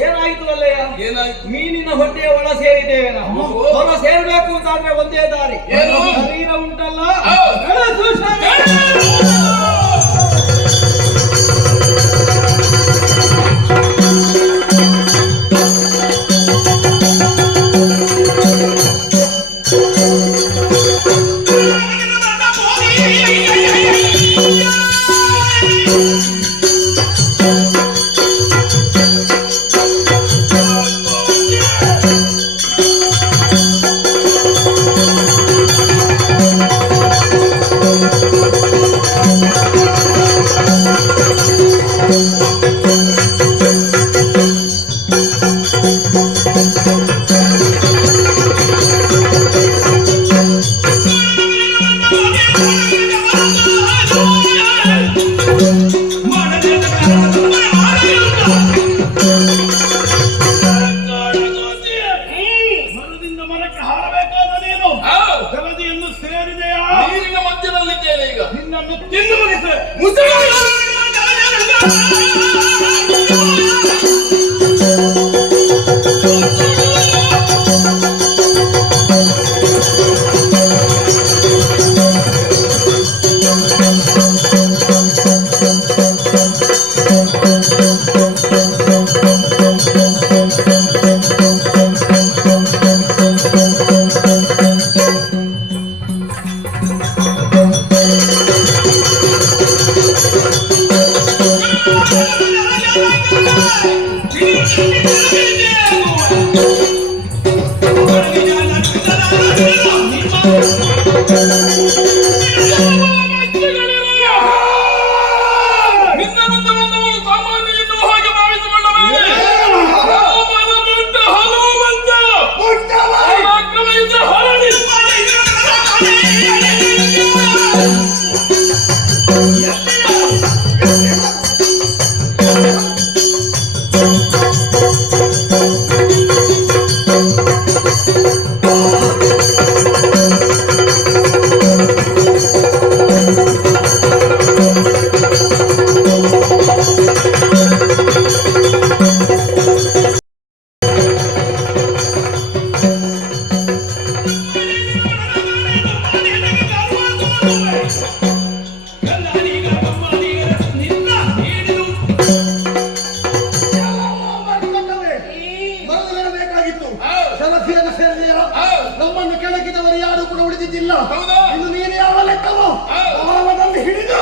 ಏನಾಯ್ತು ಅಲ್ಲಯ್ಯ? ಮೀನಿನ ಹೊಟ್ಟೆಯ ಒಳ ಸೇರಿದ್ದೇವೆ ನಾವು. ಹೊರ ಸೇರ್ಬೇಕು ಅಂತಾದ್ರೆ ಒಂದೇ ದಾರಿ. ಶರೀರ ಉಂಟಲ್ಲ, ಬೆಳೆಸು ಶರೀರ. ಮರದಿಂದ ಮರಕ್ಕೆ ಹಾರಬೇಕಾದ ನೀನು ಜಲದಿಯನ್ನು ಸೇರಿದೆಯಾ? ನೀರಿನ ಮಧ್ಯದಲ್ಲಿದ್ದೇನೆ ಈಗ. ನಿನ್ನನ್ನು ತಿಂದು ಮುಗಿಸೆ. ನಮ್ಮನ್ನು ಕೆಳಗಿದವರು ಯಾರು ಕೂಡ ಉಳಿದಿದ್ದಿಲ್ಲ. ಇನ್ನು ನೀನು ಯಾವ ಲೆಕ್ಕವೋ ಅವನನ್ನು ಹಿಡಿದು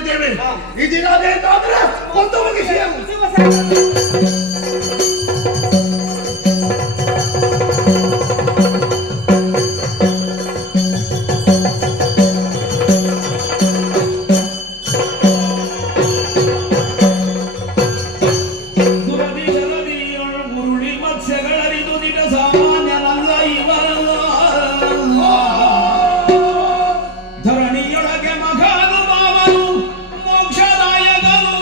ಮಾತಾಡಿದ್ದೇವೆ ಈ ದಿನ ಅದೇ ಅಂತಾದ್ರೆ ಒಂದು ಮುಗಿಸಿ ಮುರುಳಿ ಮತ್ಸ್ಯಗಳರಿದು ದಿಟ ಸಾಮಾನ್ಯನಲ್ಲ ಇವರಲ್ಲ ಧರಣಿಯೊಳಗೆ ಮಗನು ಮಾವನು ಮೋಕ್ಷದಾಯಕನು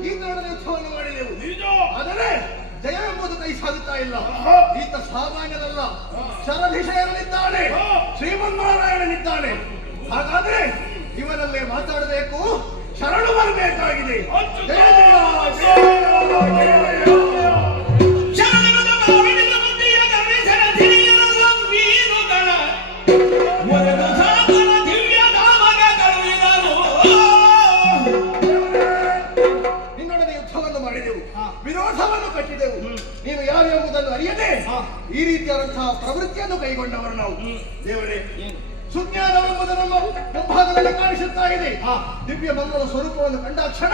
ಈ ತರಹದ ಯುದ್ಧವನ್ನು ಮಾಡಿದೆವು ನಿಜ ಆದರೆ ಜಯವೆಂಬುದು ಕೈ ಸಾಗುತ್ತಾ ಇಲ್ಲ ಈತ ಸಾಮಾನ್ಯನಲ್ಲ ಶರಧಿಶಯನಿದ್ದಾನೆ ಶ್ರೀಮನ್ನಾರಾಯಣನಿದ್ದಾನೆ ಹಾಗಾದ್ರೆ ಇವನಲ್ಲೇ ಮಾತಾಡಬೇಕು ಶರಣು ಬರಬೇಕಾಗಿದೆ ಜಯ ಜಯ ಜಯ ಜಯ ಜಯ ಶರಣದ ಬಾವಿನ ಮುಂದೆಯ ಗಮನಿಸರ ತಿಳಿಯದ ಮೀನುಗಳ ಮೊರೆದು ಸಾಧನ ದಿವ್ಯ ಧಾಮಗ ಕಳುಹಿದನು ನಿನ್ನೊಡನೆ ಯುದ್ಧವನ್ನು ಮಾಡಿದೆವು ವಿರೋಧವನ್ನು ಕಟ್ಟಿದೆವು ನೀನು ಯಾರು ಎಂಬುದನ್ನು ಅರಿಯದೆ ಈ ರೀತಿಯಾದಂತಹ ಪ್ರವೃತ್ತಿಯನ್ನು ಕೈಗೊಂಡವರು ನಾವು ದೇವರೇ ಸುಜ್ಞಾನವೆಂಬುದು ನಮ್ಮ ಮುಂಭಾಗದಲ್ಲಿ ಕಾಣಿಸುತ್ತಾ ಇದೆ ದಿವ್ಯ ಮಂಗಳ ಸ್ವರೂಪವನ್ನು ಕಂಡಾಕ್ಷಣ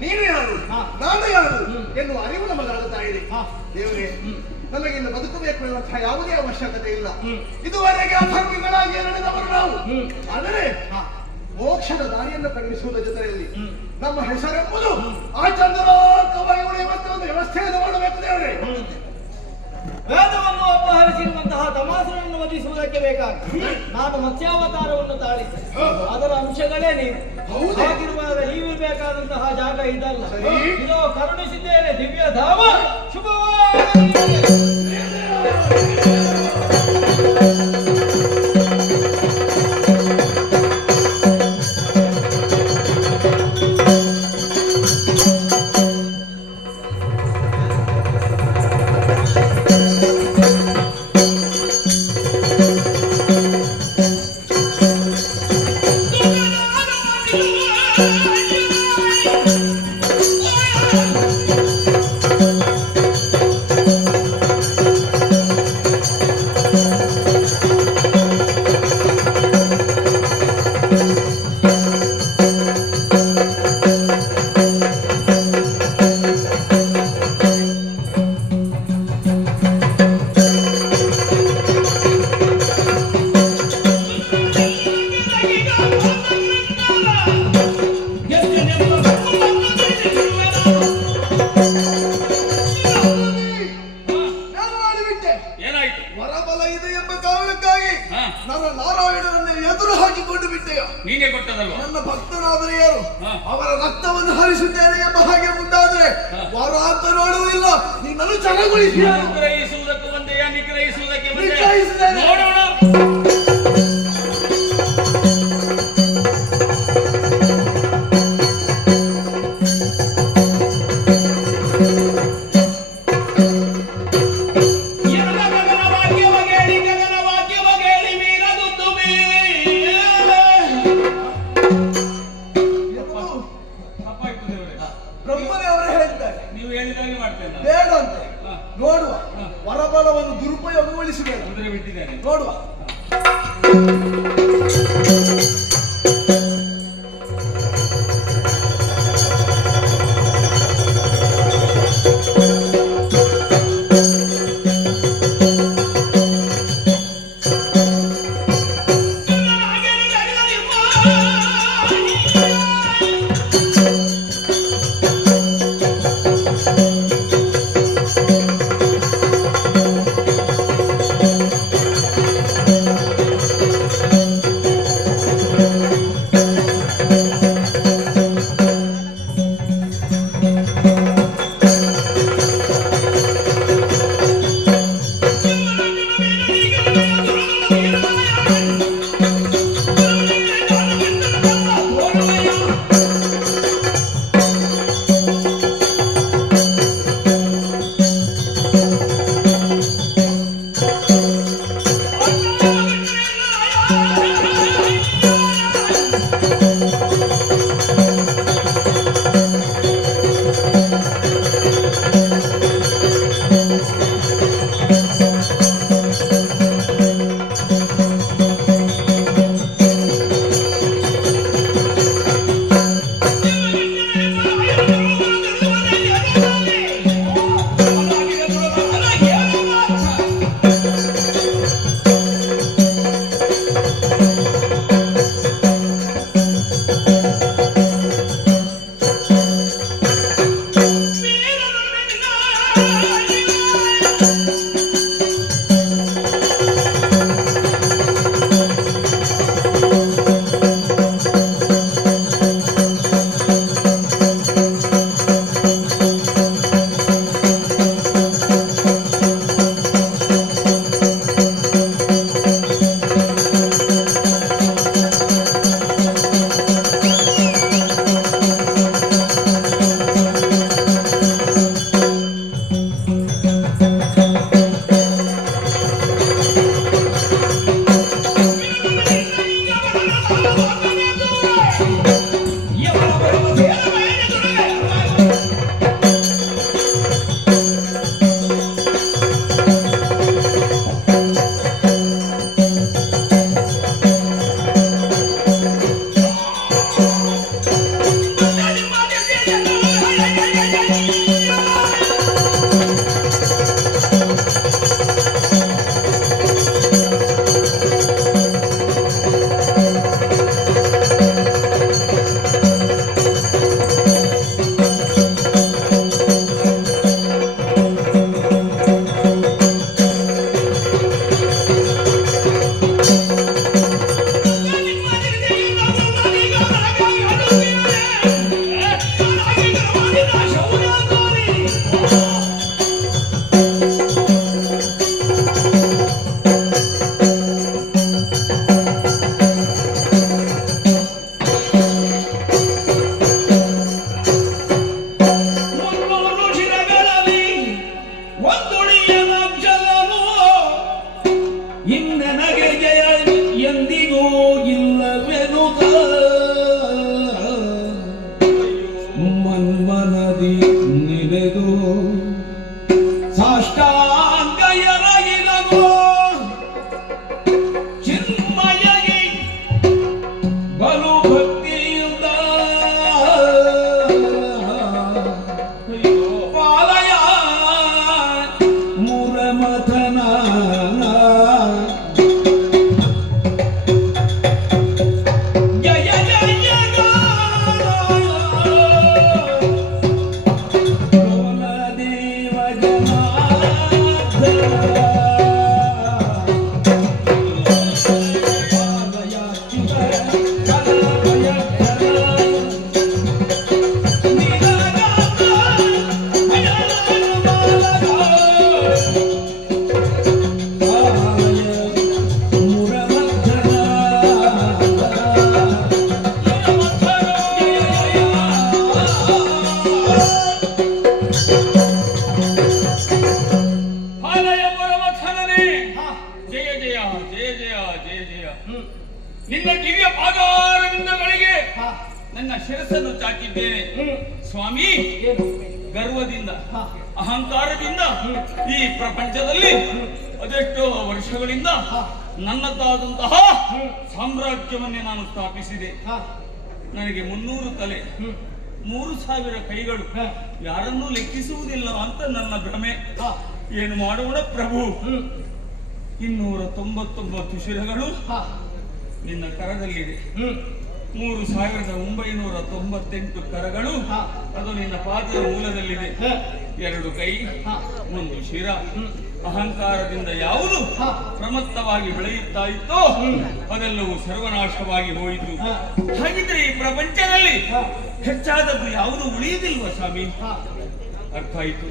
ನೀನು ಯಾರು ನಾನು ಯಾರು ಎನ್ನುವ ಅರಿವು ನಮಗಾಗುತ್ತಾ ಇದೆ ದೇವರೇ ನಮಗಿನ್ನು ಬದುಕಬೇಕು ಎನ್ನುವಂತಹ ಯಾವುದೇ ಅವಶ್ಯಕತೆ ಇಲ್ಲ ಇದುವರೆಗೆ ಅಧರ್ಮಿಗಳಾಗಿ ನಡೆದವರು ನಾವು ಆದರೆ ಮೋಕ್ಷದ ದಾರಿಯನ್ನು ಕಳುಹಿಸುವುದರ ಜೊತೆಯಲ್ಲಿ ನಮ್ಮ ಹೆಸರೆಂಬುದು ಆ ಚಂದ್ರೋರ್ಕವಾಗಿ ಉಳಿಯುವಂತೆ ಒಂದು ವ್ಯವಸ್ಥೆಯನ್ನು ಮಾಡಬೇಕು ದೇವರೇ ವೇದವನ್ನು ಅಪಹರಿಸಿರುವಂತಹ ತಮಾಸನನ್ನು ವಧಿಸುವುದಕ್ಕೆ ಬೇಕಾಗಿ ನಾನು ಮತ್ಸ್ಯಾವತಾರವನ್ನು ತಾಳಿದ್ದೆ ಅದರ ಅಂಶಗಳೇ ನೀವು ಹಾಗಿರುವಾಗ ನೀವಿರಬೇಕಾದಂತಹ ಜಾಗ ಇದಲ್ಲ ಇದೋ ಕರುಣಿಸಿದ್ದೇನೆ ದಿವ್ಯ ಧಾಮ ಶುಭವಾಗಲಿ. ಏನಾಯ್ತು? ವರಬಲ ಇದೆ ಎಂಬ ಕಾರಣಕ್ಕಾಗಿ ನನ್ನ ನಾರಾಯಣನನ್ನು ಎದುರು ಹಾಕಿಕೊಂಡು ಬಿಟ್ಟೆಯ ನೀನೇ ಕೊಟ್ಟದಲ್ವಾ? ನನ್ನ ಭಕ್ತನಾದರೆ ಯಾರು ಅವರ ರಕ್ತವನ್ನು ಹರಿಸುತ್ತೇನೆ ಎಂಬ ಹಾಗೆ ಮುಂದಾದ್ರೆ ವರ ಅಂತ ನೋಡುವುದಿಲ್ಲ ನಿನ್ನನ್ನು ಚೆನ್ನಾಗೊಳಿಸಿ ಅನುಗ್ರಹಿಸುವುದಕ್ಕೆ ಬಂದೆಯಾ ನಿಗ್ರಹಿಸುವುದಕ್ಕೆ ನಿಗ್ರಹಿಸಿದ್ದೇನೆ. ನೋಡೋಣ. ಬ್ರಹ್ಮನೇ ಅವರು ಹೇಳಿದ್ದಾರೆ ನೀವು ಹೇಳಿದಾಗೆ ಮಾಡ್ತೇನೆ. ಬೇಡ ಅಂತ ನೋಡುವ ವರಬಲವನ್ನು ದುರುಪಯೋಗಗೊಳಿಸಬೇಡ ತೊಂದರೆ ಬಿಟ್ಟಿದ್ದೇನೆ. ನೋಡುವ ಜಯ ಜಯ. ನಿನ್ನ ದಿವ್ಯ ಪಾದಾರವಿಂದಗಳಿಗೆ ನನ್ನ ಶಿರಸ್ಸನ್ನು ಚಾಚಿದ್ದೇನೆ ಸ್ವಾಮಿ. ಗರ್ವದಿಂದ ಅಹಂಕಾರದಿಂದ ಈ ಪ್ರಪಂಚದಲ್ಲಿ ಅದೆಷ್ಟೋ ವರ್ಷಗಳಿಂದ ನನ್ನದಾದಂತಹ ಸಾಮ್ರಾಜ್ಯವನ್ನೇ ನಾನು ಸ್ಥಾಪಿಸಿದೆ. ನನಗೆ 300 ತಲೆ, 3000 ಕೈಗಳು, ಯಾರನ್ನೂ ಲೆಕ್ಕಿಸುವುದಿಲ್ಲ ಅಂತ ನನ್ನ ಭ್ರಮೆ. ಏನು ಮಾಡೋಣ ಪ್ರಭು? 299 ಶಿರಗಳು ನಿನ್ನ ಕರದಲ್ಲಿದೆ. 3998 ಕರಗಳು ಅದು ನಿನ್ನ ಪಾದದ ಮೂಲದಲ್ಲಿದೆ. 2 ಕೈ, 1 ಶಿರ. ಅಹಂಕಾರದಿಂದ ಯಾವುದು ಪ್ರಮತ್ತವಾಗಿ ಬೆಳೆಯುತ್ತಾ ಇತ್ತೋ ಅದೆಲ್ಲವೂ ಸರ್ವನಾಶವಾಗಿ ಹೋಯಿತು. ಹಾಗಿದ್ರೆ ಈ ಪ್ರಪಂಚದಲ್ಲಿ ಹೆಚ್ಚಾದದ್ದು ಯಾವುದು ಉಳಿಯುವುದಿಲ್ವ ಸ್ವಾಮಿ? ಅರ್ಥ ಆಯಿತು.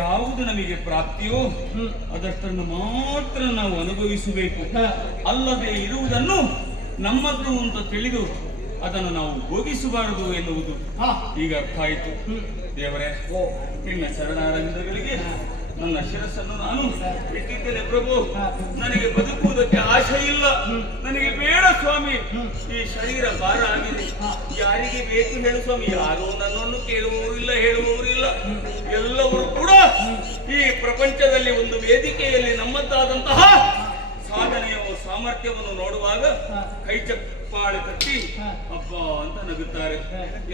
ಯಾವುದು ನಮಗೆ ಪ್ರಾಪ್ತಿಯೋ ಅದಷ್ಟನ್ನು ಮಾತ್ರ ನಾವು ಅನುಭವಿಸಬೇಕು. ಅಲ್ಲದೆ ಇರುವುದನ್ನು ನಮ್ಮದು ಅಂತ ತಿಳಿದು ಅದನ್ನು ನಾವು ಭೋಗಿಸಬಾರದು ಎನ್ನುವುದು ಈಗ ಅರ್ಥ ಆಯಿತು. ದೇವರೇ, ನಿನ್ನ ಶರಣಾರವಿಂದಗಳಿಗೆ ನನ್ನ ಶಿರಸ್ಸನ್ನು ನಾನು ಇಟ್ಟಿದ್ದೇನೆ ಪ್ರಭು. ನನಗೆ ಬದುಕುವುದಕ್ಕೆ ಆಶೆ ಇಲ್ಲ, ನನಗೆ ಬೇಡ ಸ್ವಾಮಿ. ಈ ಶರೀರ ಭಾರ ಆಗಿದೆ. ಯಾರಿಗೆ ಬೇಕು ಹೇಳು ಸ್ವಾಮಿ? ಯಾರೂ ನನ್ನನ್ನು ಕೇಳುವವರಿಲ್ಲ, ಹೇಳುವವರಿಲ್ಲ. ಎಲ್ಲವರು ಕೂಡ ಈ ಪ್ರಪಂಚದಲ್ಲಿ ಒಂದು ವೇದಿಕೆಯಲ್ಲಿ ನಮ್ಮದ್ದಾದಂತಹ ಸಾಧನೆಯ ಸಾಮರ್ಥ್ಯವನ್ನು ನೋಡುವಾಗ ಕೈ ಚಪ್ಪಾಳೆ ತಟ್ಟಿ ಅಪ್ಪ ಅಂತ ನಗುತ್ತಾರೆ.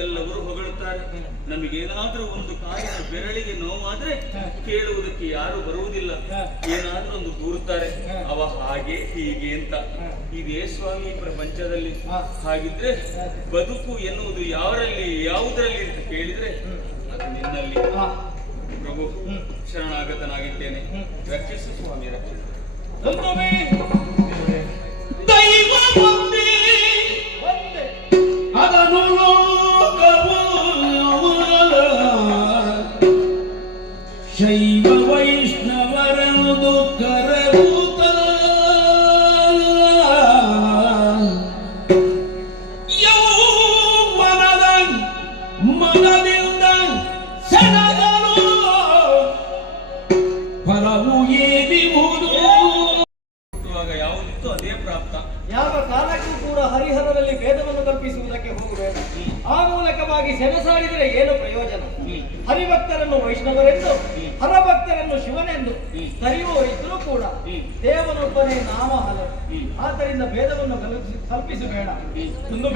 ಎಲ್ಲವರು ಹೊಗಳುತ್ತಾರೆ. ನಮಗೇನಾದ್ರೂ ಒಂದು ಕಾಲಿನ ಬೆರಳಿಗೆ ನೋವಾದ್ರೆ ಕೇಳುವುದಕ್ಕೆ ಯಾರು ಬರುವುದಿಲ್ಲ. ಏನಾದ್ರೂ ಒಂದು ಕೂರುತ್ತಾರೆ, ಅವ ಹಾಗೆ ಹೀಗೆ ಅಂತ. ಇದೇ ಸ್ವಾಮಿ ಪ್ರಪಂಚದಲ್ಲಿ. ಹಾಗಿದ್ರೆ ಬದುಕು ಎನ್ನುವುದು ಯಾವರಲ್ಲಿ, ಯಾವುದರಲ್ಲಿ ಅಂತ ಕೇಳಿದ್ರೆ ಅದು ನಿನ್ನಲ್ಲಿ. ಪ್ರಭು, ಶರಣಾಗತನಾಗಿದ್ದೇನೆ. ರಕ್ಷಿಸು ಸ್ವಾಮಿ, ರಕ್ಷಿಸು. ದೈವ ಒಂದೇ ಅದನು ಲೋಕವು ಶೈವ ವೈಷ್ಣವರನು ಕರಭೂತ ಯೌವನದ ಮನದಿಂದ ಸೆಳೆದನು ಫಲವು ಏನಿರುವುದು. ಯಾವುದಿತ್ತು ಅದೇ ಪ್ರಾಪ್ತ. ಯಾವ ಕಾಲಕ್ಕೂ ಕೂಡ ಹರಿಹರದಲ್ಲಿ ಭೇದವನ್ನು ಕಲ್ಪಿಸುವುದಕ್ಕೆ ಹೋಗಬೇಡ. ಆ ಮೂಲಕವಾಗಿ ಸೆಣಸಾಡಿದರೆ ಏನು ಪ್ರಯೋಜನ? ಹರಿಭಕ್ತರನ್ನು ವೈಷ್ಣವರೆಂದು, ಹರಭಕ್ತರನ್ನು ಶಿವನೆಂದು ಕರೆಯುವವರಿದ್ದರೂ ಕೂಡ ದೇವನೊಬ್ಬನೇ ನಾಮ ಹಲವು. ಆದ್ದರಿಂದ ಭೇದವನ್ನು ಕಲ್ಪಿಸಬೇಡ. ಒಂದು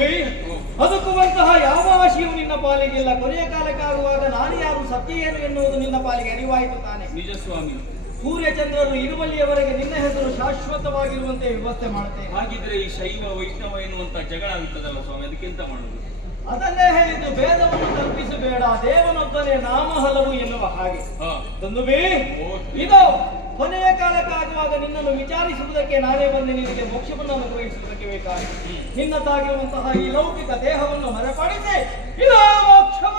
ಬದುಕುವಂತಹ ಯಾವ ಆಶಯವು ನಿನ್ನ ಪಾಲಿಗಿಲ್ಲ. ಕೊನೆಯ ಕಾಲಕ್ಕಾಗುವಾಗ ನಾನು ಯಾರು, ಸತ್ಯ ಏನು ಎನ್ನುವುದು ನಿನ್ನ ಪಾಲಿಗೆ ಅರಿವಾಯಿತು ತಾನೆ. ನಿಜ ಸ್ವಾಮಿ. ಸೂರ್ಯಚಂದ್ರರು ಇರುವಲ್ಲಿಯವರೆಗೆ ನಿನ್ನ ಹೆಸರು ಶಾಶ್ವತವಾಗಿರುವಂತೆ ವ್ಯವಸ್ಥೆ ಮಾಡುತ್ತೇನೆ. ಹಾಗಿದ್ರೆ ಈ ಶೈವ ವೈಷ್ಣವ ಎನ್ನುವಂತ ಜಗಳ ಆಗುತ್ತದಲ್ಲ ಸ್ವಾಮಿ, ಅದಕ್ಕೆಂತ ಮಾಡುದು? ಅದನ್ನೇ ಹೇಳಿದ್ದು, ಭೇದವನ್ನು ಕಲ್ಪಿಸಬೇಡ, ದೇವನೊಬ್ಬನೇ ನಾಮ ಹಲವು ಎನ್ನುವ ಹಾಗೆ. ಇದು ಕೊನೆಯ ಕಾಲಕ್ಕಾಗುವಾಗ ನಿನ್ನನ್ನು ವಿಚಾರಿಸುವುದಕ್ಕೆ ನಾನೇ ಬಂದು ನಿನಗೆ ಮೋಕ್ಷವನ್ನು ಅನುಗ್ರಹಿಸುವುದಕ್ಕೆ ಬೇಕಾಗಿ ನಿನ್ನದಾಗಿರುವಂತಹ ಈ ಲೌಕಿಕ ದೇಹವನ್ನು ಹೊರಪಡಿಸಿ ಇದು ಮೋಕ್ಷವ